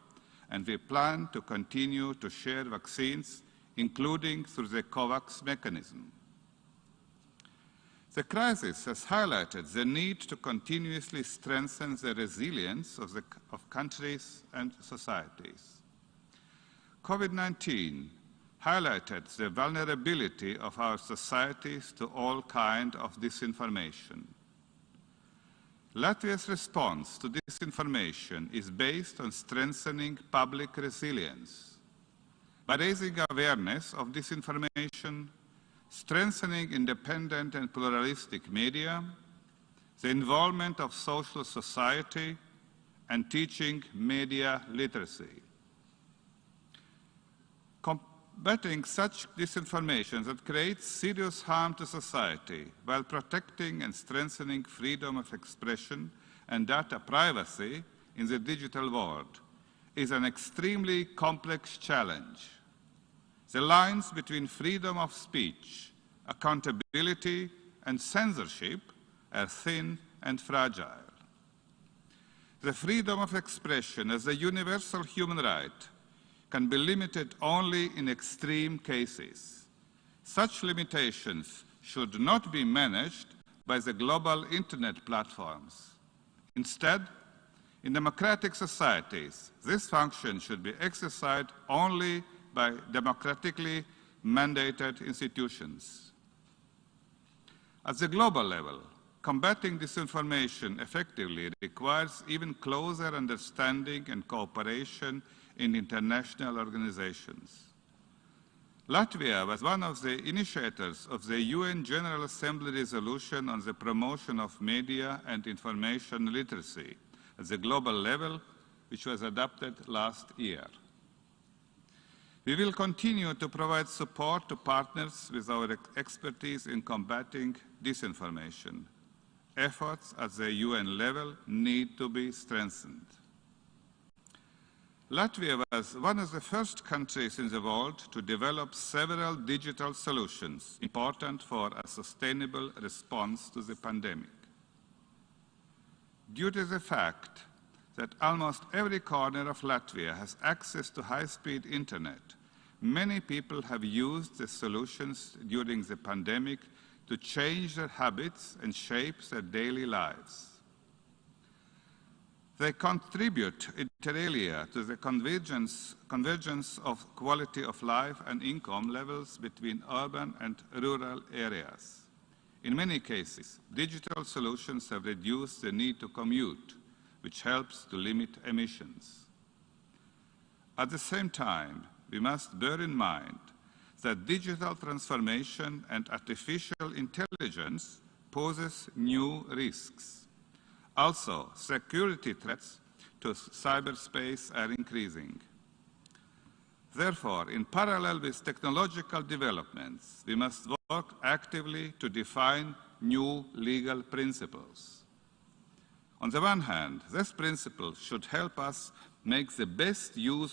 and we plan to continue to share vaccines, including through the COVAX mechanism. The crisis has highlighted the need to continuously strengthen the resilience of countries and societies. COVID-19 highlighted the vulnerability of our societies to all kinds of disinformation. Latvia's response to disinformation is based on strengthening public resilience. By raising awareness of disinformation, strengthening independent and pluralistic media, the involvement of social society, and teaching media literacy. Combating such disinformation that creates serious harm to society while protecting and strengthening freedom of expression and data privacy in the digital world is an extremely complex challenge. The lines between freedom of speech, accountability, and censorship are thin and fragile. the freedom of expression as a universal human right can be limited only in extreme cases. Such limitations should not be managed by the global internet platforms. Instead, in democratic societies, this function should be exercised only by democratically mandated institutions. At the global level, combating disinformation effectively requires even closer understanding and cooperation in international organizations. Latvia was one of the initiators of the UN General Assembly resolution on the promotion of media and information literacy at the global level, which was adopted last year. We will continue to provide support to partners with our expertise in combating disinformation. Efforts at the UN level need to be strengthened. Latvia was one of the first countries in the world to develop several digital solutions important for a sustainable response to the pandemic. Due to the fact that almost every corner of Latvia has access to high-speed internet, many people have used the solutions during the pandemic to change their habits and shape their daily lives. They contribute, inter alia, to the convergence of quality of life and income levels between urban and rural areas. In many cases, digital solutions have reduced the need to commute, which helps to limit emissions. At the same time, we must bear in mind that digital transformation and artificial intelligence poses new risks. Also, security threats to cyberspace are increasing. Therefore, in parallel with technological developments, we must work actively to define new legal principles. On the one hand, this principle should help us make the best use